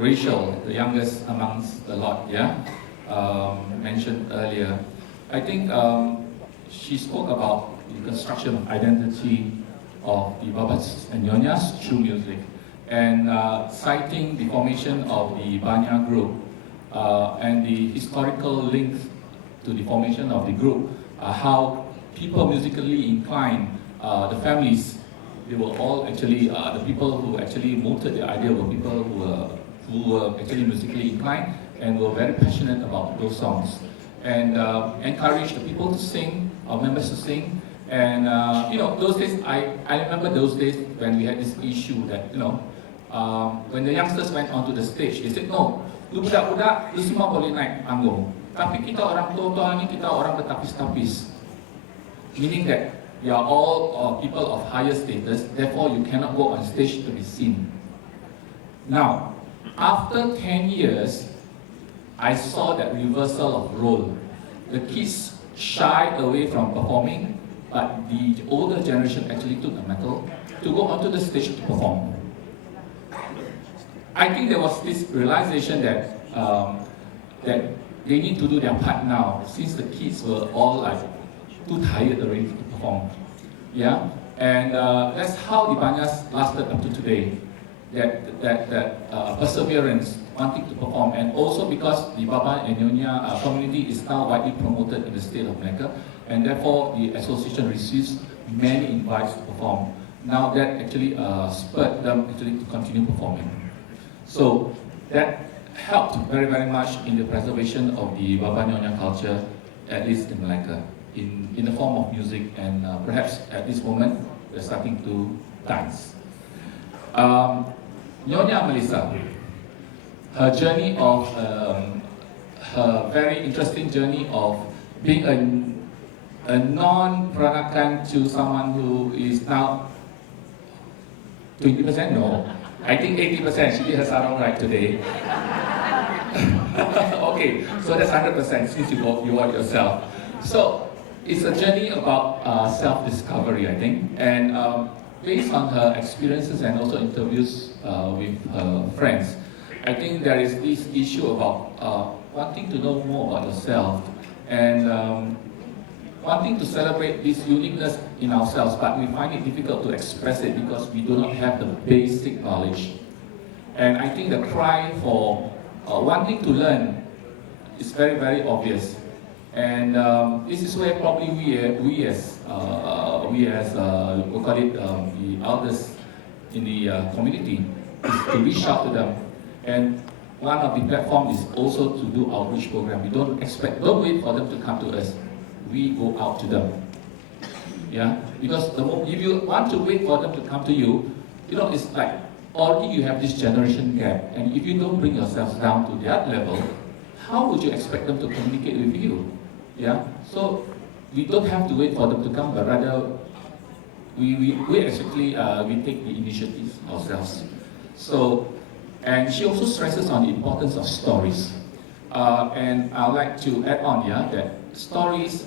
Rachel, the youngest amongst the lot, yeah, mentioned earlier. I think she spoke about the construction of identity of the Babas and Nyonyas through music, and citing the formation of the Banya group and the historical links to the formation of the group, how people musically inclined, the families, they were all actually, the people who actually mooted the idea were people who were actually musically inclined and were very passionate about those songs. And encouraged the people to sing, our members to sing. And you know, those days, I remember those days when we had this issue that, you know, when the youngsters went onto the stage, they said, no, lu budak-budak, lu semua boleh naik panggung. Tapi kita orang tua-tua ni, kita orang bertapis-tapis. Meaning that you are all people of higher status, therefore you cannot go on stage to be seen. Now, after 10 years, I saw that reversal of role. The kids shied away from performing, but the older generation actually took the mantle to go onto the stage to perform. I think there was this realization that that they need to do their part now, since the kids were all like too tired already to perform. Yeah, and that's how the Banyas lasted up to today. That perseverance, wanting to perform, and also because the Baba and Nyonya community is now widely promoted in the state of Melaka, and therefore the association receives many invites to perform. Now that actually spurred them actually to continue performing. So that helped very, very much in the preservation of the Baba Nyonya culture, at least in Melaka, in the form of music, and perhaps at this moment we're starting to dance. Nyonya Melissa, her journey of, her very interesting journey of being a non-Peranakan to someone who is now 20%? No, I think 80%. She did her sarong right today. Okay, so that's 100% since you wore it yourself. So it's a journey about self-discovery, I think, and based on her experiences and also interviews with her friends, I think there is this issue about wanting to know more about yourself and wanting to celebrate this uniqueness in ourselves, but we find it difficult to express it because we do not have the basic knowledge. And I think the cry for wanting to learn is very, very obvious. And this is where probably we as we call it the elders in the community, is to reach out to them. And one of the platforms is also to do outreach program. We don't wait for them to come to us. We go out to them. Yeah, because if you want to wait for them to come to you, you know, it's like already you have this generation gap, and if you don't bring yourselves down to that level, how would you expect them to communicate with you? Yeah, so we don't have to wait for them to come, but rather we actually we take the initiative ourselves. So, and she also stresses on the importance of stories, and I'd like to add on, yeah, that stories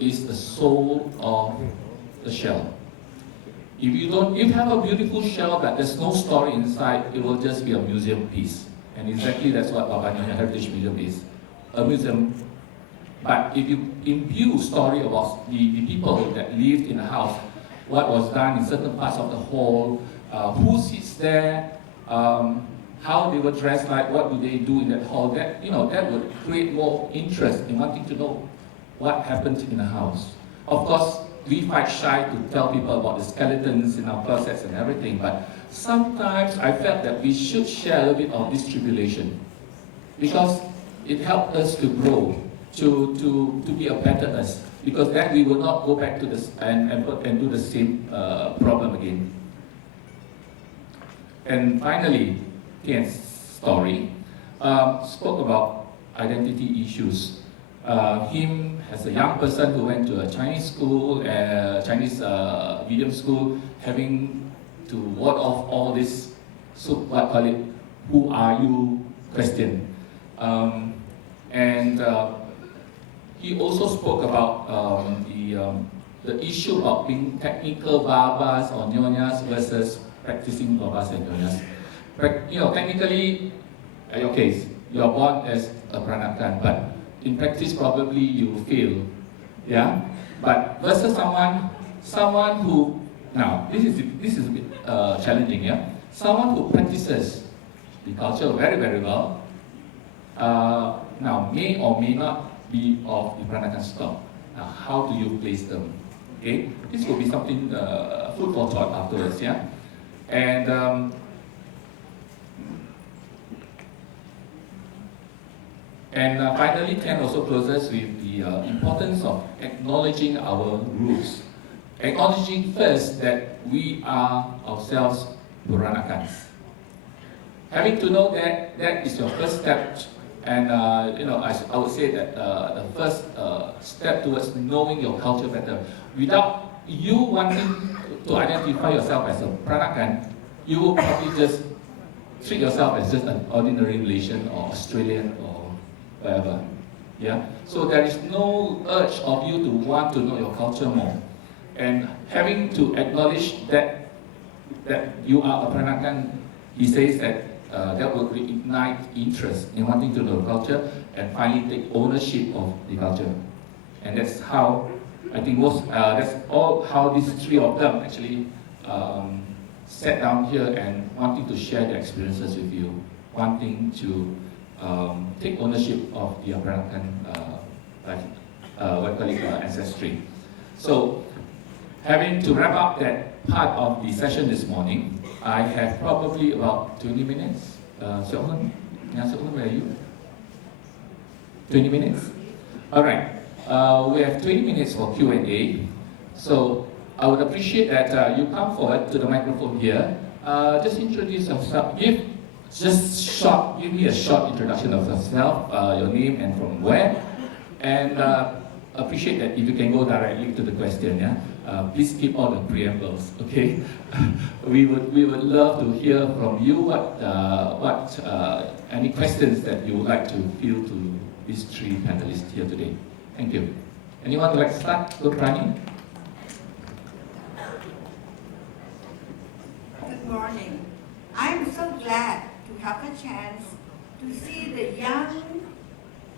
is the soul of the shell. If you have a beautiful shell but there's no story inside, it will just be a museum piece. And exactly that's what Baba Nyonya Heritage Museum is, a museum. But if you imbue story about the people that lived in the house, what was done in certain parts of the hall, who sits there, how they were dressed like, what do they do in that hall, that, that would create more interest in wanting to know what happened in the house. Of course, we fight shy to tell people about the skeletons in our closets and everything, but sometimes I felt that we should share a little bit of this tribulation, because it helped us to grow, to be a better us, because then we will not go back to this and do the same problem again. And finally, Tian's story spoke about identity issues. Him as a young person who went to a Chinese school, Chinese medium school, having to ward off all this, so what call it, who are you question. He also spoke about the issue of being technical babas or nyonyas versus practicing babas and nyonyas. Technically, in your case, you are born as a peranakan, but in practice probably you fail, yeah. But versus someone who, now this is a bit challenging, yeah. Someone who practices the culture very very well, now may or may not be of the peranakan stock. Now, how do you place them? Okay, this will be something food for thought afterwards, yeah. And finally, Ken also closes with the importance of acknowledging our roots. Acknowledging first that we are ourselves Puranakans. Having to know that, that is your first step, and I would say that the first step towards knowing your culture better. Without you wanting to identify yourself as a Peranakan, you will probably just treat yourself as just an ordinary Malaysian or Australian or whatever. Yeah. So there is no urge of you to want to know your culture more, and having to acknowledge that you are a Peranakan, he says that that will reignite interest in wanting to know the culture and finally take ownership of the culture. And that's how I think that's all how these three of them actually sat down here and wanting to share their experiences with you, wanting to take ownership of the Peranakan ancestry. So, having to wrap up that part of the session this morning, I have probably about 20 minutes. Seok-Hun, where are you? 20 minutes? All right. We have 20 minutes for Q&A. So I would appreciate that you come forward to the microphone here. Just introduce yourself. Give me a short introduction of yourself, your name and from where. And appreciate that if you can go directly to the question. Yeah. Please keep all the preambles. Okay. we would love to hear from you what any questions that you would like to field to these three panelists here today. Thank you. Anyone would like to start? Go, Prani. Good morning. I'm so glad to have a chance to see the young,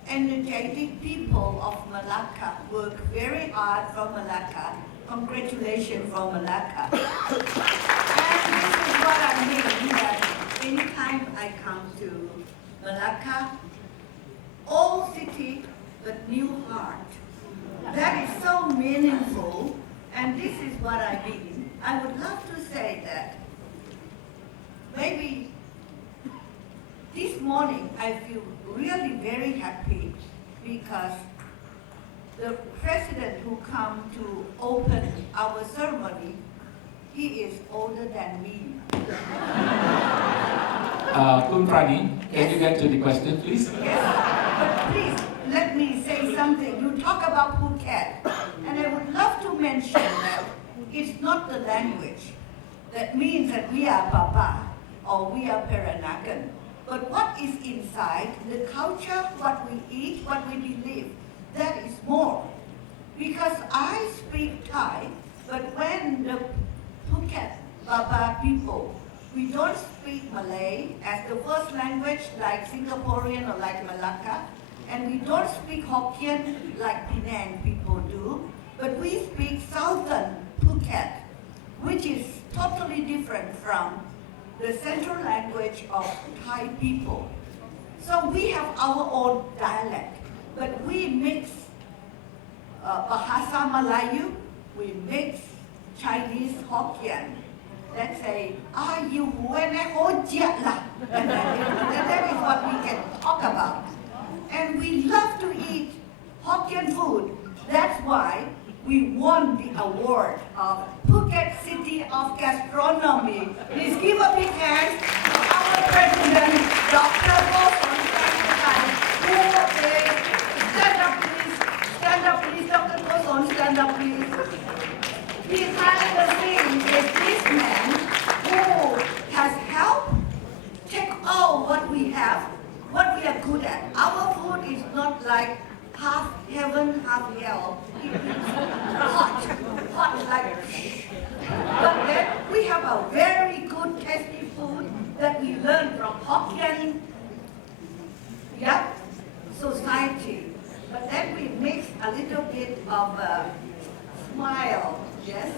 energetic people of Melaka work very hard for Melaka. Congratulations for Melaka. And this is what I mean, that anytime I come to Melaka, old city but new heart. That is so meaningful, and this is what I mean. I would love to say that maybe this morning I feel really very happy because the president who come to open our ceremony, he is older than me. Kun Prani, can you get to the question, please? Yes, but please let me say something. You talk about Phuket, and I would love to mention that it's not the language that means that we are Papa or we are Peranakan, but what is inside, the culture, what we eat, what we believe, that is more. Because I speak Thai, but when the Phuket Baba people We don't speak Malay as the first language like Singaporean or like Melaka. And we don't speak Hokkien like Penang people do. But we speak Southern Phuket, which is totally different from the central language of Thai people. So we have our own dialect, but we mix Bahasa Melayu, we mix Chinese Hokkien. Let's say, you went lah. And that is what we can talk about. And we love to eat Hokkien food. That's why we won the award of Phuket City of Gastronomy. Please give a big hand to our president, Dr. Boson Sankai, who is, stand up please, Dr. Boson, stand up please. Behind the scenes is this man who has helped take all what we have, what we are good at. Our food is not like half heaven, half hell. Hot like. But then we have a very good tasty food that we learn from Hokkien society. But then we mix a little bit of smile, yes?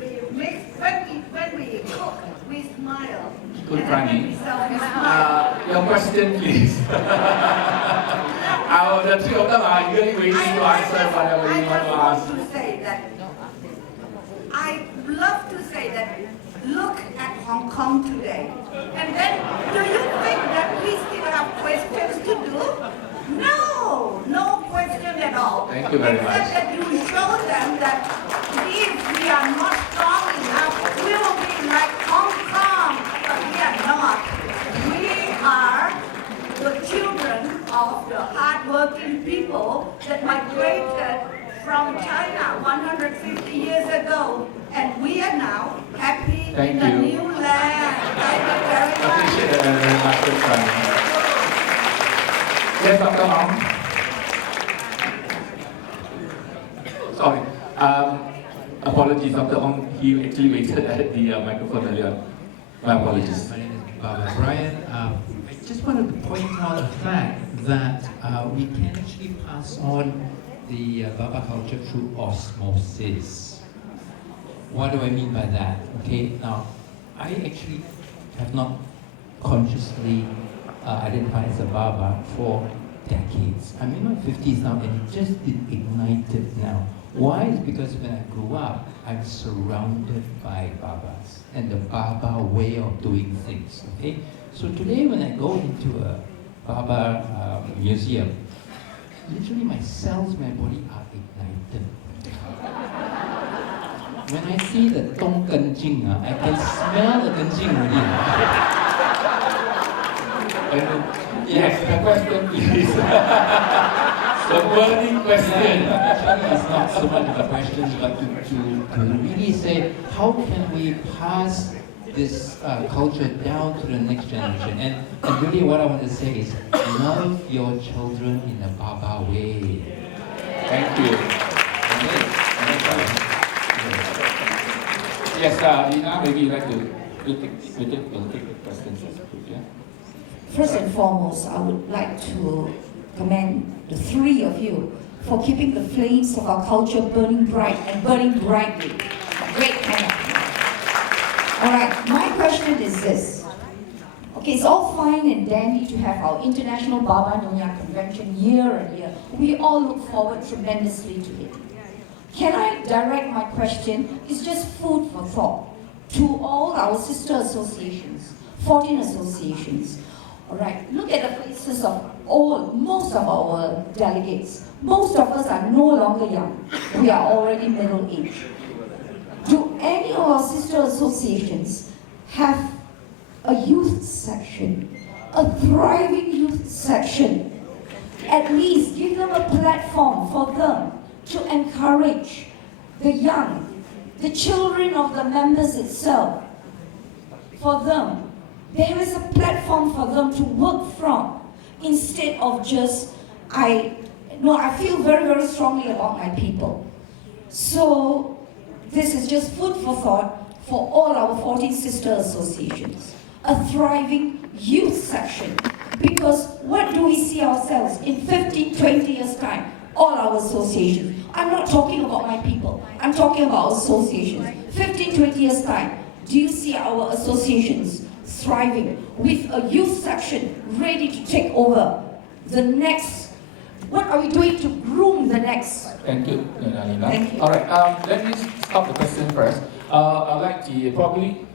We mix, when we cook, we smile. Good, And then when Rani. we serve, we smile. Your question, please. The three of them are really waiting to answer whatever you want to ask. To say that, I love to say that, look at Hong Kong today. And then, do you think that we still have questions to do? No, no question at all. Thank you very much. Except that you show them that if we are not strong enough, we will be like Hong Kong. But we are not. We are the children of the hard-working people that migrated from China 150 years ago, and we are now happy Thank in a you. new land. Thank you very much. Appreciate it very much, good Rani. Yes, Dr. Ong. Sorry. Apologies, Dr. Ong. He actually waited at the microphone earlier. My apologies. My name is Baba Brian. I just wanted to point out the fact that we can actually pass on the Baba culture through osmosis. What do I mean by that? Okay, now I actually have not consciously identified as a Baba for decades. I'm in my 50s now and it just ignited now. Why? Is because when I grew up, I'm surrounded by Babas and the Baba way of doing things. Okay, so today when I go into a Baba museum, literally my cells in my body are ignited. When I see the Dong Genjing, I can smell the Genjing already. Yes, the question please. The burning question. Actually, it's not so much a question, but to really say, how can we pass this culture down to the next generation? And really what I want to say is, love your children in the Baba way. Thank you. Yes, Lina, maybe you'd like to take the questions. Yeah? First and foremost, I would like to commend the three of you for keeping the flames of our culture burning bright and burning brightly. Great hand. All right, my question is this. Okay, it's all fine and dandy to have our International Baba Nyonya Convention year and year. We all look forward tremendously to it. Can I direct my question? It's just food for thought to all our sister associations, 14 associations. All right, look at the faces of most of our delegates. Most of us are no longer young. We are already middle aged. Do any of our sister associations have a youth section, a thriving youth section? At least give them a platform for them to encourage the young, the children of the members itself. For them, there is a platform for them to work from, instead of just, I feel very, very strongly about my people. So this is just food for thought for all our 14 sister associations, a thriving youth section. Because what do we see ourselves in 15, 20 years' time? All our associations. I'm not talking about my people. I'm talking about associations. 15, 20 years' time, do you see our associations thriving with a youth section ready to take over the next? What are we doing to groom the next? Thank you, Nyonya. Thank you. All right, let me stop the question first. I'd like to probably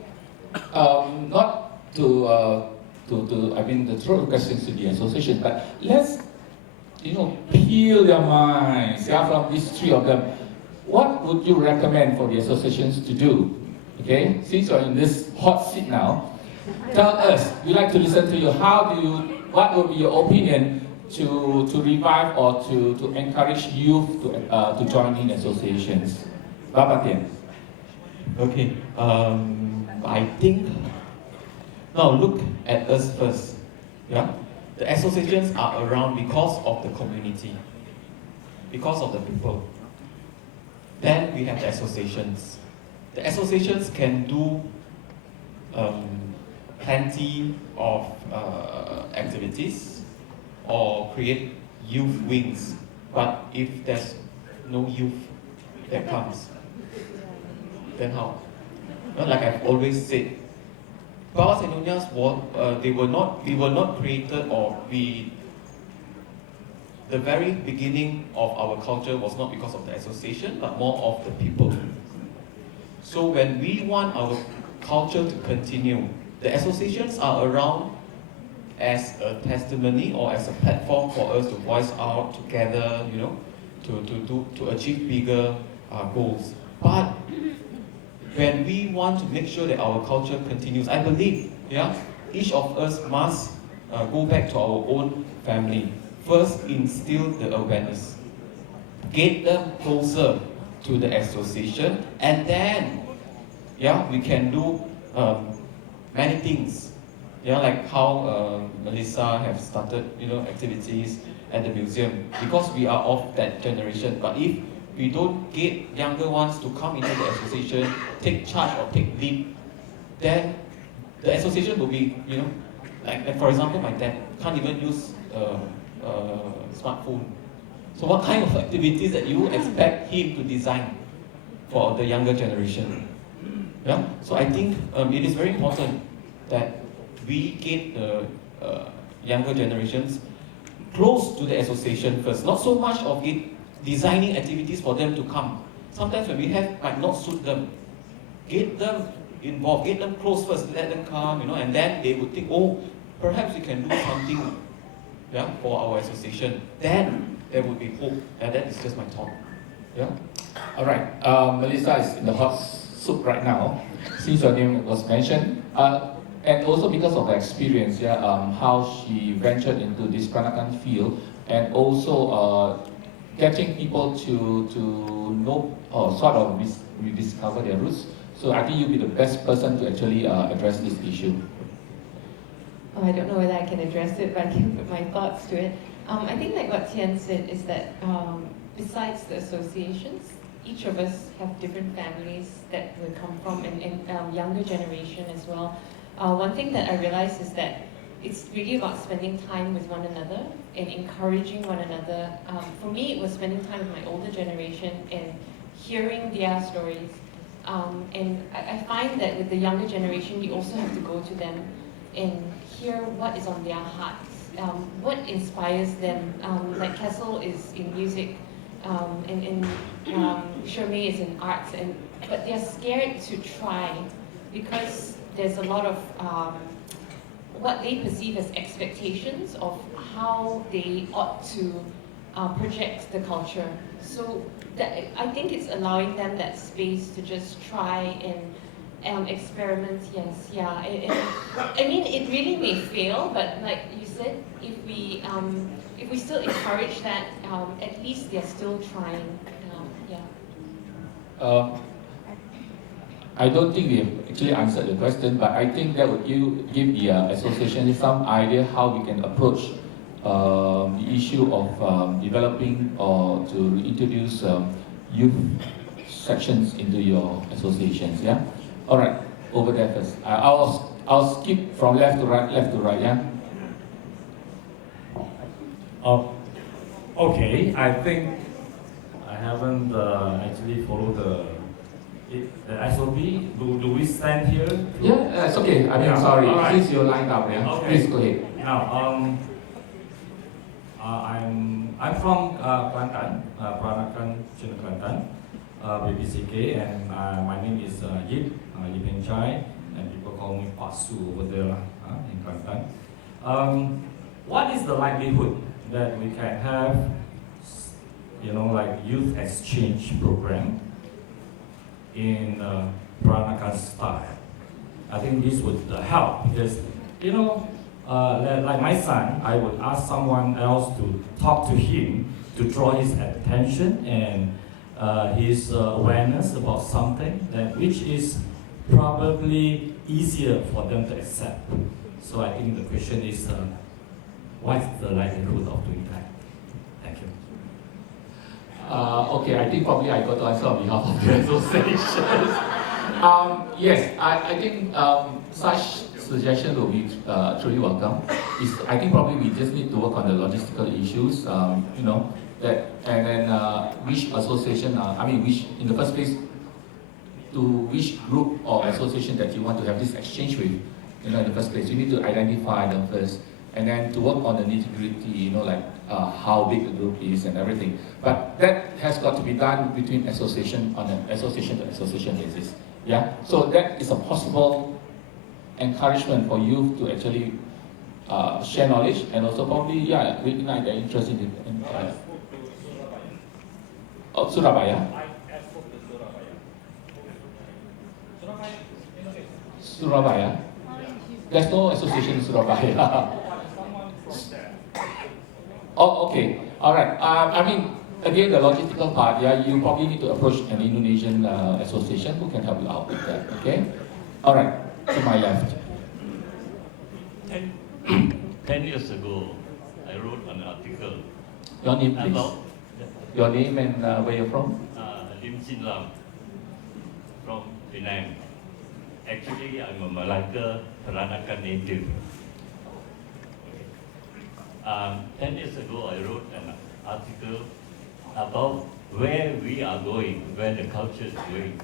not to the throw questions to the association, but let's peel their minds from these three of them. What would you recommend for the associations to do? Okay, since you're in this hot seat now, tell us. We'd like to listen to you. What would be your opinion to revive or to encourage youth to join in associations? Baba Tian. Okay, I think, now look at us first. Yeah? The associations are around because of the community, because of the people. Then we have the associations. The associations can do plenty of activities or create youth wings. But if there's no youth that comes, then how? Like I've always said, Babas and Nyonyas we were not created, or the very beginning of our culture was not because of the association, but more of the people. So when we want our culture to continue, the associations are around as a testimony or as a platform for us to voice out together, to achieve bigger goals. But when we want to make sure that our culture continues, I believe, each of us must go back to our own family. First, instill the awareness. Get them closer to the association, and then, we can do many things. Like how Melissa have started, activities at the museum, because we are of that generation. But if we don't get younger ones to come into the association, take charge or take lead, then the association will be, like for example, my dad can't even use smartphone. So what kind of activities that you expect him to design for the younger generation? So I think it is very important that we get the younger generations close to the association first. Not so much of it designing activities for them to come. Sometimes when we have might not suit them. Get them involved, get them close first, let them come, and then they would think, oh, perhaps we can do something for our association. Then there would be hope. And that is just my thought. All right, Melissa is in the hot soup right now, since your name was mentioned. And also because of her experience, how she ventured into this Peranakan field, and also getting people to know or sort of rediscover their roots. So I think you'll be the best person to actually address this issue. Oh, I don't know whether I can address it, but I can put my thoughts to it. I think like what Tian said is that besides the associations, each of us have different families that we come from, and younger generation as well. One thing that I realized is that it's really about spending time with one another and encouraging one another. For me, it was spending time with my older generation and hearing their stories. And I find that with the younger generation, you also have to go to them and hear what is on their hearts, what inspires them. Like Kessel is in music, and Shermay is in arts, but they're scared to try because there's a lot of what they perceive as expectations of how they ought to project the culture. So I think it's allowing them that space to just try and experiment. Yes, yeah. I mean, it really may fail, but like you said, if we still encourage that, at least they're still trying. I don't think we have actually answered the question, but I think that would give the association some idea how we can approach the issue of developing or to introduce youth sections into your associations. All right, over there first. I'll skip from left to right, yeah? Okay, I think I haven't actually followed the SOP. Do we stand here? Yeah, it's okay. I mean, Yeah, sorry, all right. since you're lined up, yeah? Okay. Please go ahead. Now, I'm from Kelantan, Peranakan Cina Kelantan, BPCK, and my name is Yip Heng Chai, and people call me Pasu over there in Kelantan. What is the likelihood that we can have, like youth exchange program in Peranakan style? I think this would help because, like my son, I would ask someone else to talk to him to draw his attention and his awareness about something which is probably easier for them to accept. So I think the question is, what's the likelihood of doing that? Thank you. Okay, I think probably I got to answer on behalf of the association. Yes, I think such suggestion will be truly welcome. I think probably we just need to work on the logistical issues, that, and then which association, which in the first place, to which group or association that you want to have this exchange with, in the first place. You need to identify them first, and then to work on the nitty-gritty, like how big the group is and everything. But that has got to be done between association on an association to association basis. Yeah, so that is a possible encouragement for youth to actually share knowledge and also probably, reignite their interest in Surabaya. Surabaya. There's no association in Surabaya. Oh, okay. All right. Again, the logistical part, you probably need to approach an Indonesian association who can help you out with that. Okay. All right. To my left. 10 years ago, I wrote an article. Your name, please. About Your name and where you're from? Lim Chin Lam from Penang. Actually, I'm a Melaka Peranakan native. 10 years ago, I wrote an article about where we are going, where the culture is going.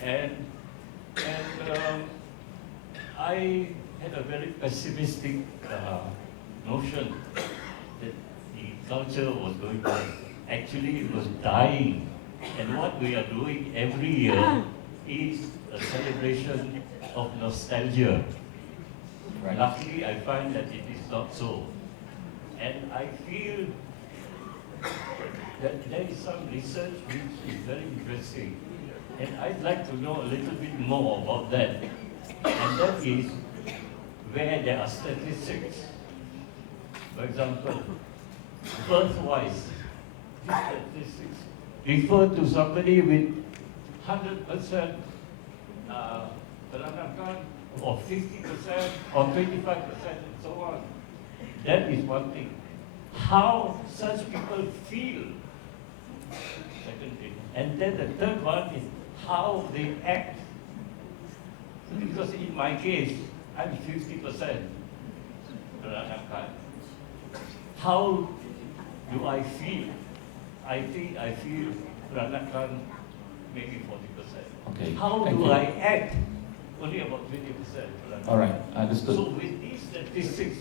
And I had a very pessimistic notion that the culture was going to, actually it was dying. And what we are doing every year is a celebration of nostalgia. Right. Luckily, I find that it is not so. And I feel that there is some research which is very interesting. And I'd like to know a little bit more about that. And that is where there are statistics. For example, birth-wise, these statistics refer to somebody with 100% Peranakan, or 50%, or 25%, and so on. That is one thing. How such people feel, second thing. And then the third one is how they act. Because in my case, I'm 50% Peranakan. How do I feel? I think I feel Peranakan maybe 40%. Okay. How Thank do you. I act? Only about 20% Peranakan. All right, understood. So with these statistics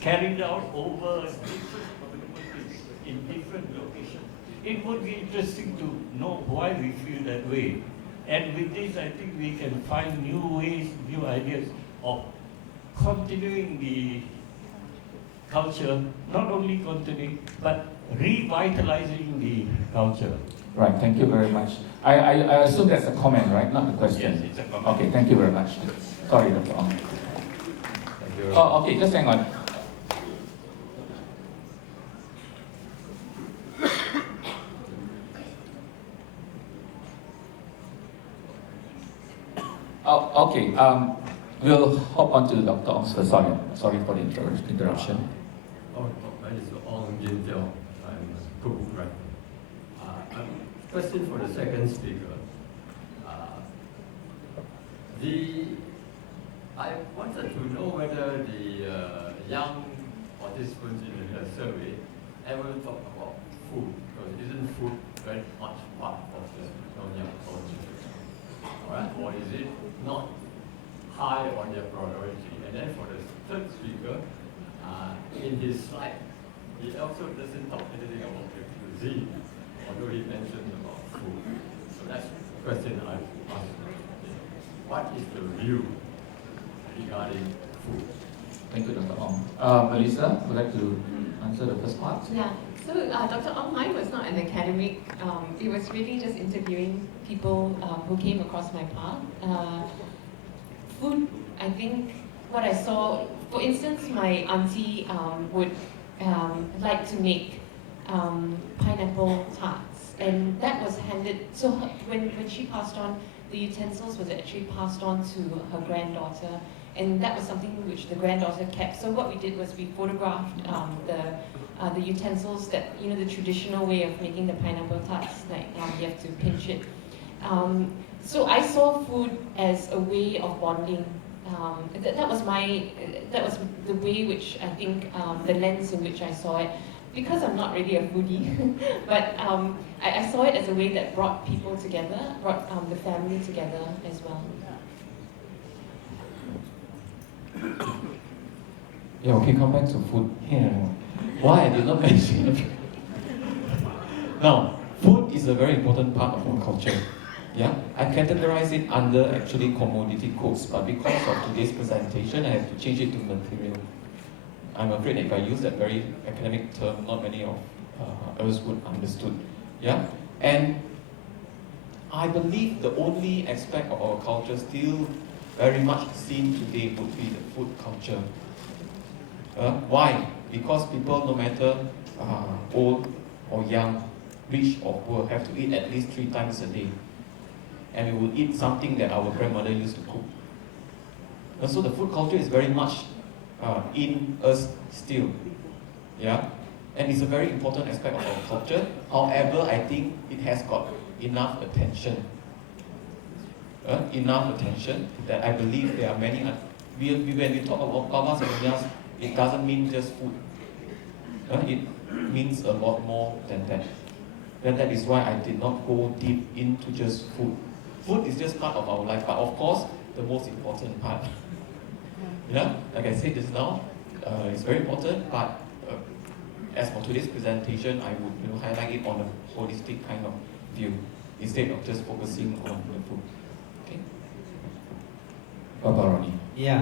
carried out over different communities in different locations, it would be interesting to know why we feel that way. And with this, I think we can find new ways, new ideas of continuing the culture, not only continuing, but revitalizing the culture. Right, thank you very much. I assume that's a comment, right? Not a question. Yes, it's a comment. Okay, thank you very much. Sorry, Dr. Ong. Thank you. Oh, okay, just hang on. Oh, okay, we'll hop on to Dr. Ong's first. Sorry for the interruption. Oh, my name is Ong Jin Teo. I'm a cookbook writer. Question for the second speaker. I wanted to know whether the young participants in the survey ever talk about food, because isn't food very much part of the Nyonya culture? Alright, or is it not high on their priority? And then for the third speaker, in his slide, he also doesn't talk anything about the cuisine, although he mentioned about food. So that's the question I asked. What is the view regarding food? Thank you, Dr. Ong. Melissa, would like to answer the first part? Yeah, so Dr. Ong, mine was not an academic, it was really just interviewing people who came across my path. Food, I think what I saw, for instance, my auntie would like to make pineapple tarts, and that was handed, so when she passed on, the utensils was actually passed on to her granddaughter, and that was something which the granddaughter kept. So what we did was we photographed the utensils, that, you know, the traditional way of making the pineapple tarts, like you have to pinch it. So I saw food as a way of bonding. That was the way which I think, the lens in which I saw it. Because I'm not really a foodie, but I saw it as a way that brought people together, brought the family together as well. Yeah, okay, come back to food. Yeah. Why I did not mention it? Now, food is a very important part of our culture. Yeah, I categorize it under actually commodity goods, but because of today's presentation, I have to change it to material. I'm afraid if I use that very academic term, not many of us would understood. Yeah, and I believe the only aspect of our culture still very much seen today would be the food culture. Why? Because people, no matter old or young, rich or poor, have to eat at least 3 times a day. And we will eat something that our grandmother used to cook. And so the food culture is very much in us still. Yeah? And it's a very important aspect of our culture. However, I think it has got enough attention. Enough attention that I believe there are many. When we talk about babas and nyonyas, it doesn't mean just food. It means a lot more than that. And that is why I did not go deep into just food. Food is just part of our life, but of course, the most important part. Yeah, like I said just now, it's very important, but as for today's presentation, I would highlight it on a holistic kind of view, instead of just focusing on the food. Okay? Papa Ronnie. Yeah,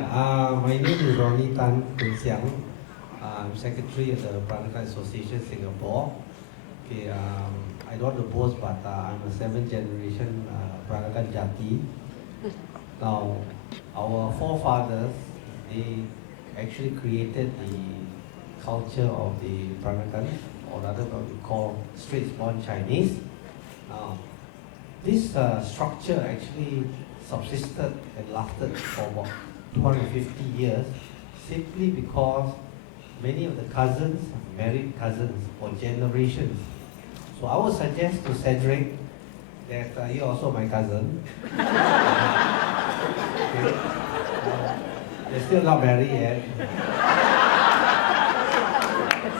my name is Ronnie Tan Kun Siang. I'm secretary of the Peranakan Association Singapore. Okay, I don't want to boast, but I'm a 7th generation Peranakan Jati. Now, our forefathers, they actually created the culture of the Peranakan, or rather what we call Straits-born Chinese. Now, this structure actually subsisted and lasted for about 250 years, simply because many of the cousins married cousins for generations. So I would suggest to Cedric that you're also my cousin. Okay. You're still not married yet.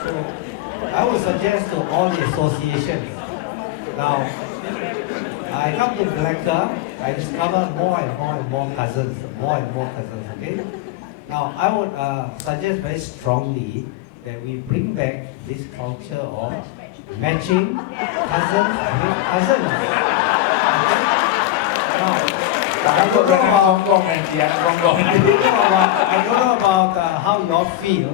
So I would suggest to all the associations. Now, I come to Melaka, I discover more and more cousins, okay? Now, I would suggest very strongly that we bring back this culture of matching cousins with cousins. Okay? Now, I don't know about how you all feel,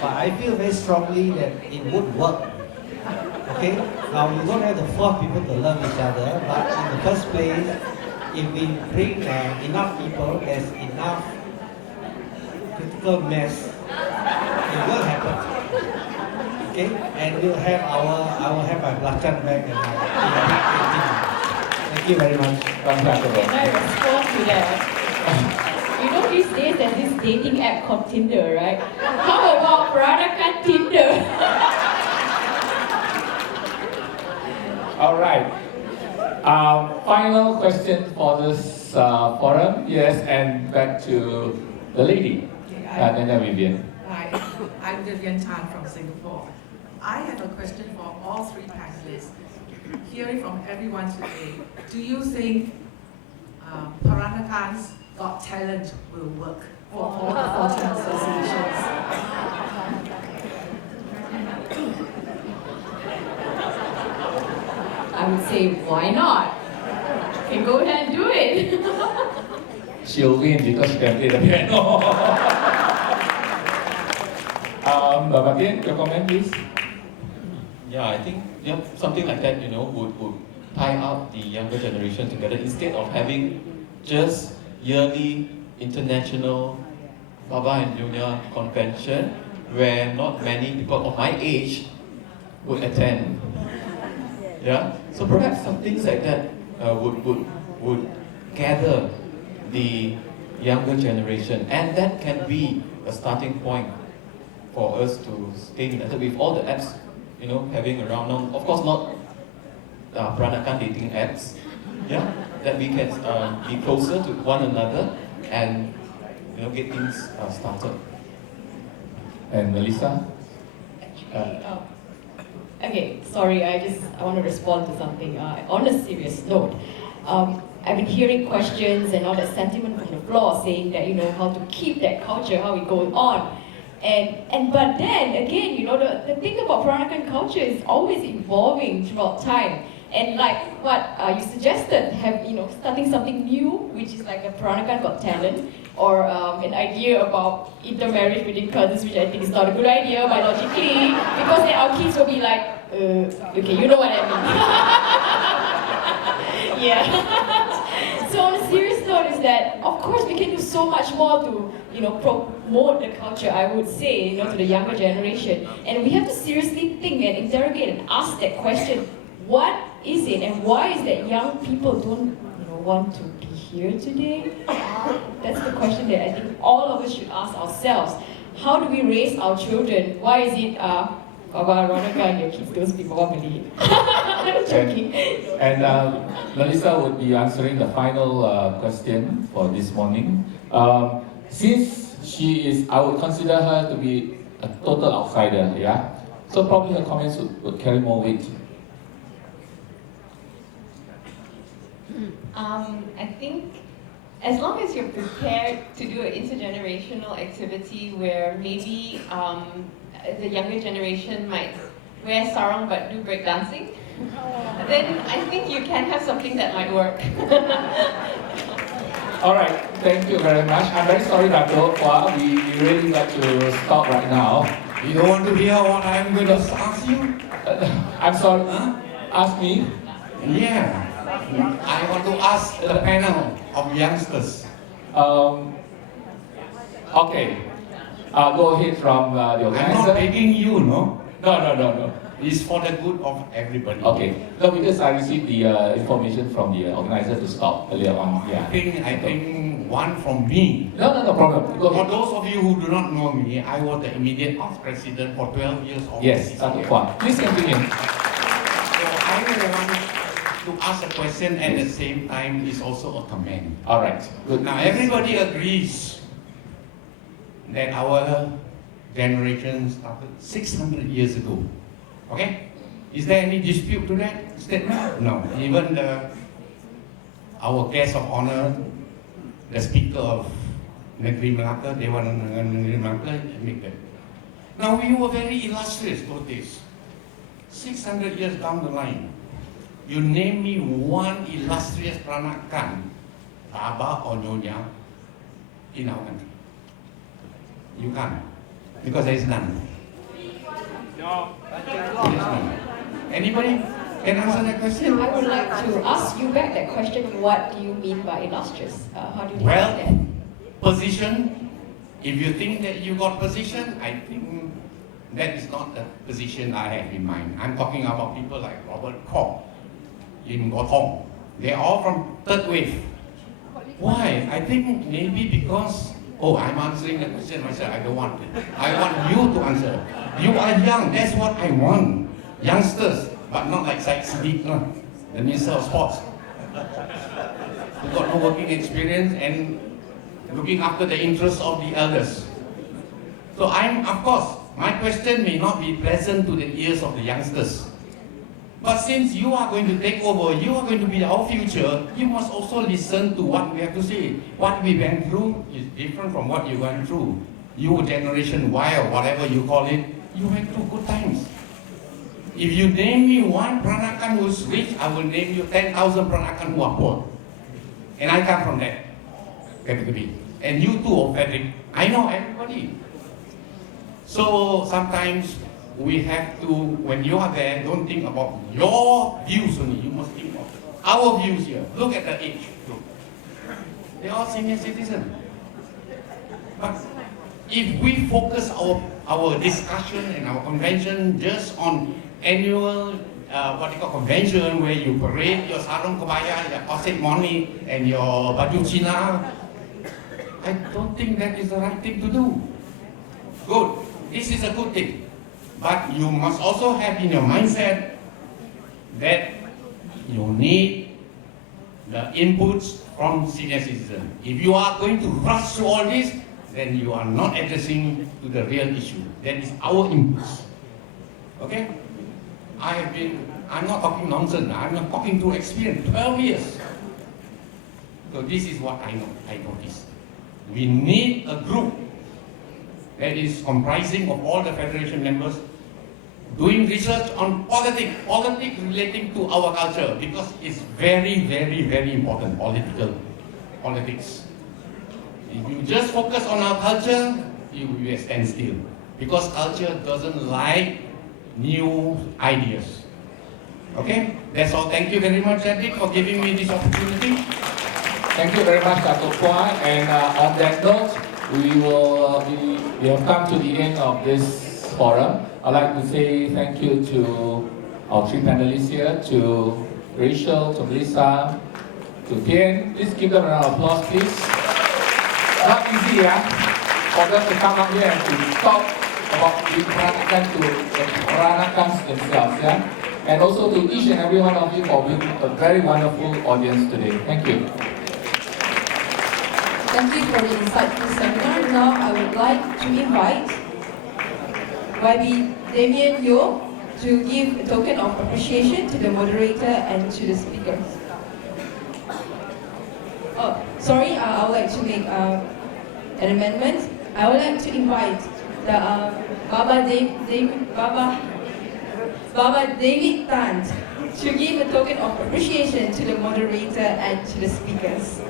but I feel very strongly that it would work. Okay? Now, we don't have to force people to love each other, but in the first place, if we bring enough people, there's enough critical mass, it will happen. Okay? And we'll have I will have my belacan back and my Thank you very much. Can I respond to that? You know, these days there's this dating app called Tinder, right? How about Peranakan Tinder? All right. Final question for this forum. Yes, and back to the lady, Nyonya Vivian. Hi, I'm Vivian Tan from Singapore. I have a question for all three panelists. Hearing from everyone today, do you think Peranakan's Got Talent will work for all the 14 associations? I would say, why not? You can go ahead and do it. She'll win because she can play the piano. Bapak Tien, your comment, please. Yeah, I think something like that, would tie up the younger generation together instead of having just yearly international Baba and Nyonya convention where not many people of my age would attend. Yeah, so perhaps some things like that would gather the younger generation, and that can be a starting point for us to stay united with all the apps, having around now. Of course, not Peranakan dating apps. Yeah, that we can be closer to one another and get things started. And Melissa? Okay, sorry, I want to respond to something. On a serious note, I've been hearing questions and all that sentiment from the floor saying that, how to keep that culture, how we go on. But then, again, the thing about Peranakan culture is always evolving throughout time. And like what you suggested, starting something new, which is like a Peranakan Got Talent, or an idea about intermarriage between cousins, which I think is not a good idea biologically, because then our kids will be like, okay, you know what I mean. Yeah. So on a serious note is that, of course, we can do so much more to, promote the culture, I would say, to the younger generation. And we have to seriously think and interrogate and ask that question, what is it and why is that young people don't, want to be here today? That's the question that I think all of us should ask ourselves. How do we raise our children? Why is it, Baba Veronica and your kids don't speak Baba Malay? I'm joking. And Melissa would be answering the final question for this morning. Since she is, I would consider her to be a total outsider, yeah? So probably her comments would carry more weight. I think as long as you're prepared to do an intergenerational activity where maybe the younger generation might wear sarong but do breakdancing, then I think you can have something that might work. All right, thank you very much. I'm very sorry, Dato'. We really got to stop right now. You don't want to hear what I'm going to ask you? I'm sorry. Huh? Ask me? Yeah. I want to ask the panel of youngsters. Okay. Go ahead from the organizer. I'm not begging you, no? No. It's for the good of everybody. Okay. No, because I received the information from the organizer to stop earlier on. Yeah. I think one from me. No problem. Go ahead. For those of you who do not know me, I was the immediate past president for 12 years. Yes, Dato' Puan. Please continue. So I want to ask a question at the same time is also a comment. All right. Good. Now everybody agrees that our generation started 600 years ago. Okay? Is there any dispute to that statement? No. Even our guest of honor, the speaker of Negeri Melaka, Dewan Negeri Melaka, admit that. Now we were very illustrious those days. 600 years down the line, you name me one illustrious Peranakan, Baba or Nyonya, in our country. You can't, because there is none. No. There is none. Anybody can answer that question? I would like to ask you back that question, what do you mean by illustrious? How do you Well, define that? position, if you think that you got position, I think that is not the position I have in mind. I'm talking about people like Robert Koch, in Gotong. They're all from third wave. Why? I think maybe because, I'm answering the question myself. I don't want it. I want you to answer. You are young. That's what I want. Youngsters, but not like Syed Siddiq, no? The Minister of Sports. who got no working experience and looking after the interests of the elders. So of course, my question may not be pleasant to the ears of the youngsters. But since you are going to take over, you are going to be our future, you must also listen to what we have to say. What we went through is different from what you went through. You generation Y or whatever you call it, you went through good times. If you name me one Peranakan who's rich, I will name you 10,000 Peranakan who are poor. And I come from that category. And you too, Frederick. I know everybody. So sometimes we have to, when you are there, don't think about your views only. You must think of our views here. Look at the age group. They're all senior citizens. But if we focus our discussion and our convention just on annual convention where you parade your sarung kebaya, your corset moni, and your baju Cina, I don't think that is the right thing to do. Good. This is a good thing. But you must also have in your mindset that you need the inputs from senior citizens. If you are going to rush through all this, then you are not addressing to the real issue. That is our inputs. Okay? I'm not talking nonsense. I'm not talking through experience, 12 years. So this is what I noticed. We need a group that is comprising of all the federation members doing research on politics relating to our culture, because it's very, very, very important, politics. If you just focus on our culture, you will be a standstill, because culture doesn't like new ideas. Okay, that's all. Thank you very much, Cedric, for giving me this opportunity. Thank you very much, Dato' Puan. And on that note, we have come to the end of this forum. I'd like to say thank you to our three panelists here, to Rachel, to Melissa, to Tien. Please give them a round of applause, please. Not easy, for them to come up here and to talk about the Peranakan to the Peranakans themselves, and also to each and every one of you for being a very wonderful audience today. Thank you. Thank you for the insightful seminar. Now I would like to invite YB Damien Yo to give a token of appreciation to the moderator and to the speakers. Oh, sorry, I would like to make an amendment. I would like to invite the Baba David Tan to give a token of appreciation to the moderator and to the speakers.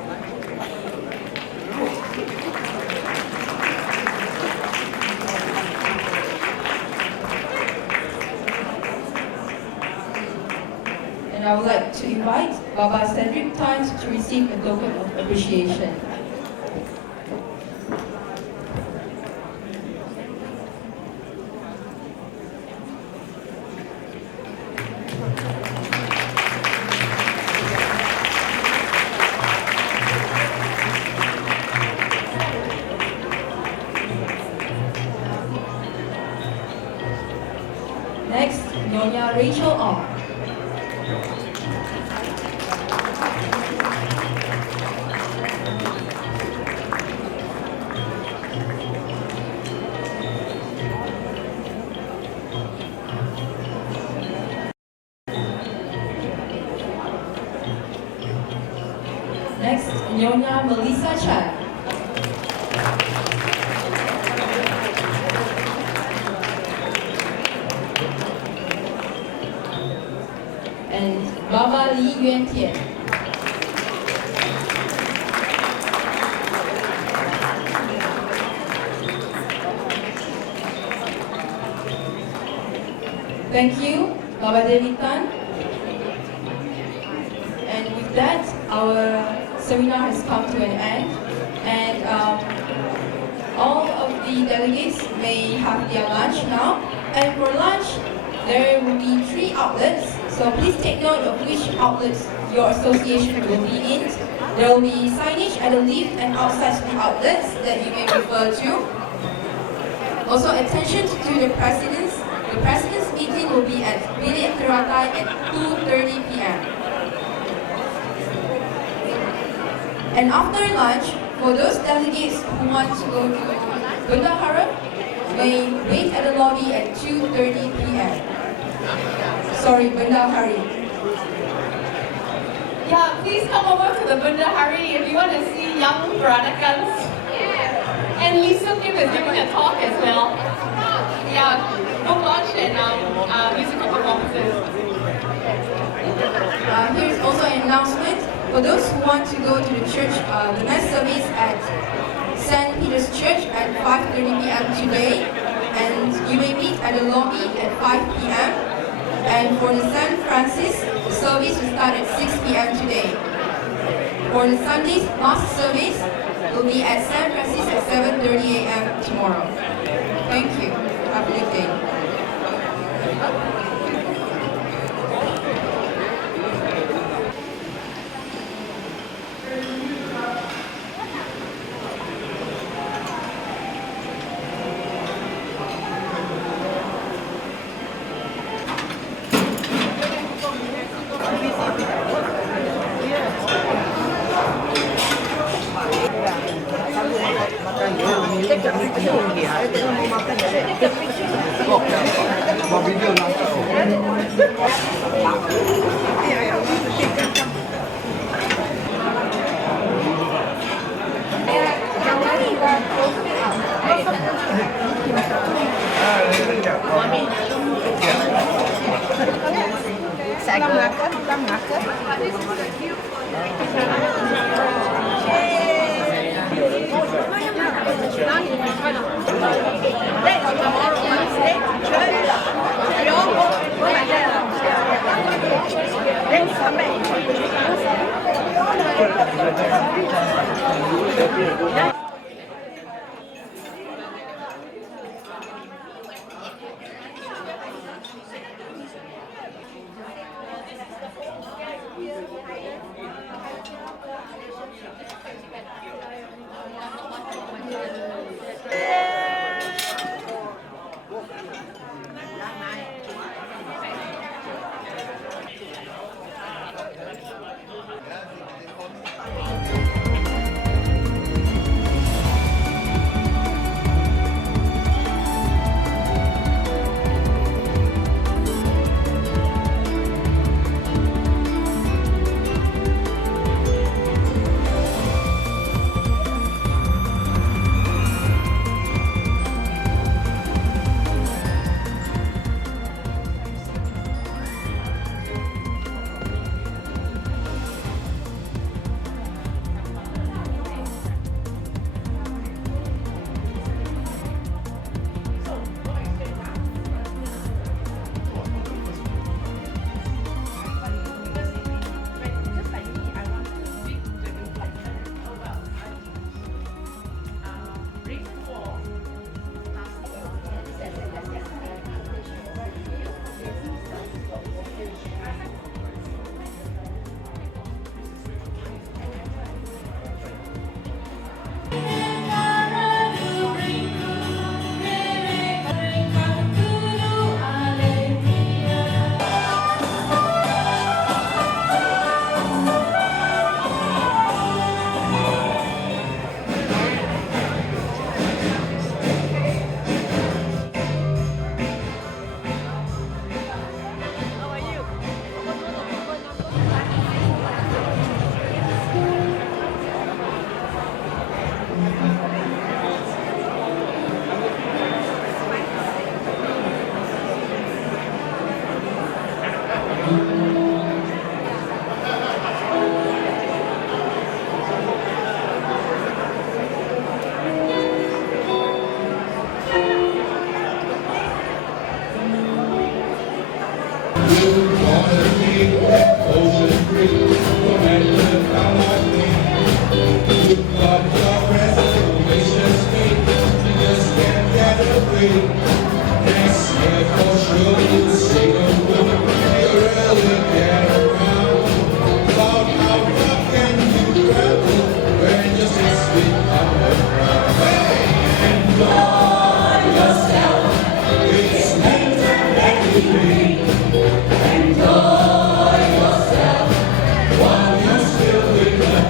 And I would like to invite Baba Cedric Tan to receive a token of appreciation. Next, Nyonya Rachel Ong. Next, Nyonya Melissa Chan. And Baba Li Yuan Tian. Thank you, Baba David Tan. And with that, our seminar has come to an end. And all of the delegates may have their lunch now. And for lunch, there will be 3 outlets. So please take note of which outlets your association will be in. There will be signage at the lift and outside the outlets that you may refer to. Also, attention to the presidents. The president's meeting will be at Bilik Teratai at 2:30 p.m. And after lunch, for those delegates who want to go to Bendahara, may wait at the lobby at 2:30 p.m. Sorry, Bendahari. Yeah, please come over to the Bendahari if you want to see young Peradakans. And Lisa Kim is giving a talk as well. Yeah, book launch and musical performances. Here's also an announcement. For those who want to go to the church, the next service at St. Peter's Church at 5:30 p.m. today, and you may meet at the lobby at 5 p.m. And for the St. Francis, the service will start at 6 p.m. today. For the Sunday's Mass service, will be at St. Francis at 7:30 a.m. tomorrow. Thank you. Have a good day. Enjoy yourself while you're still with us.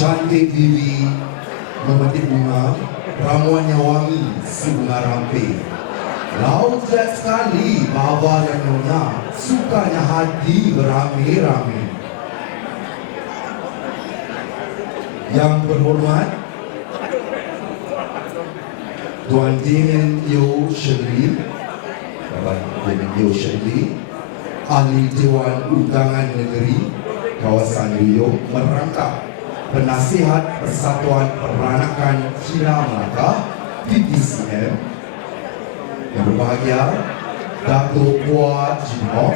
Cantik Bibi memetik bunga, ramuannya wangi si bunga rampe. Laujat sekali Baba dan Nyonya, sukanya hati beramai-ramai. Yang berhormat Tuan Damien Yo Shirley, Bapak Damien Yo Shirley, Ahli Dewan Undangan Negeri Kawasan Rio, merangkap Penasihat Persatuan Peranakan Cina Melaka (PPCM). Yang berbahagia Datuk Puan Jino,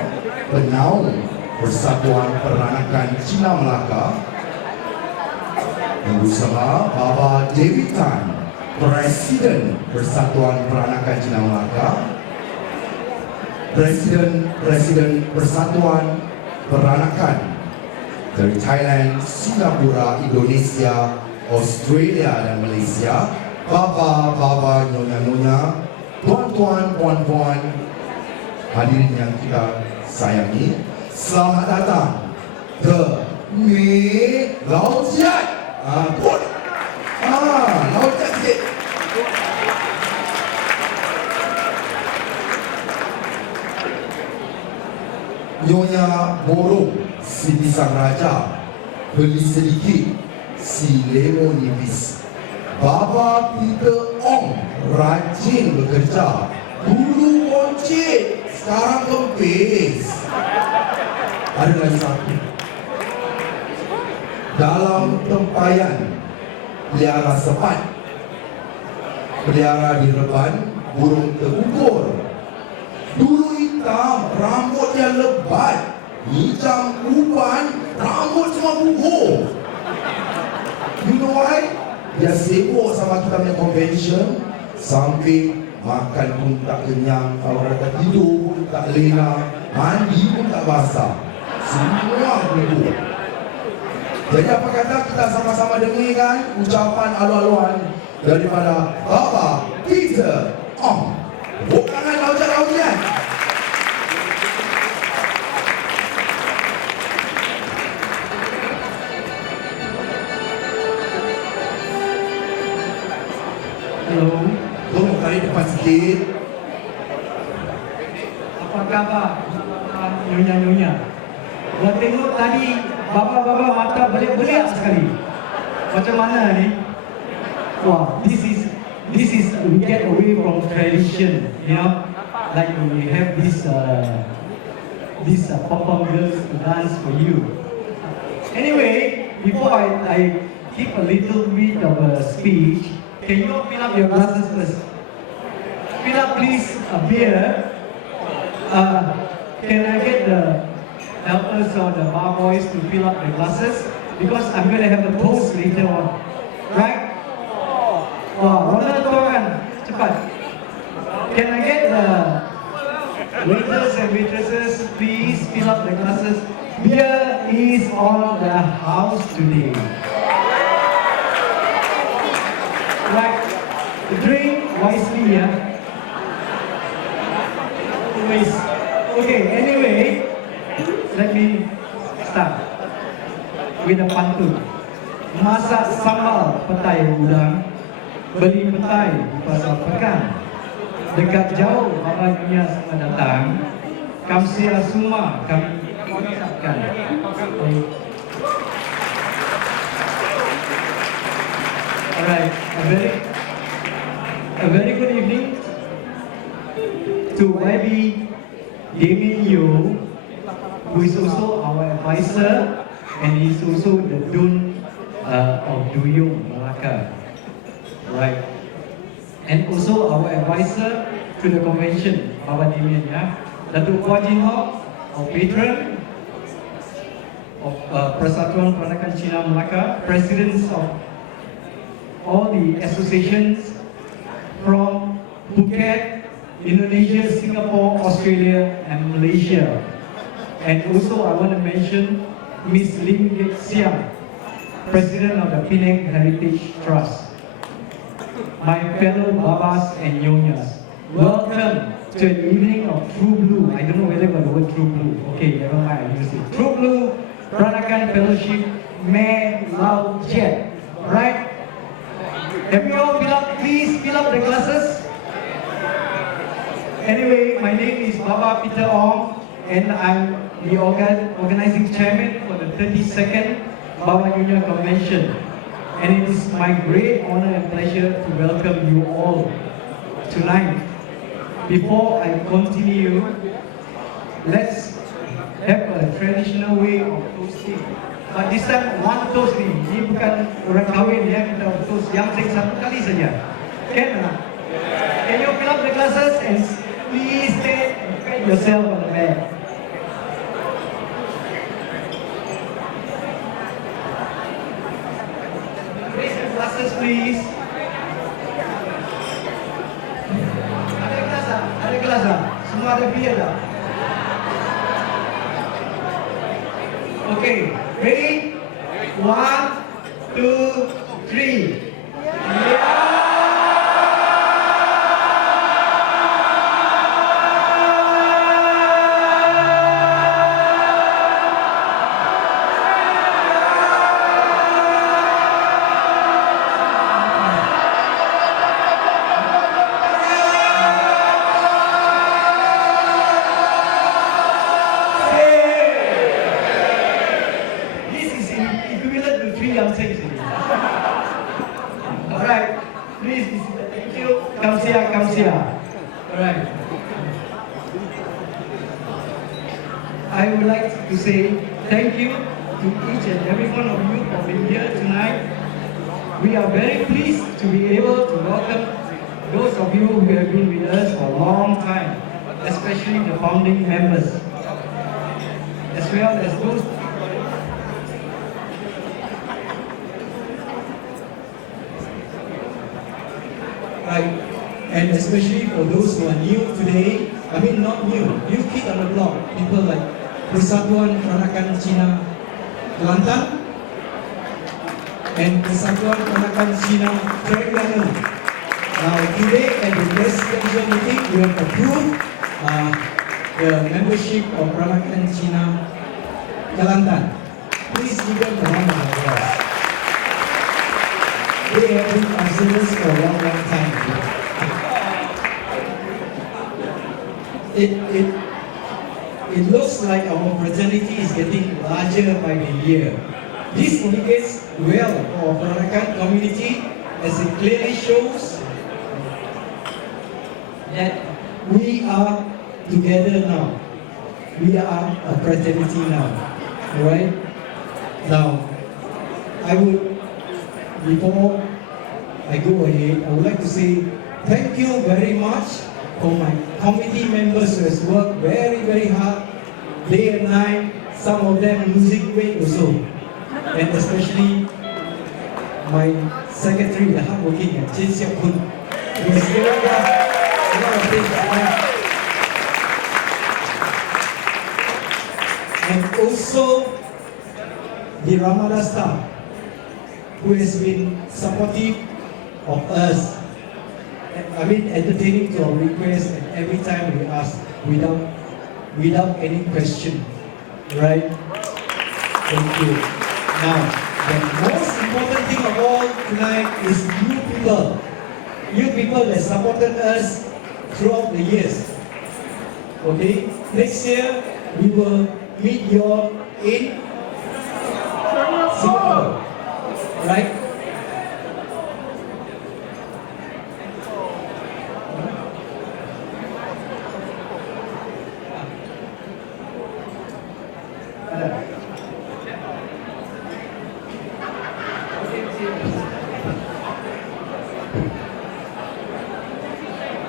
Penaung Persatuan Peranakan Cina Melaka. Yang bersama Baba David Tan, Presiden Persatuan Peranakan Cina Melaka, Presiden Persatuan Peranakan dari Thailand, Singapura, Indonesia, Australia dan Malaysia, Baba, Nyonya, Tuan-tuan, puan-puan, hadirin yang kita sayangi, selamat datang ke Laujat. Laujat sikit. Nyonya borong si pisang raja, beli sedikit si lemon nipis. Baba Peter Ong rajin bekerja, dulu koncit, sekarang kempis. Ada lagi satu. Dalam tempayan pelihara sepat, pelihara di reban burung terukur. Dulu hitam, rambutnya lebat, hijau uban, rambut semua gugur. You know why? Dia sibuk sama kita punya convention, sampai makan pun tak kenyang, orang kata tidur pun tak lena, mandi pun tak basah, semua gugur. Jadi apa kata kita sama-sama dengarkan ucapan alu-aluan daripada Baba Peter Ong. Tepuk tangan laujat-laujat. Halo. Tolong tarik depan sikit. Apa khabar Nyonya-nyonya? Gua tengok tadi bapa-bapa mata belia-belia sekali. Macam mana ni? Wah, this is we get away from tradition, you know, like we have this pop-up girls to dance for you. Anyway, before I give a little bit of a speech, can you fill up your glasses first? Fill up please a beer. Can I get the helpers or the bar boys to fill up the glasses? Because I'm going to have a toast later on. Right? Wah, Ronald Toran, cepat. Can I get the waiters and waitresses please fill up the glasses? Beer is on the house today. Right? Drink wisely, yeah? Okay, anyway, let me start with a pantun. Masak sambal petai udang, beli petai di pasar pekan. Dekat jauh Baba Nyonya semua datang, kamsia semua kami ucapkan. Alright, a very good evening to YB Damien Yo, who is also our advisor and is also the Dun of Duyung, Melaka. Right. And also our advisor to the convention, Baba Damien, yeah. Datuk Puan Jinho, our patron of Persatuan Peranakan Cina Melaka, presidents of all the associations from Phuket, Indonesia, Singapore, Australia, and Malaysia. And also I want to mention Miss Lim Gek Siang, President of the Penang Heritage Trust. My fellow Babas and Nyonyas, welcome to an evening of True Blue. I don't know whether I got the word True Blue. Okay, never mind, I use it. True Blue Peranakan Fellowship Melaka. Right? Have you all please fill up the classes? Anyway, my name is Baba Peter Ong, and I'm the organizing chairman for the 32nd Baba Nyonya Convention. And it is my great honor and pleasure to welcome you all tonight. Before I continue, let's have a traditional way of toasting. But this time, one toast ni. Ini bukan orang kahwin ya, kita toast yang satu kali saja. Can you fill up the glasses and please stay yourself on the bed. Raise your glasses, please. Ada gelas tak? Semua ada beer tak? Okay, ready? 1, 2, 3. Alright, please, thank you. Come here. Alright. I would like to say thank you to each and every one of you for being here tonight. We are very pleased to be able to welcome those of you who have been with us for a long time, especially the founding members, as well as those and especially for those who are new today, not new kid on the block, people like Persatuan Peranakan Cina Kelantan and Persatuan Peranakan Cina Terengganu. Now today at the presidential meeting, we have approved the membership of Peranakan Cina Kelantan. Please give them a round of applause. They have been observers for a long time. It looks like our fraternity is getting larger by the year. This indicates well for our Peranakan community, as it clearly shows that we are together now. We are a fraternity now. Alright? Now, before I go ahead, I would like to say thank you very much for my committee members who has worked very, very hard, day and night, some of them losing weight also. And especially my secretary, the hardworking, Chin Siak Kun, who has given us a lot of things. And also the Ramada staff, who has been supportive of us, entertaining to our requests, and every time we ask without any question. Right? Thank you. Now, the most important thing of all tonight is you people. You people that supported us throughout the years. Okay? Next year, we will meet you all in Singapore. Right?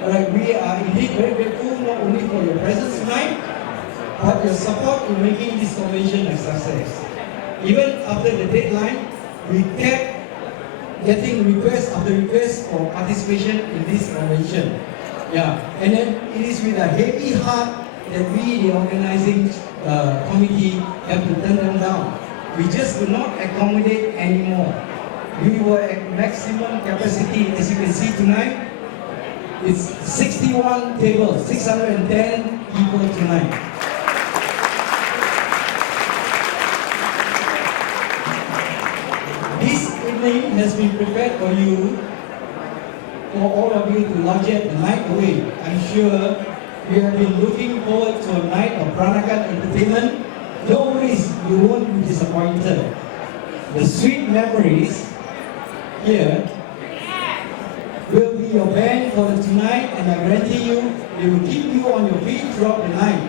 Alright, we are indeed very grateful not only for your presence tonight, but your support in making this convention a success. Even after the deadline, we kept getting request after request for participation in this convention. Yeah, and then it is with a heavy heart that we, the organizing committee, have to turn them down. We just could not accommodate anymore. We were at maximum capacity, as you can see tonight. It's 61 tables, 610 people tonight. evening has been prepared for you, for all of you to lodge the night away. I'm sure you have been looking forward to a night of Peranakan entertainment. No worries, you won't be disappointed. The sweet memories here will be your band for the tonight, and I guarantee you, they will keep you on your feet throughout the night.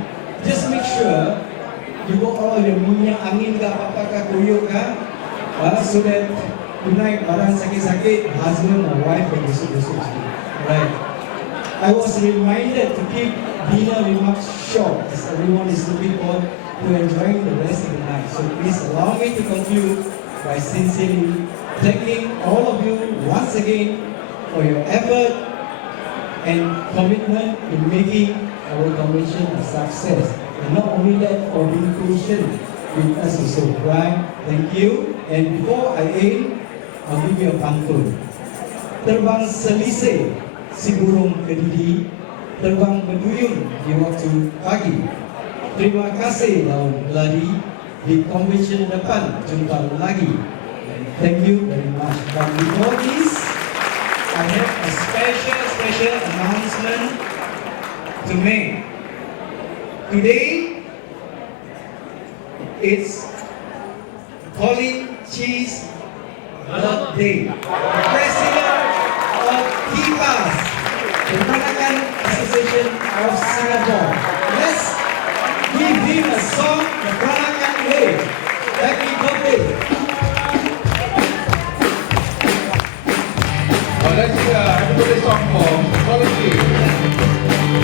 Just make sure you got all your minyak angin ke apa-apa ke kuyuk ke, so that tonight barang sakit-sakit, husband or wife can besok-besok sikit. Right. I was reminded to keep dinner remarks short as everyone is looking forward to enjoying the rest of the night. So please allow me to conclude by sincerely thanking all of you once again for your effort and commitment in making our convention a success. And not only that, for being patient with us also. Right? Thank you. And before I end, I'll give you a pantun. Terbang selisih si burung kedidi, terbang berduyun di waktu pagi. Terima kasih lawan lari, di convention depan jumpa lagi. Thank you very much. But before this, I have a special announcement to make. Today, it's Colin Cheese birthday. The president of KIPAS, the Peranakan Association of Singapore. Let's give him a song, the Peranakan way. Happy birthday. Let's sing a happy birthday song for Colin Cheese.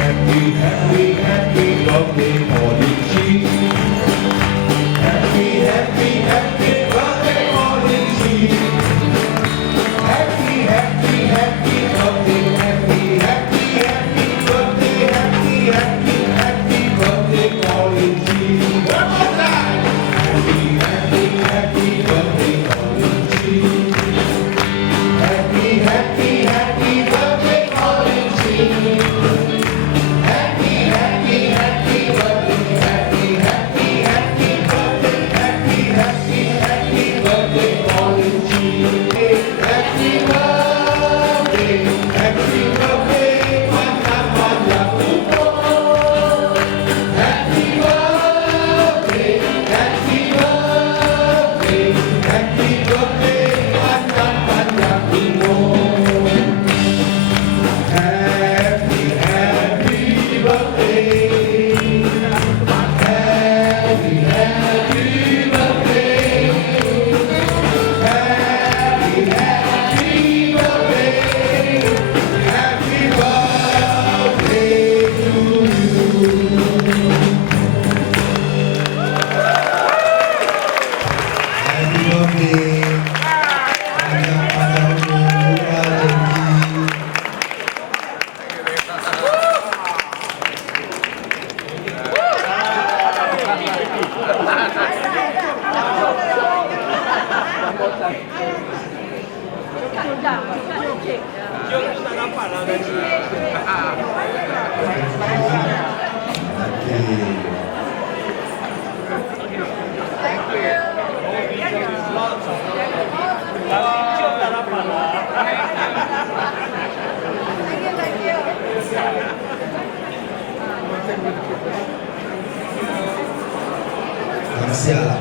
Happy birthday, Colin Cheese. Happy birthday, Colin Cheese. Happy birthday, happy birthday, Colin Cheese. One more time. Happy birthday, Colin Cheese. Happy birthday, Colin Cheese. Sialah.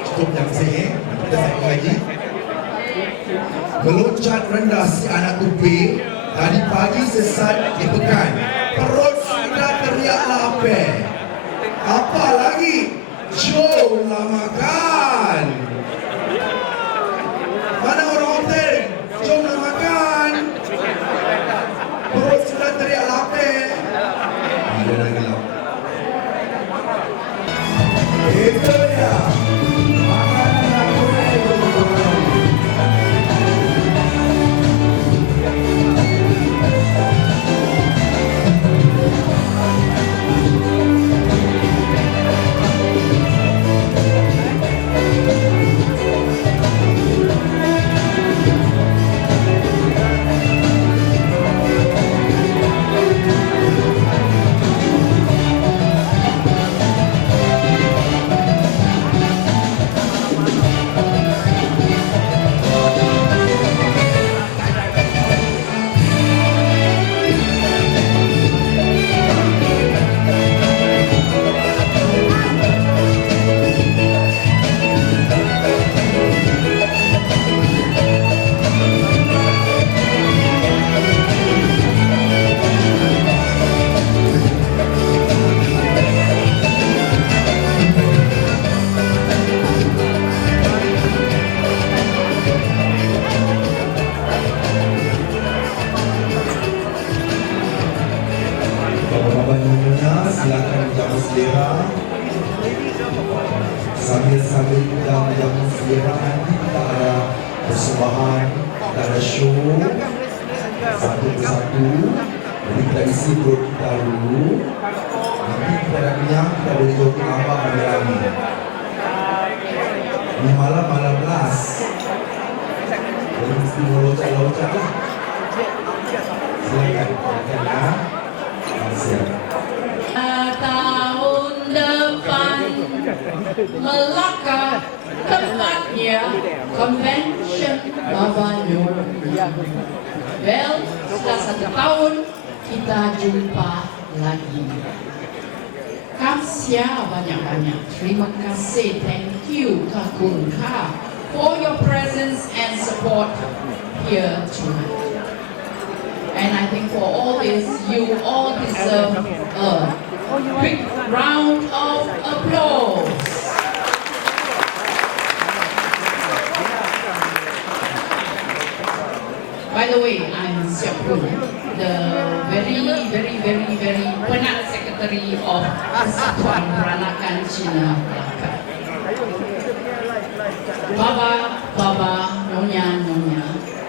Cukup yang saya, kita sambung lagi. Meloncat rendah si anak kupi, tadi pagi sesat di pekan. Perut sudah teriak lapar. Apa lagi? Jomlah makan. Mana orang hotel? Jomlah makan. Perut sudah teriak lapar. Ada lagi lapar. Itu dia. silakan jamu selera. Sambil-sambil jamu selera nanti kita ada persembahan, kita ada show satu persatu. Jadi kita isi perut kita dulu. Nanti kita dah kenyang, kita boleh jogging apa rame-rame. Ini malam las. Jadi mesti melocak-locak lah. Silakan ya. Siap. Tahun depan Melaka tempatnya convention Baba Nyonya. Well, sudah 1 tahun kita jumpa lagi. Kamsia banyak-banyak. Terima kasih, thank you, kakunka, for your presence and support here tonight. And I think for all this, you all deserve a big round of applause. By the way, I'm Siapun, the very penat secretary of Persatuan Peranakan Cina Melaka. Baba, Nyonya,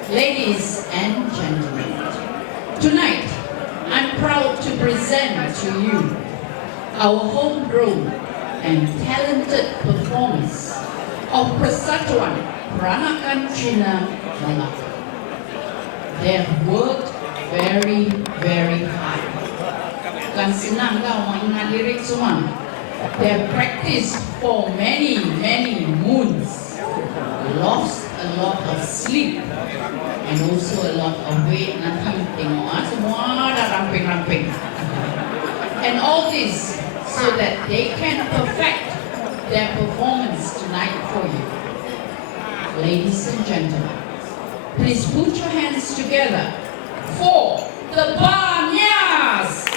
ladies and gentlemen, tonight I'm proud to present to you our homegrown and talented performance of Persatuan Peranakan Cina Melaka. They have worked very hard. Bukan senang tau mengingat lirik semua. They have practiced for many moons. Lost a lot of sleep and also a lot of weight. Nanti tengok semua dah ramping. And all this so that they can perfect their performance tonight for you. Ladies and gentlemen, please put your hands together for the Banyas!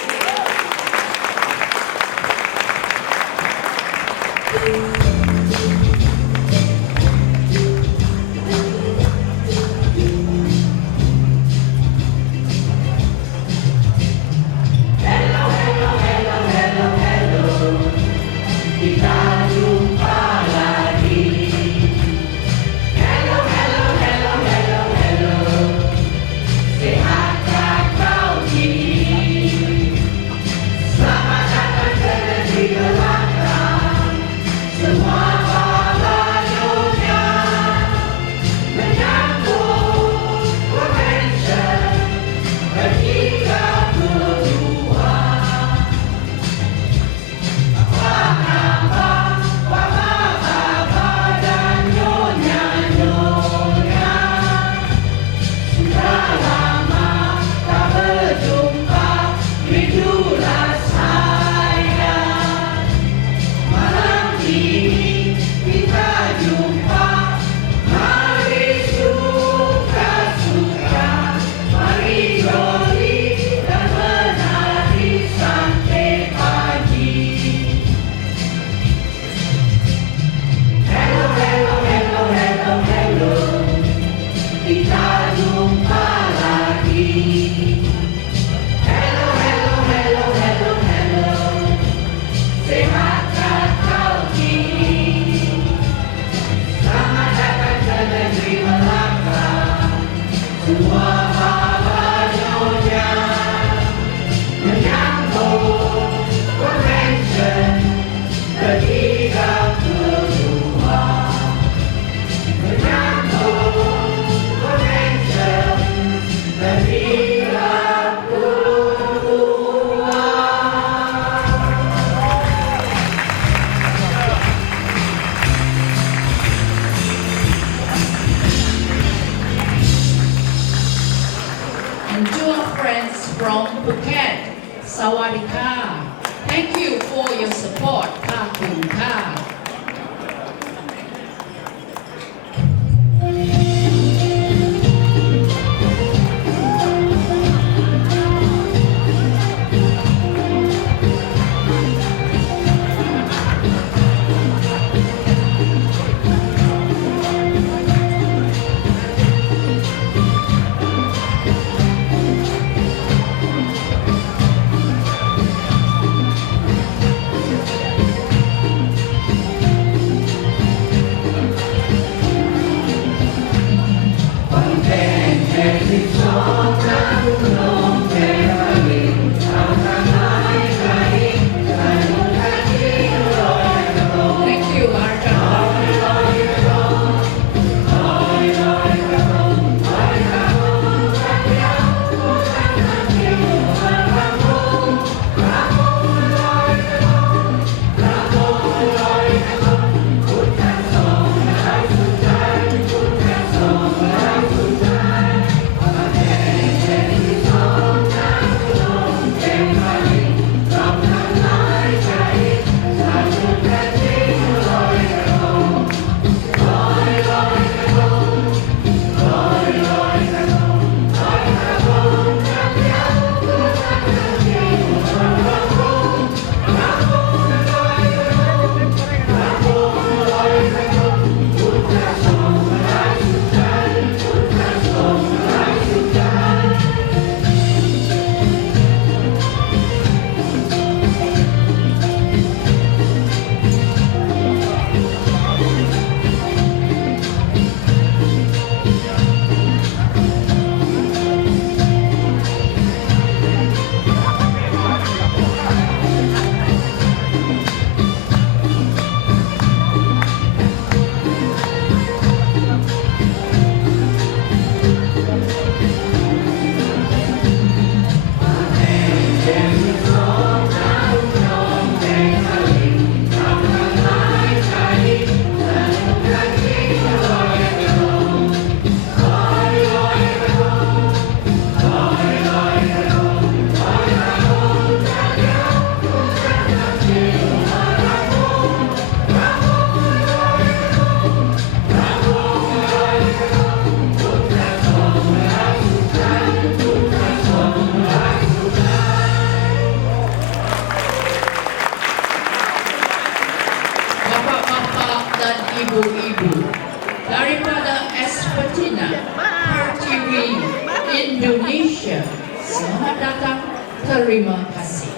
And to our friends from Phuket, Sawadika, thank you for your support, Kakunka. Terima kasih.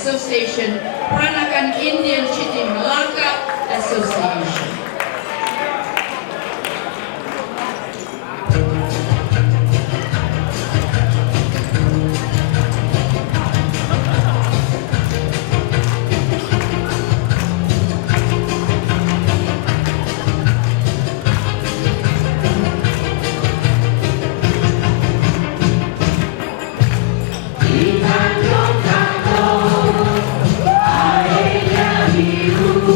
Association, Peranakan Indian City Melaka Association. Biru,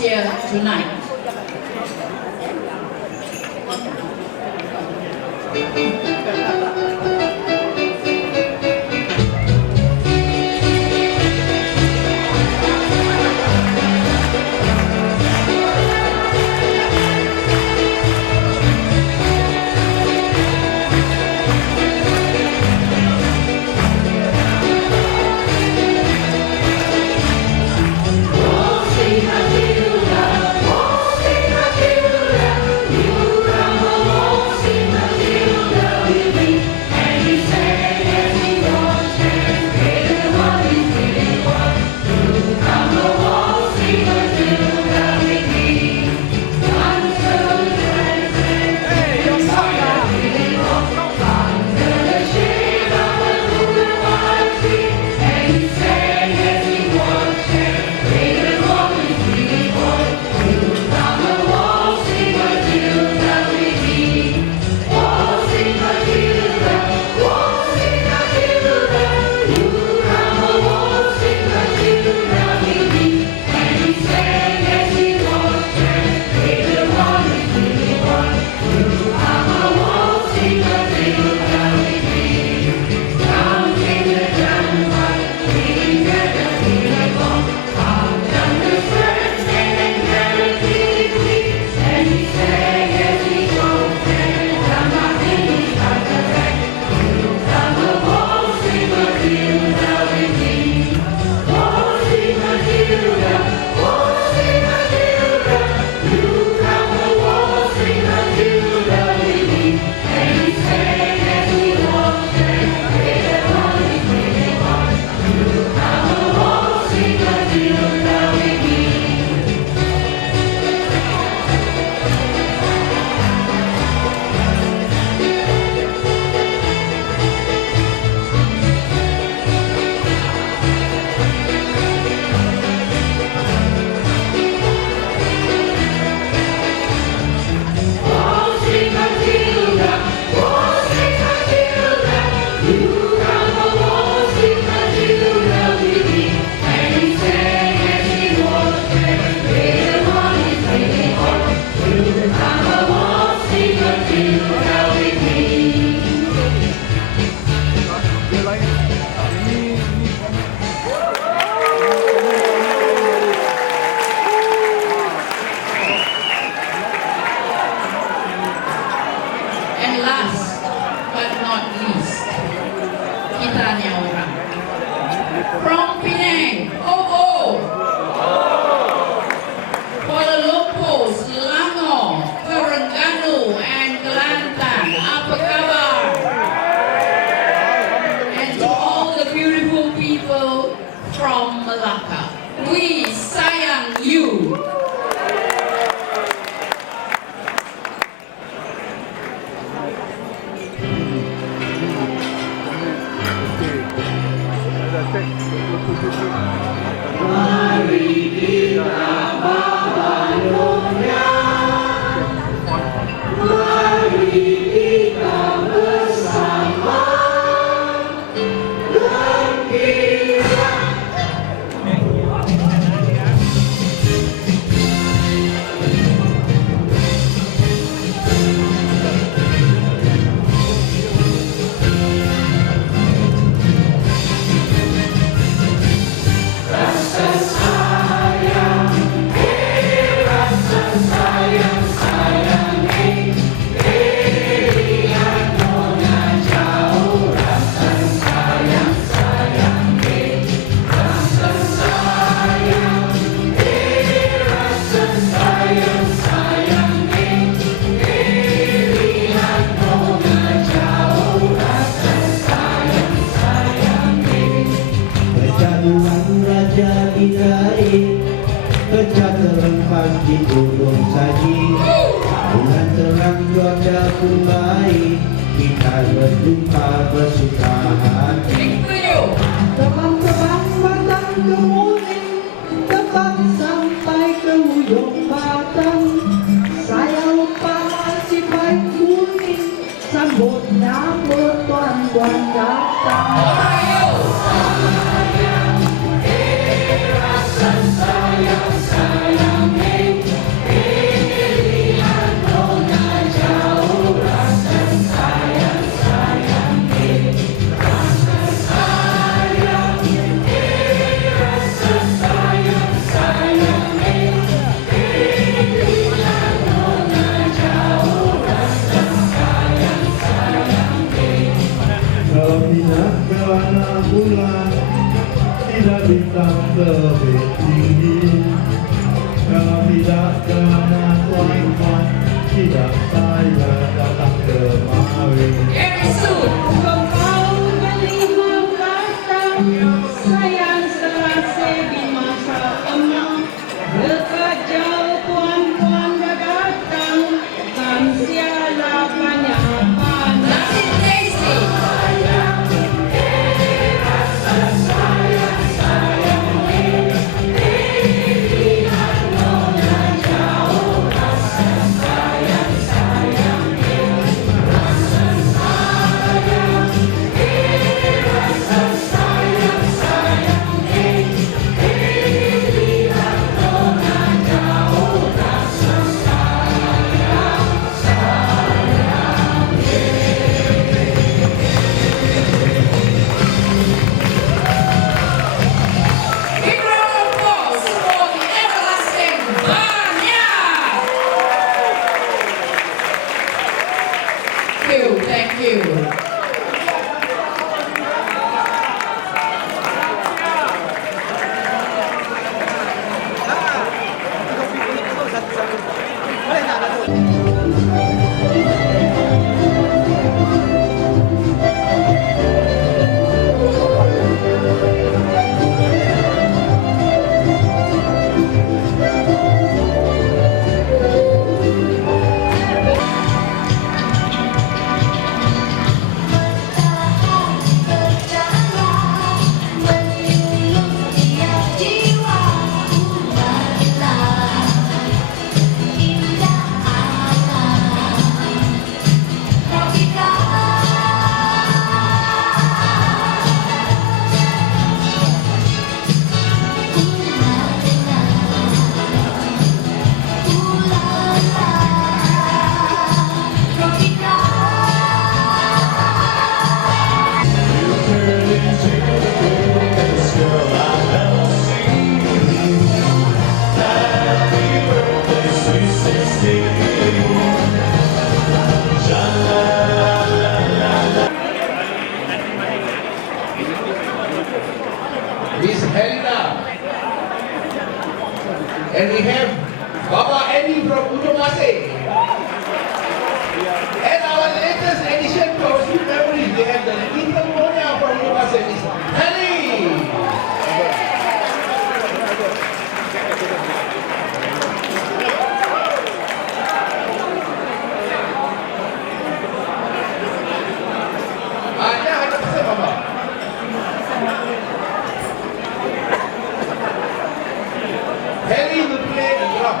here tonight. And last but not least, kita niya orang. From Penang, Kuala Lumpur, Selangor, Terengganu, and Kelantan, apa kabar? And to all the beautiful people from Melaka, we sayang you. Mari kita bawa Nyonya, mari kita bersama gembira. Rasa sayang, rasa sayang, sayang, lihat Nyonya jauh. Rasa sayang, sayang, rasa sayang, rasa sayang, sayang, lihat Nyonya jauh. Rasa sayang, sayang, kejaduan raja bidai, pecah terlepas di gunung saji. Bulan terang cuaca pun baik, kita berjumpa bersuka hati. Teman-teman batang kemuning, tepat sampai ke ujung batang. Saya lupa masih baik kuning, sambut nyambut tuan-tuan datang. rasa sayang, sayang, Karena tuan-tuan tidak saya datang kemari. Very soon, kau berlima tahun, sayang selesai di masa emak. Dekat jauh puan-puan dah datang, kan sialah banyak panas. Big round of applause for the everlasting Nyonya. Thank you. Miss Helena. And we have Baba Eddie from Udumase. And our latest addition to our sweet memories, we have the little Nyonya from Udumase, Miss Helly. Ada 100% Baba. Helly will play the drum.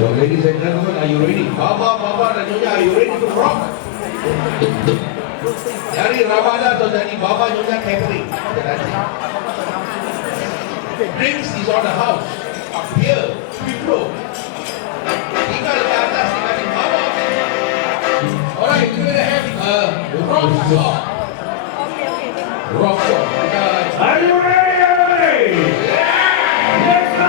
So ladies and gentlemen, are you ready? Baba dan Nyonya, are you ready to rock? Dari Ramada atau dari Baba Nyonya catering. Drinks is on the house. Here, free flow. Tinggal di atas, tinggal di bawah. Alright, we're gonna have rock song. Rock song. Are you ready? Yeah! Let's go!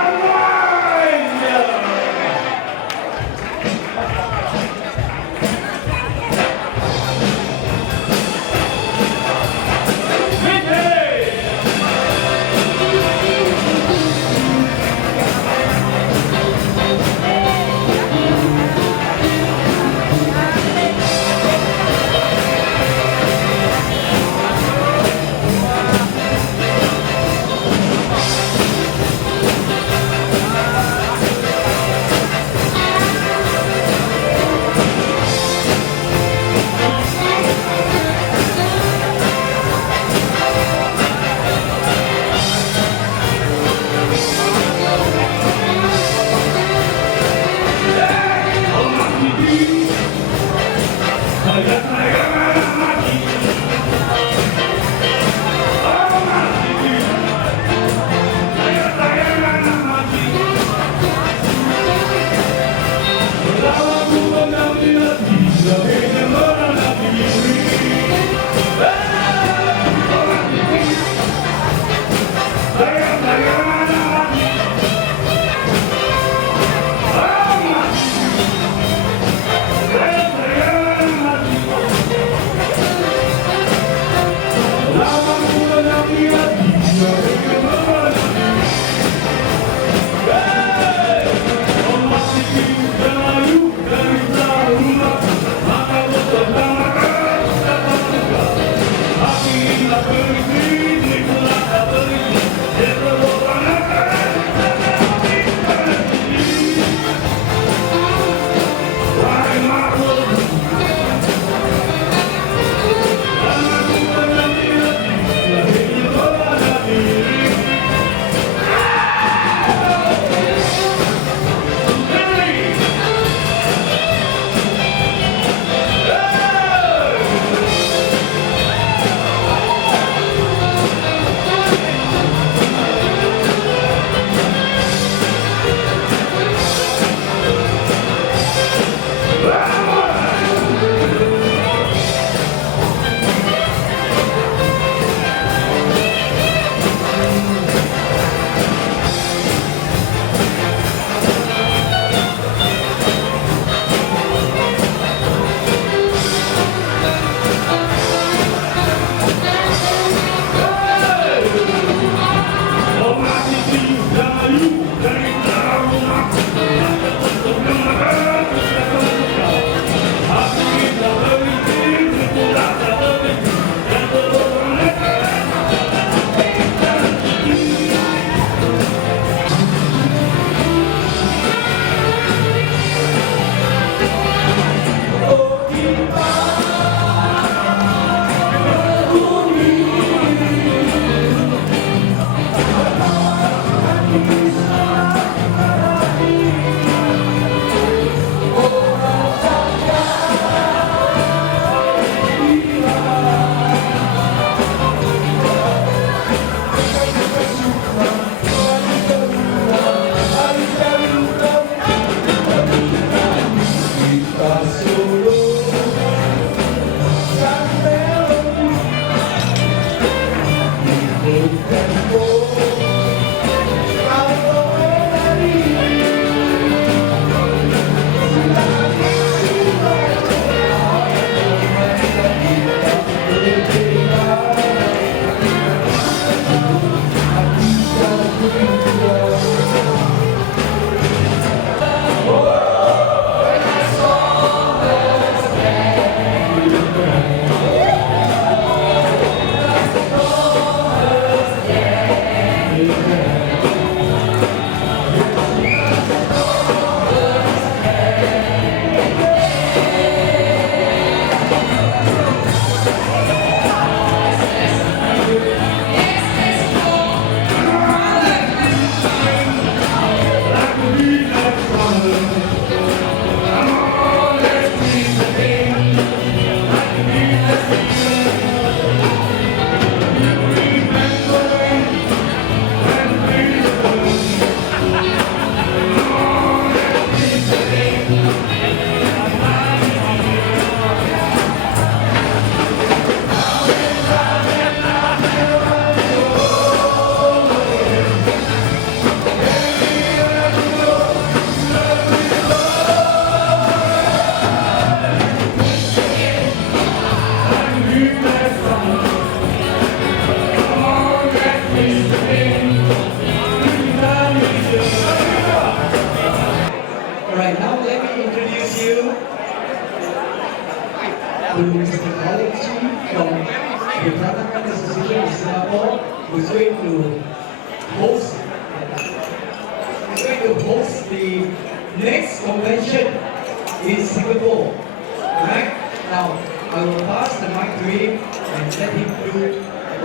Alright, now let me introduce you to Mr. Colin Chi from the Peranakan Association of Singapore, who's going to host the next convention in Singapore. Alright? Now, I will pass the mic to him and let him do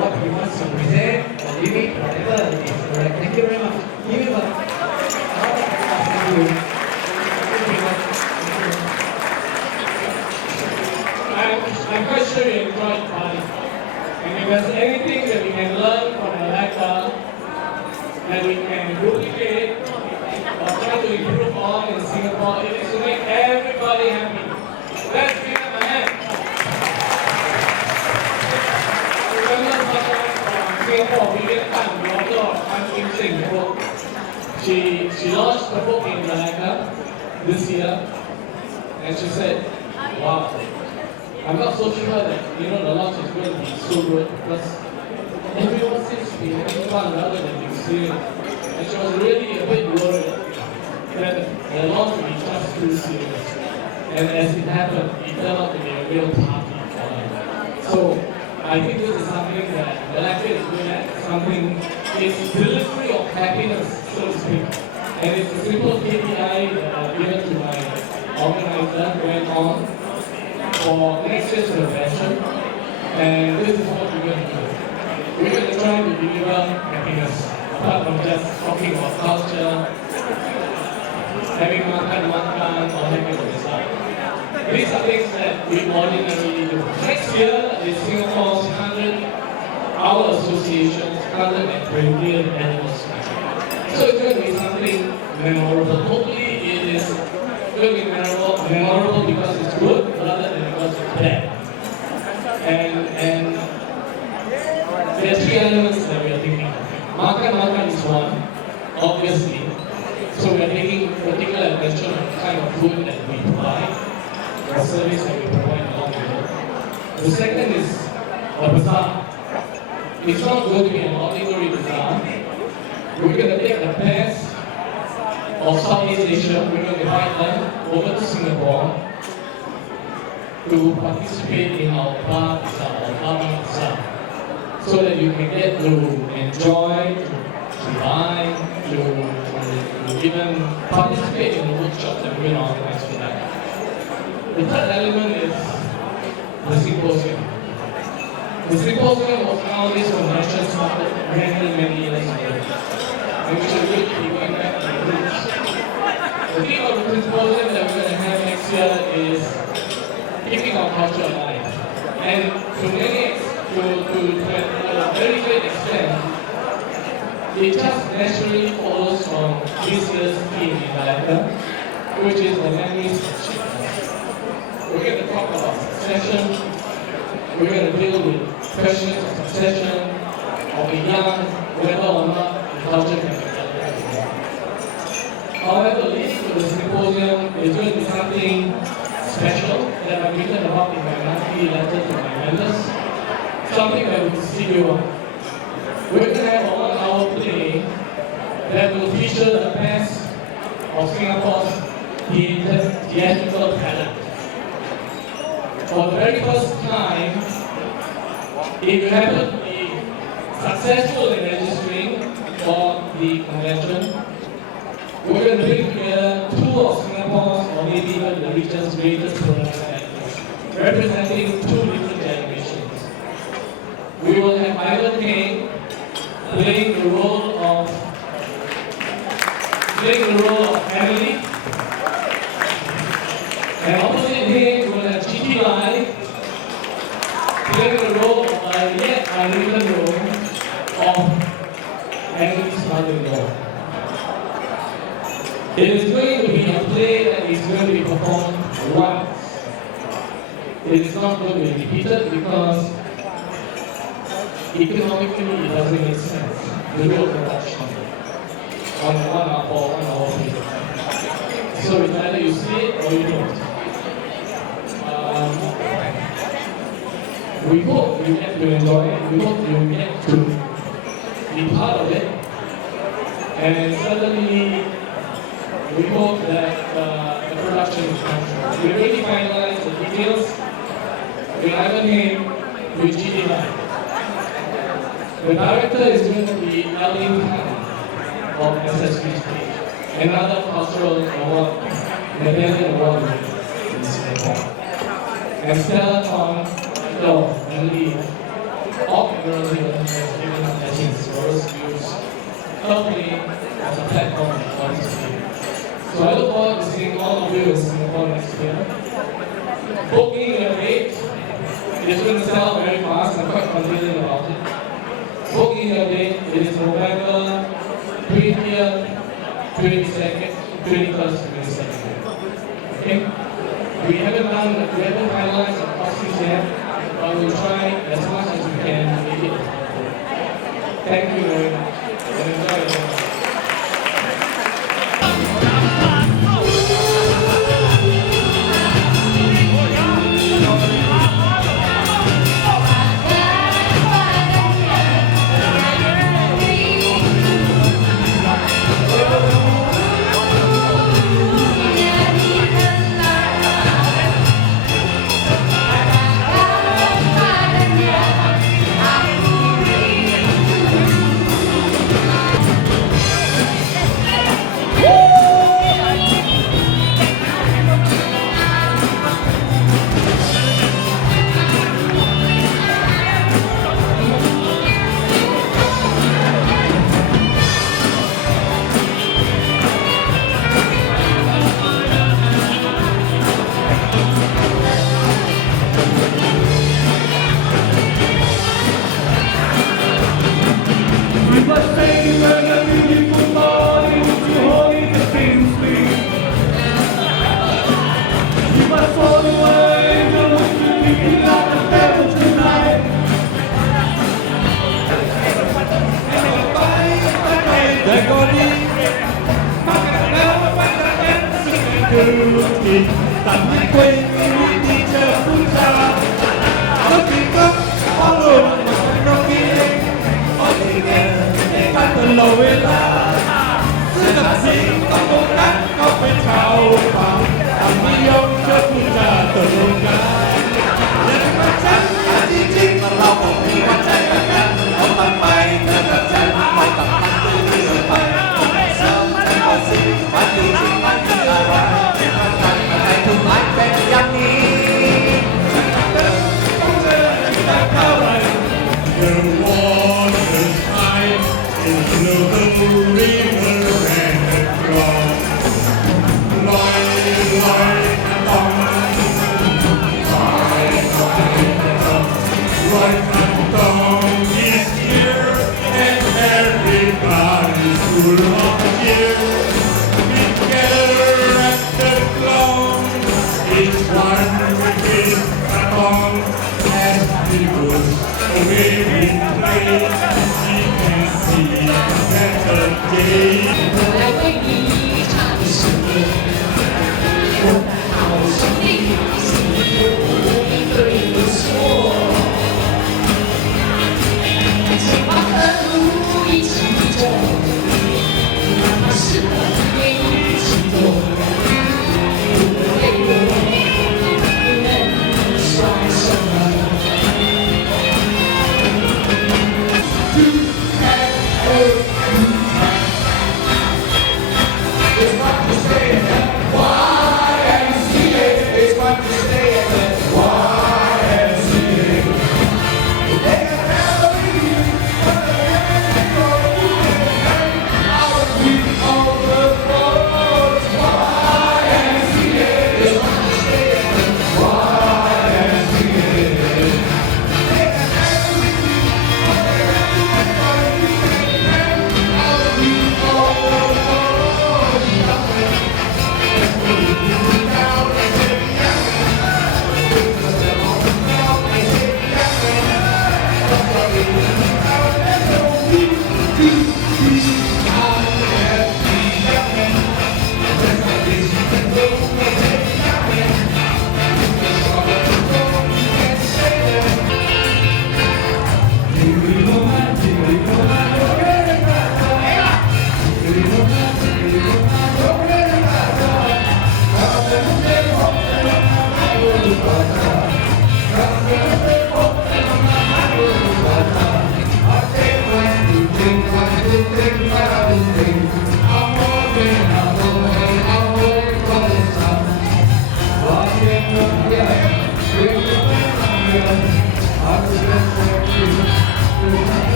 what he wants to present or limit whatever it is. Alright, thank you very much. Give him a thank you. I'm quite sure you enjoyed the party. And if there's anything that we can learn from Melaka that we can duplicate or try to improve on in Singapore, it is to make everybody happy. Let's give them a hand. Remember someone from Singapore, Vivian Tan, the author of Han Kim Sing's book. She launched the book in Melaka this year, and she said, wow, I'm not so sure that the launch is going to be so good because everyone seems to be having fun rather than being serious. And she was really a bit worried that the launch would be just too serious. And as it happened, it turned out to be a real party for her. So I think this is something that Melaka is good at, something, it's delivery of happiness, so to speak. And it's a simple KPI that I've given to my organizer going on for next year's convention, and this is what we're going to do. We're going to try to deliver happiness, apart from just talking about culture, having makan, or having a dessert. These are things that we ordinarily do. Next year is Singapore's 100, our association's 120th anniversary. So it's going to be something memorable. Hopefully it is going to be memorable because it's good rather than because it's bad. And there are three elements that we are thinking of. Makan is one, obviously. So we are taking particular attention on the kind of food that we provide, the service that we provide along with it. The second is a bazaar. It's not going to be an ordinary bazaar. We're going to take the best of Southeast Asia, we're going to invite them over to Singapore to participate in our bar bazaar, or bar bazaar, so that you can get to enjoy, to buy, to even participate in the workshops that we're going to organize for that. The third element is the symposium. The symposium was how this convention started many years ago. And we should really be going back to the roots. The theme of the symposium that we're going to have next year is keeping our culture alive. And to a very great extent, it just naturally follows from this year's theme in Melaka, which is the memories that shape us. We're going to talk about succession. We're going to deal with questions of succession, of the young, whether or not the culture can be developed. However, leading to the symposium is going to be something special that I've written about in my monthly letter to my members. Something that will see you on. We're going to have a 1-hour play that will feature the best of Singapore's theatrical talent. For the very first time, if you happen to be successful in registering for the convention, we're going to bring together two of Singapore's or maybe even the region's greatest production actors, representing two different generations. We will have Ivan Kane playing the role of Emily, and opposite him we will have Gigi Lai playing the role of a yet unwritten role of Emily's mother-in-law. It is going to be a play that is going to be performed once. It is not going to be repeated because economically it doesn't make sense. The real production on 1 hour period. So it's either you see it or you don't. we hope you get to enjoy it. We hope you get to be part of it. And certainly, we hope that the production is functional. We already finalized the details. We have a name, which is the director is going to be Elin Tan of SSB, another cultural award, medallion award in Singapore. And Stella Tong, the lead of the girls here has given up lessons for us to use hopefully as a platform for this year. So I look forward to seeing all of you in Singapore next year. Booking your date is going to sell very fast. I'm quite confident about it. Booking your date is November 20th, 22nd, 21st, 22nd. Okay? We haven't finalized the costumes yet, but we'll try as much as we can to make it. Thank you very much. And enjoy it.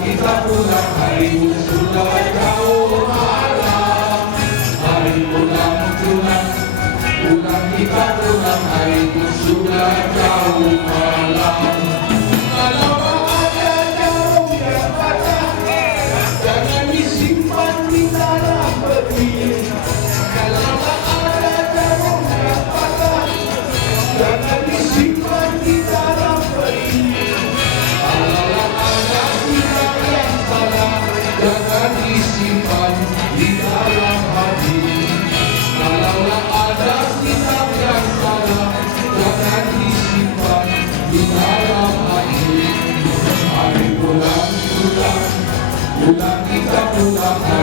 Kita pulang hari sudah jauh malam. Hari pulang, kita pulang hari sudah jauh malam. Kalau ada jarum yang patah, jangan disimpan di dalam peti. Kalau ada jarum yang patah, jangan disimpan di dalam peti. Kalau ada sikap yang salah, jangan disimpan di dalam hati. Kalau ada sikap yang salah, jangan disimpan di dalam hati. Hari pulang, kita pulang.